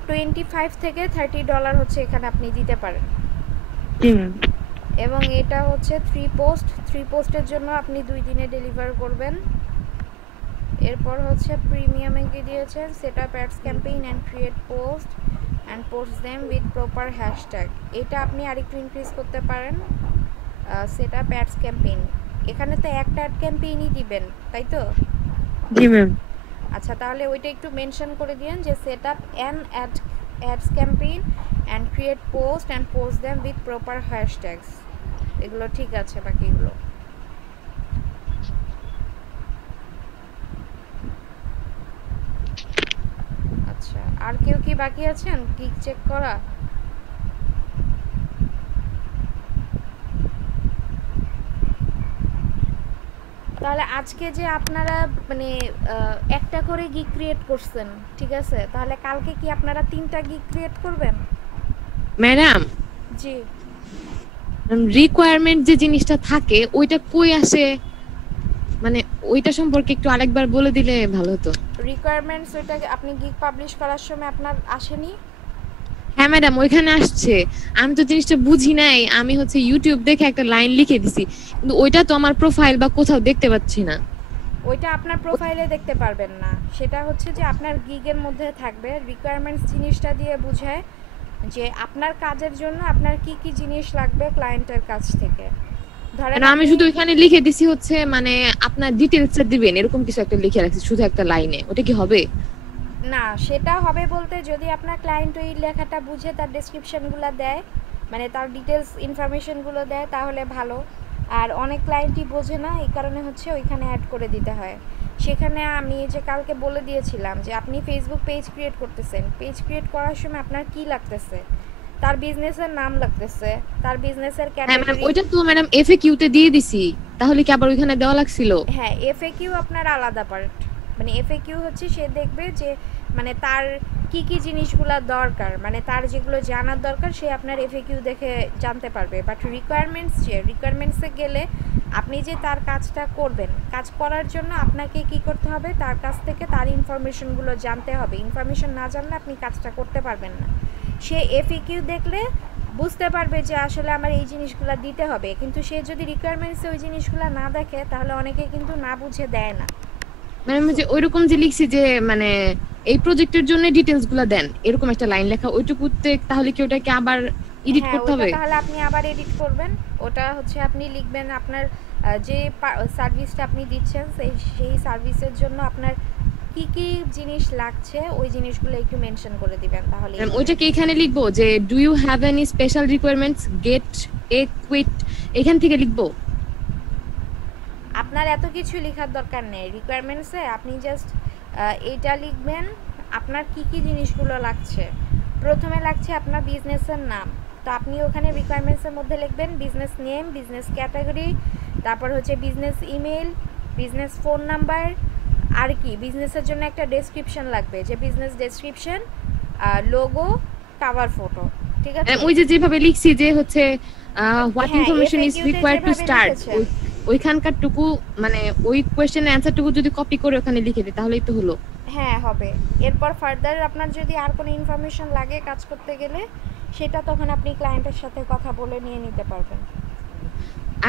$25 থেকে $30 হচ্ছে এখানে আপনি দিতে পারেন। এবং এটা হচ্ছে 3 পোস্টের জন্য আপনি 2 দিনে ডেলিভার করবেন। এরপর হচ্ছে প্রিমিয়ামে কি দিয়েছেন set up ads campaign and create post and post them with proper hashtag. এটা আপনি আরেকটু ইনক্রিজ করতে পারেন। সেট আপ অ্যাডস ক্যাম্পেইন, এখানে তো একটা অ্যাড ক্যাম্পেইনই দিবেন তাই তো? জি ম্যাম। আচ্ছা তাহলে ওইটা একটু মেনশন করে দিন যে set up an ads campaign and create post and post them with proper hashtags. এগুলো ঠিক আছে বাকিগুলো। আচ্ছা আর কেউ কি বাকি আছেন গিগ চেক করা? তাহলে আজকে যে আপনারা মানে একটা করে গিগ ক্রিয়েট করছেন, ঠিক আছে? তাহলে কালকে কি আপনারা 3টা গিগ ক্রিয়েট করবেন? ম্যাডাম জি রিকোয়ারমেন্ট যে জিনিসটা থাকে ওইটা কই আসে, মানে ওইটা সম্পর্কে একটু আরেকবার বলে দিলে ভালো হতো। রিকোয়ারমেন্টস ওইটা আপনি গিগ পাবলিশ করার সময় আপনার আসেনি? হ্যাঁ ম্যাডাম ওইখানে আসছে, আমি তো জিনিসটা বুঝি নাই, আমি হচ্ছে ইউটিউব দেখে একটা লাইন লিখে দিছি, কিন্তু ওইটা তো আমার প্রোফাইল বা কোথাও দেখতে পাচ্ছি না। ওইটা আপনার প্রোফাইলে দেখতে পারবেন না, সেটা হচ্ছে যে আপনার গিগের মধ্যে থাকবে। রিকোয়ারমেন্টস জিনিসটা দিয়ে বোঝায় যে আপনার কাজের জন্য আপনার কি কি জিনিস লাগবে ক্লায়েন্টের কাছ থেকে। ধরেন আমি শুধু এখানে লিখে দিছি হচ্ছে মানে আপনার ডিটেইলসটা দিবেন এরকম কিছু একটা লিখে রাখছি শুধু একটা লাইনে, ওটা কি হবে? না সেটা হবে বলতে যদি আপনার ক্লায়েন্ট ওই লেখাটা বুঝে তার ডেসক্রিপশনগুলো দেয়, মানে তার ডিটেলস ইনফরমেশনগুলো দেয় তাহলে ভালো। আর অনেক ক্লায়েন্টই বোঝে না, এই কারণে হচ্ছে ওইখানে অ্যাড করে দিতে হয়। সেখানে আমি যে কালকে বলে দিয়েছিলাম যে আপনি ফেসবুক পেজ ক্রিয়েট করতেছেন, পেজ ক্রিয়েট করার সময় আপনার কি লাগতেছে, তার বিজনেসের নাম লাগতেছে, তার বিজনেসের ক্যাটাগরি। ওইটা তো ম্যাডাম এফএকিউ তে দিয়ে দিছি, তাহলে কি আবার ওইখানে দেওয়া লাগছিল? হ্যাঁ এফএকিউ আপনার আলাদা পার্ট, মানে এফএকিউ হচ্ছে সে দেখবে যে মানে তার কি কি জিনিসগুলো দরকার, মানে তার যেগুলো জানার দরকার সে আপনার এফএকিউ দেখে জানতে পারবে। বাট রিকোয়ারমেন্টসে গেলে আপনি যে তার কাজটা করবেন, কাজ করার জন্য আপনাকে কি করতে হবে, তার কাছ থেকে তার ইনফরমেশনগুলো জানতে হবে। ইনফরমেশন না জানলে আপনি কাজটা করতে পারবেন না। সে এফএকিউ দেখলে বুঝতে পারবে যে আসলে আমার এই জিনিসগুলো দিতে হবে, কিন্তু সে যদি রিকোয়ারমেন্টসে ওই জিনিসগুলো না দেখে তাহলে অনেকে কিন্তু না বুঝে দেয় না। মানে যে ওইরকম যে লিখছি যে মানে এই প্রজেক্টের জন্য ডিটেইলসগুলো দেন এরকম একটা লাইন লেখা, ওইটুকুতে তাহলে কি ওটাকে আবার এডিট করতে হবে? তাহলে আপনি আবার এডিট করবেন। ওটা হচ্ছে আপনি লিখবেন আপনার যে সার্ভিসটা আপনি দিচ্ছেন সেই সার্ভিসের জন্য আপনার কি কি জিনিস লাগছে ওই জিনিসগুলো একটু মেনশন করে দিবেন। তাহলে ওইটা কি এখানে লিখবো যে do you have any special requirements get a quote, এখান থেকে লিখবো? আপনার এত কিছু লেখার দরকার নেই। রিকোয়ারমেন্টসে আপনি জাস্ট এইটা লিখবেন আপনার কি কি জিনিসগুলো লাগছে। প্রথমে লাগছে আপনার বিজনেসের নাম, তো আপনি ওখানে রিকোয়ারমেন্টসের মধ্যে লিখবেন বিজনেস নেম, বিজনেস ক্যাটাগরি, তারপর হচ্ছে business email, business phone number, আর কি বিজনেসের জন্য একটা ডেসক্রিপশন লাগবে, যে business description, logo, cover photo, ঠিক আছে? ওই যে যেভাবে লিখছি যে হচ্ছে what information is required to start, ওইখানকার টুকু মানে ওই কোশ্চেনের অ্যানসারটুকু যদি কপি করে ওখানে লিখে দিই তাহলেই তো হলো। হ্যাঁ হবে। এরপর ফার্দার আপনার যদি আর কোনো ইনফরমেশন লাগে কাজ করতে গেলে সেটা তখন আপনি ক্লায়েন্টের সাথে কথা বলে নিয়ে নিতে পারবেন।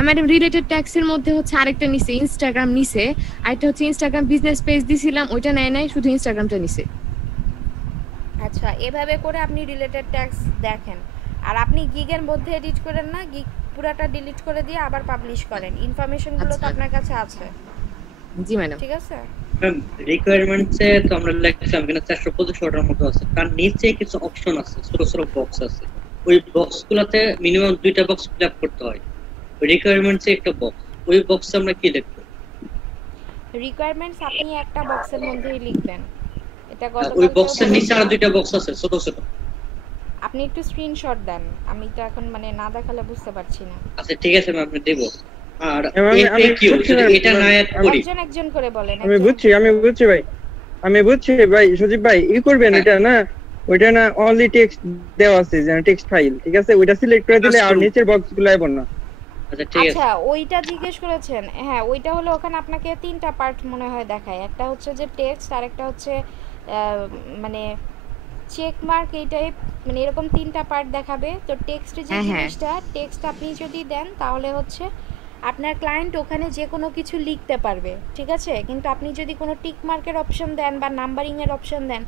ম্যাডাম রিলেটেড ট্যাক্সের মধ্যে হচ্ছে আরেকটা নিছে, ইনস্টাগ্রাম নিছে, আরেকটা হচ্ছে ইনস্টাগ্রাম বিজনেস পেজ দিছিলাম, ওইটা নেয় নাই, শুধু ইনস্টাগ্রামটা নিছে। আচ্ছা এভাবে করে আপনি রিলেটেড ট্যাক্স দেখেন। আর আপনি গিগের মধ্যে এডিট করেন না, গিগ পুরাটা ডিলিট করে দিয়ে আবার পাবলিশ করেন। ইনফরমেশনগুলো তো আপনার কাছে আছে। জি ম্যাডাম। ঠিক আছে। ম্যাম রিকোয়ারমেন্টসে তো আমরা লিখলাম কিনা 425 ওয়াটের মতো আছে, তার নিচে কিছু অপশন আছে, ছোট ছোট বক্স আছে, ওই বক্সগুলোতে মিনিমাম 2টা বক্স ফিল আপ করতে হয়। রিকোয়ারমেন্টসে একটা বক্স, ওই বক্সে আমরা কি লিখব? রিকোয়ারমেন্টস আপনি একটা বক্সের মধ্যেই লিখবেন। এটা ওই গতকাল বক্সের নিচে আর 2টা বক্স আছে ছোট ছোট। আপনি একটু স্ক্রিনশট দেন, আমি তো এখন মানে না দেখালে বুঝতে পারছি না। আচ্ছা ঠিক আছে ম্যাম, আমি দেব। আর আমি FAQ যদি এটা না অ্যাড করি, একজন একজন করে বলেন। আমি বুঝছি ভাই, ভাই সজীব ভাই ই করবেন এটা না, ওইটা না অনলি টেক্সট দেওয়া আছে, যেন টেক্সট ফাইল, ঠিক আছে, ওইটা সিলেক্ট করে দিলে আর নিচের বক্সগুলো আইব না। আচ্ছা ঠিক আছে। আচ্ছা ওইটা জিজ্ঞেস করেছেন, হ্যাঁ ওইটা হলো ওখানে আপনাকে 3টা পার্ট মনে হয় দেখায়, একটা হচ্ছে যে টেক্সট, আর একটা হচ্ছে মানে চেক মার্ক, এই টাইপ, মানে এরকম 3টা পার্ট দেখাবে। তো টেক্সটের যে জিনিসটা, টেক্সট আপনি যদি দেন তাহলে হচ্ছে আপনার ক্লায়েন্ট ওখানে যে কোনো কিছু লিখতে পারবে, ঠিক আছে। কিন্তু আপনি যদি কোনো টিক মার্কের অপশন দেন বা নাম্বারিংয়ের অপশন দেন,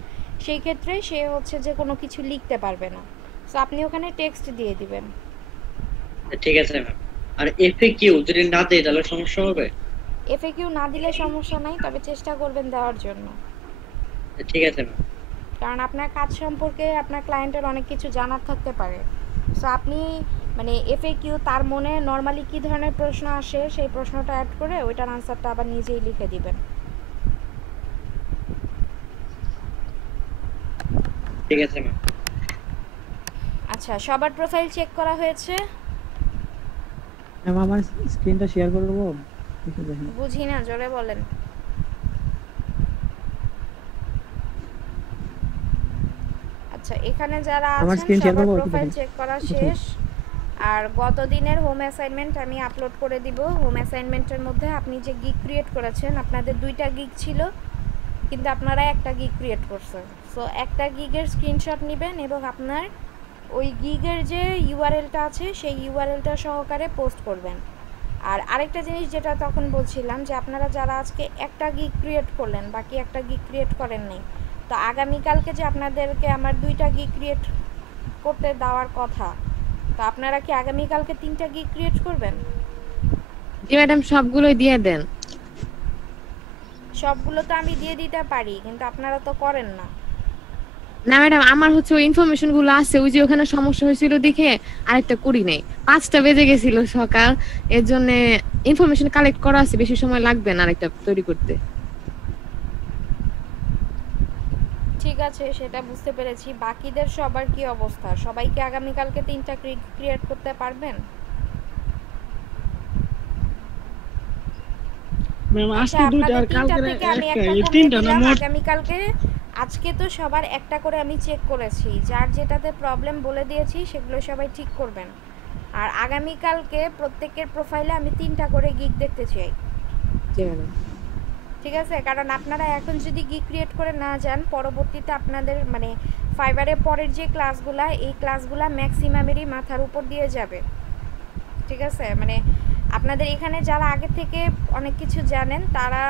সেই ক্ষেত্রে সে হচ্ছে যে কোনো কিছু লিখতে পারবে না। সো আপনি ওখানে টেক্সট দিয়ে দিবেন। ঠিক আছে ম্যাম। আর FAQ যদি না দেই তাহলে সমস্যা হবে? FAQ না দিলে সমস্যা নাই, তবে চেষ্টা করবেন দেওয়ার জন্য। ঠিক আছে ম্যাম। কারণ আপনার কাজ সম্পর্কে আপনার ক্লায়েন্টের অনেক কিছু জানার থাকতে পারে। সো আপনি মানে FAQ তার মনে নরমালি কী ধরনের প্রশ্ন আসে সেই প্রশ্নটা অ্যাড করে ওইটার আনসারটা আবার নিজেই লিখে দিবেন। ঠিক আছে ম্যাম। আচ্ছা সবার প্রোফাইল চেক করা হয়েছে? ম্যাম আমার স্ক্রিনটা শেয়ার করে দেবো, বুঝি না, জোরে বলেন। আচ্ছা এখানে যারা আছেন সবার প্রোফাইল চেক করা শেষ। আর গত দিনের হোম অ্যাসাইনমেন্ট আমি আপলোড করে দিব। হোম অ্যাসাইনমেন্টের মধ্যে আপনি যে গিগ ক্রিয়েট করেছেন, আপনাদের 2টা গিগ ছিল কিন্তু আপনারা একটা গিগ ক্রিয়েট করছেন। সো একটা গিগের স্ক্রিনশট নেবেন এবং আপনার ওই গিগের যে ইউআরএলটা আছে সেই ইউআরএলটা সহকারে পোস্ট করবেন। আর আরেকটা জিনিস যেটা তখন বলছিলাম, যে আপনারা যারা আজকে একটা গিগ ক্রিয়েট করলেন, বাকি একটা গিগ ক্রিয়েট করেন নাই, তো আগামীকালকে যে আপনাদেরকে আমার 2টা গিগ ক্রিয়েট করতে দেওয়ার কথা, তো আপনারা কি আগামীকালকে 3টা গিগ ক্রিয়েট করবেন? জি ম্যাডাম, সবগুলোই দিয়ে দেন। সবগুলো তো আমি দিয়ে দিতে পারি, কিন্তু আপনারা তো করেন না। না ম্যাডাম, আমার হচ্ছে ওই ইনফরমেশন গুলো আছে, ওই যে ওখানে সমস্যা হয়েছিল দেখে আরেকটা করি নাই। 5টা বেজে গেছিল সকাল, এর জন্য ইনফরমেশন কালেক্ট করা আছে, বেশি সময় লাগবে না আরেকটা তৈরি করতে। ঠিক আছে, সেটা বুঝতে পেরেছি। বাকিদের সবার কি অবস্থা? সবাই কি আগামীকালকে 3টা ক্রিয়েট করতে পারবেন? ম্যাম আজকে 2টা আর কালকে একটা, এই 3টা না মোট। আগামীকালকে, আজকে তো সবার একটা করে আমি চেক করেছি, যার যেটাতে প্রবলেম বলে দিয়েছি সেগুলো সবাই ঠিক করবেন। আর আগামীকালকে প্রত্যেকের প্রোফাইলে আমি 3টা করে গিগ দেখতে চাই। ঠিক আছে, কারণ আপনারা এখন যদি গিগ ক্রিয়েট করে না যান, পরবর্তীতে আপনাদের মানে ফাইবারের পরের যে ক্লাসগুলা, এই ক্লাসগুলা ম্যাক্সিমামেরই মাথার উপর দিয়ে যাবে। ঠিক আছে, মানে আপনাদের এখানে যারা আগে থেকে অনেক কিছু জানেন তারা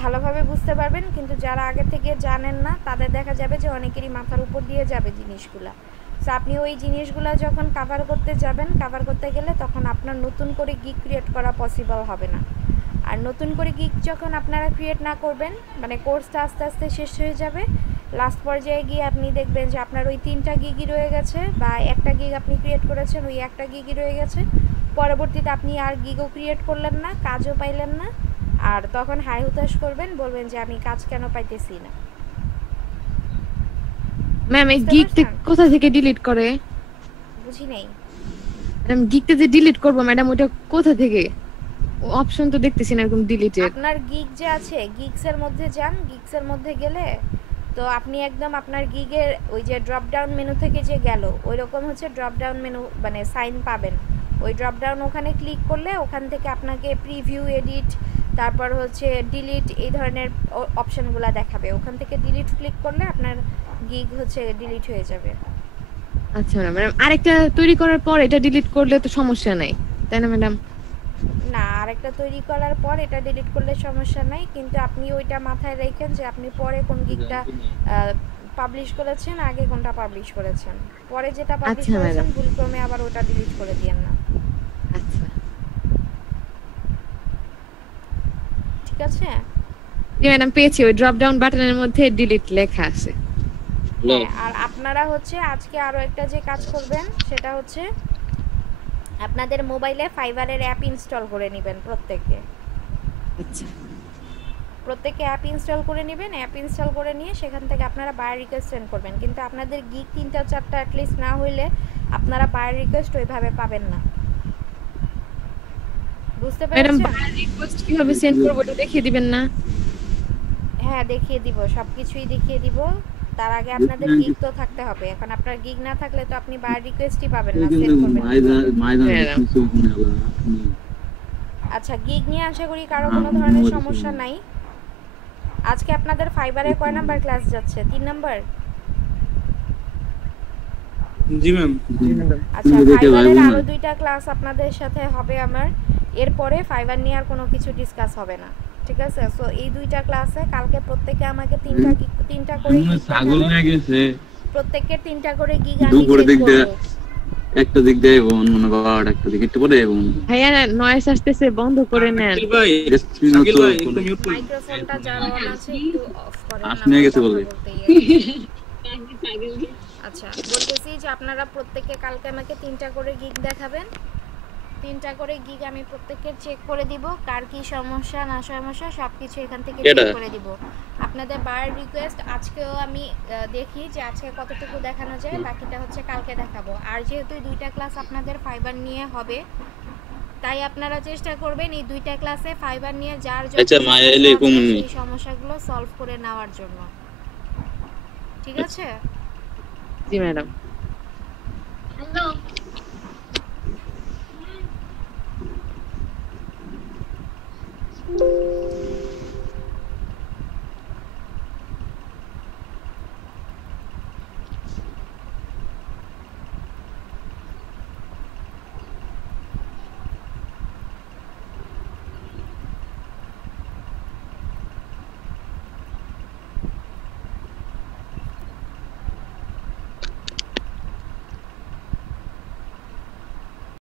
ভালোভাবে বুঝতে পারবেন, কিন্তু যারা আগে থেকে জানেন না তাদের দেখা যাবে যে অনেকেরই মাথার উপর দিয়ে যাবে জিনিসগুলা। সো আপনি ওই জিনিসগুলো যখন কাভার করতে যাবেন, কাভার করতে গেলে তখন আপনার নতুন করে গিগ ক্রিয়েট করা পসিবল হবে না। আর নতুন করে গিগ যখন আপনারা ক্রিয়েট না করবেন, মানে কোর্সটা আস্তে আস্তে শেষ হয়ে যাবে, লাস্ট পর্যায়ে গিয়ে আপনি দেখবেন যে আপনার ওই 3টা গিগই রয়ে গেছে, বা একটা গিগ আপনি ক্রিয়েট করেছেন ওই একটা গিগই রয়ে গেছে। পরবর্তীতে আপনি আর গিগও ক্রিয়েট করলেন না, কাজও পাইলেন না, আর তখন হাই হুতাশ করবেন, বলবেন যে আমি কাজ কেন পাইতেছি না। ম্যাম এই গিগটা কোথা থেকে ডিলিট করে? বুঝি নাই ম্যাডাম, গিগটা যে ডিলিট করব ম্যাডাম, ওটা কোথা থেকে? অপশন তো দেখতেছি না এরকম ডিলিটেড। আপনার গিগ যে আছে, গিগসের মধ্যে যান, গিগসের মধ্যে গেলে তো আপনি একদম আপনার গিগের ওই যে ড্রপ ডাউন মেনু থেকে যে গেল, ওই রকম হচ্ছে ড্রপ ডাউন মেনু, মানে সাইন পাবেন। ওই ড্রপ ডাউন ওখানে ক্লিক করলে ওখান থেকে আপনাকে প্রিভিউ, এডিট, তারপর হচ্ছে ডিলিট, এই ধরনের অপশনগুলো দেখাবে। ওখান থেকে ডিলিট ক্লিক করলে আপনার গিগ হচ্ছে ডিলিট হয়ে যাবে। আচ্ছা ম্যাডাম, আরেকটা তৈরি করার পর এটা ডিলিট করলে তো সমস্যা নাই, তাই না ম্যাডাম? না, আরেকটা তৈরি করার পর এটা ডিলিট করলে সমস্যা নাই, কিন্তু আপনি ওইটা মাথায় রাখেন যে আপনি পরে কোন গিগটা পাবলিশ করেছেন, আগে কোনটা পাবলিশ করেছেন। পরে যেটা পাবলিশ করেছেন ভুলক্রমে আবার ওটা ডিলিট করে দিয়েন না। আচ্ছা ঠিক আছে। জি ম্যাডাম পেয়েছি, ওই ড্রপ ডাউন বাটনের মধ্যে ডিলিট লেখা আছে। হ্যাঁ, আর আপনারা হচ্ছে আজকে আরো একটা যে কাজ করবেন সেটা হচ্ছে আপনাদের মোবাইলে ফাইবারের অ্যাপ ইনস্টল করে নেবেন প্রত্যেকে। আচ্ছা, প্রত্যেকে অ্যাপ ইনস্টল করে নেবেন। অ্যাপ ইনস্টল করে নিয়ে সেখান থেকে আপনারা বায়ার রিকোয়েস্ট সেন্ড করবেন। কিন্তু আপনাদের গিগ 3টা 4টা অ্যাটলিস্ট না হইলে আপনারা বায়ার রিকোয়েস্ট ওইভাবে পাবেন না। বুঝতে ম্যাডাম পেরেছেন? বায়ার রিকোয়েস্ট কিভাবে সেন্ড করব এটা দেখিয়ে দিবেন না? হ্যাঁ, দেখিয়ে দিব, সবকিছুই দেখিয়ে দিব। তার আগে আপনাদের গিগ তো থাকতে হবে। এখন আপনার গিগ না থাকলে তো আপনি বায়ার রিকোয়েস্টই পাবেন না, সেন্ড করবেন না। আচ্ছা, গিগ নিয়ে আশা করি কারো কোনো ধরনের সমস্যা নাই। আজকে আপনাদের ফাইবারে কয় নাম্বার ক্লাস যাচ্ছে? 3 নাম্বার? জি ম্যাম। আচ্ছা, ফাইবারের আরো 2টা ক্লাস আপনাদের সাথে হবে আমার। এরপরে ফাইবার নিয়ে আর কোনো কিছু ডিসকাস হবে না, ঠিক আছে? সো এই 2টা ক্লাসে কালকে প্রত্যেককে আমাকে 3টা করে ছাগল হয়ে গেছে, প্রত্যেককে 3টা করে গিগ আমি চেক করব। একটা দিক দিয়ে বোন মনে কর, একটা দিক একটু পরে বোন ভাইয়া নয়েজ আসতেছে, বন্ধ করে নেন। ভাই মাইক্রোফোনটা যার অন আছে একটু অফ করেন। আসনে গেছে বলে। আচ্ছা, বলতেছি যে আপনারা প্রত্যেককে কালকে আমাকে 3টা করে গিগ দেখাবেন। 3টা করে গিগ আমি প্রত্যেককে চেক করে দিব, কার কি সমস্যা না সমস্যা সবকিছু এখান থেকে চেক করে দিব। আপনাদের বায়ার রিকোয়েস্ট আজকেও আমি দেখি যে আজকে কতটুকু দেখানো যায়, বাকিটা হচ্ছে কালকে দেখাবো। আর যেহেতু 2টা ক্লাস আপনাদের ফাইবার নিয়ে হবে, তাই আপনারা চেষ্টা করবেন এই 2টা ক্লাসে ফাইবার নিয়ে যার এই সমস্যাগুলো সলভ করে নেওয়ার জন্য, ঠিক আছে? জি ম্যাডাম।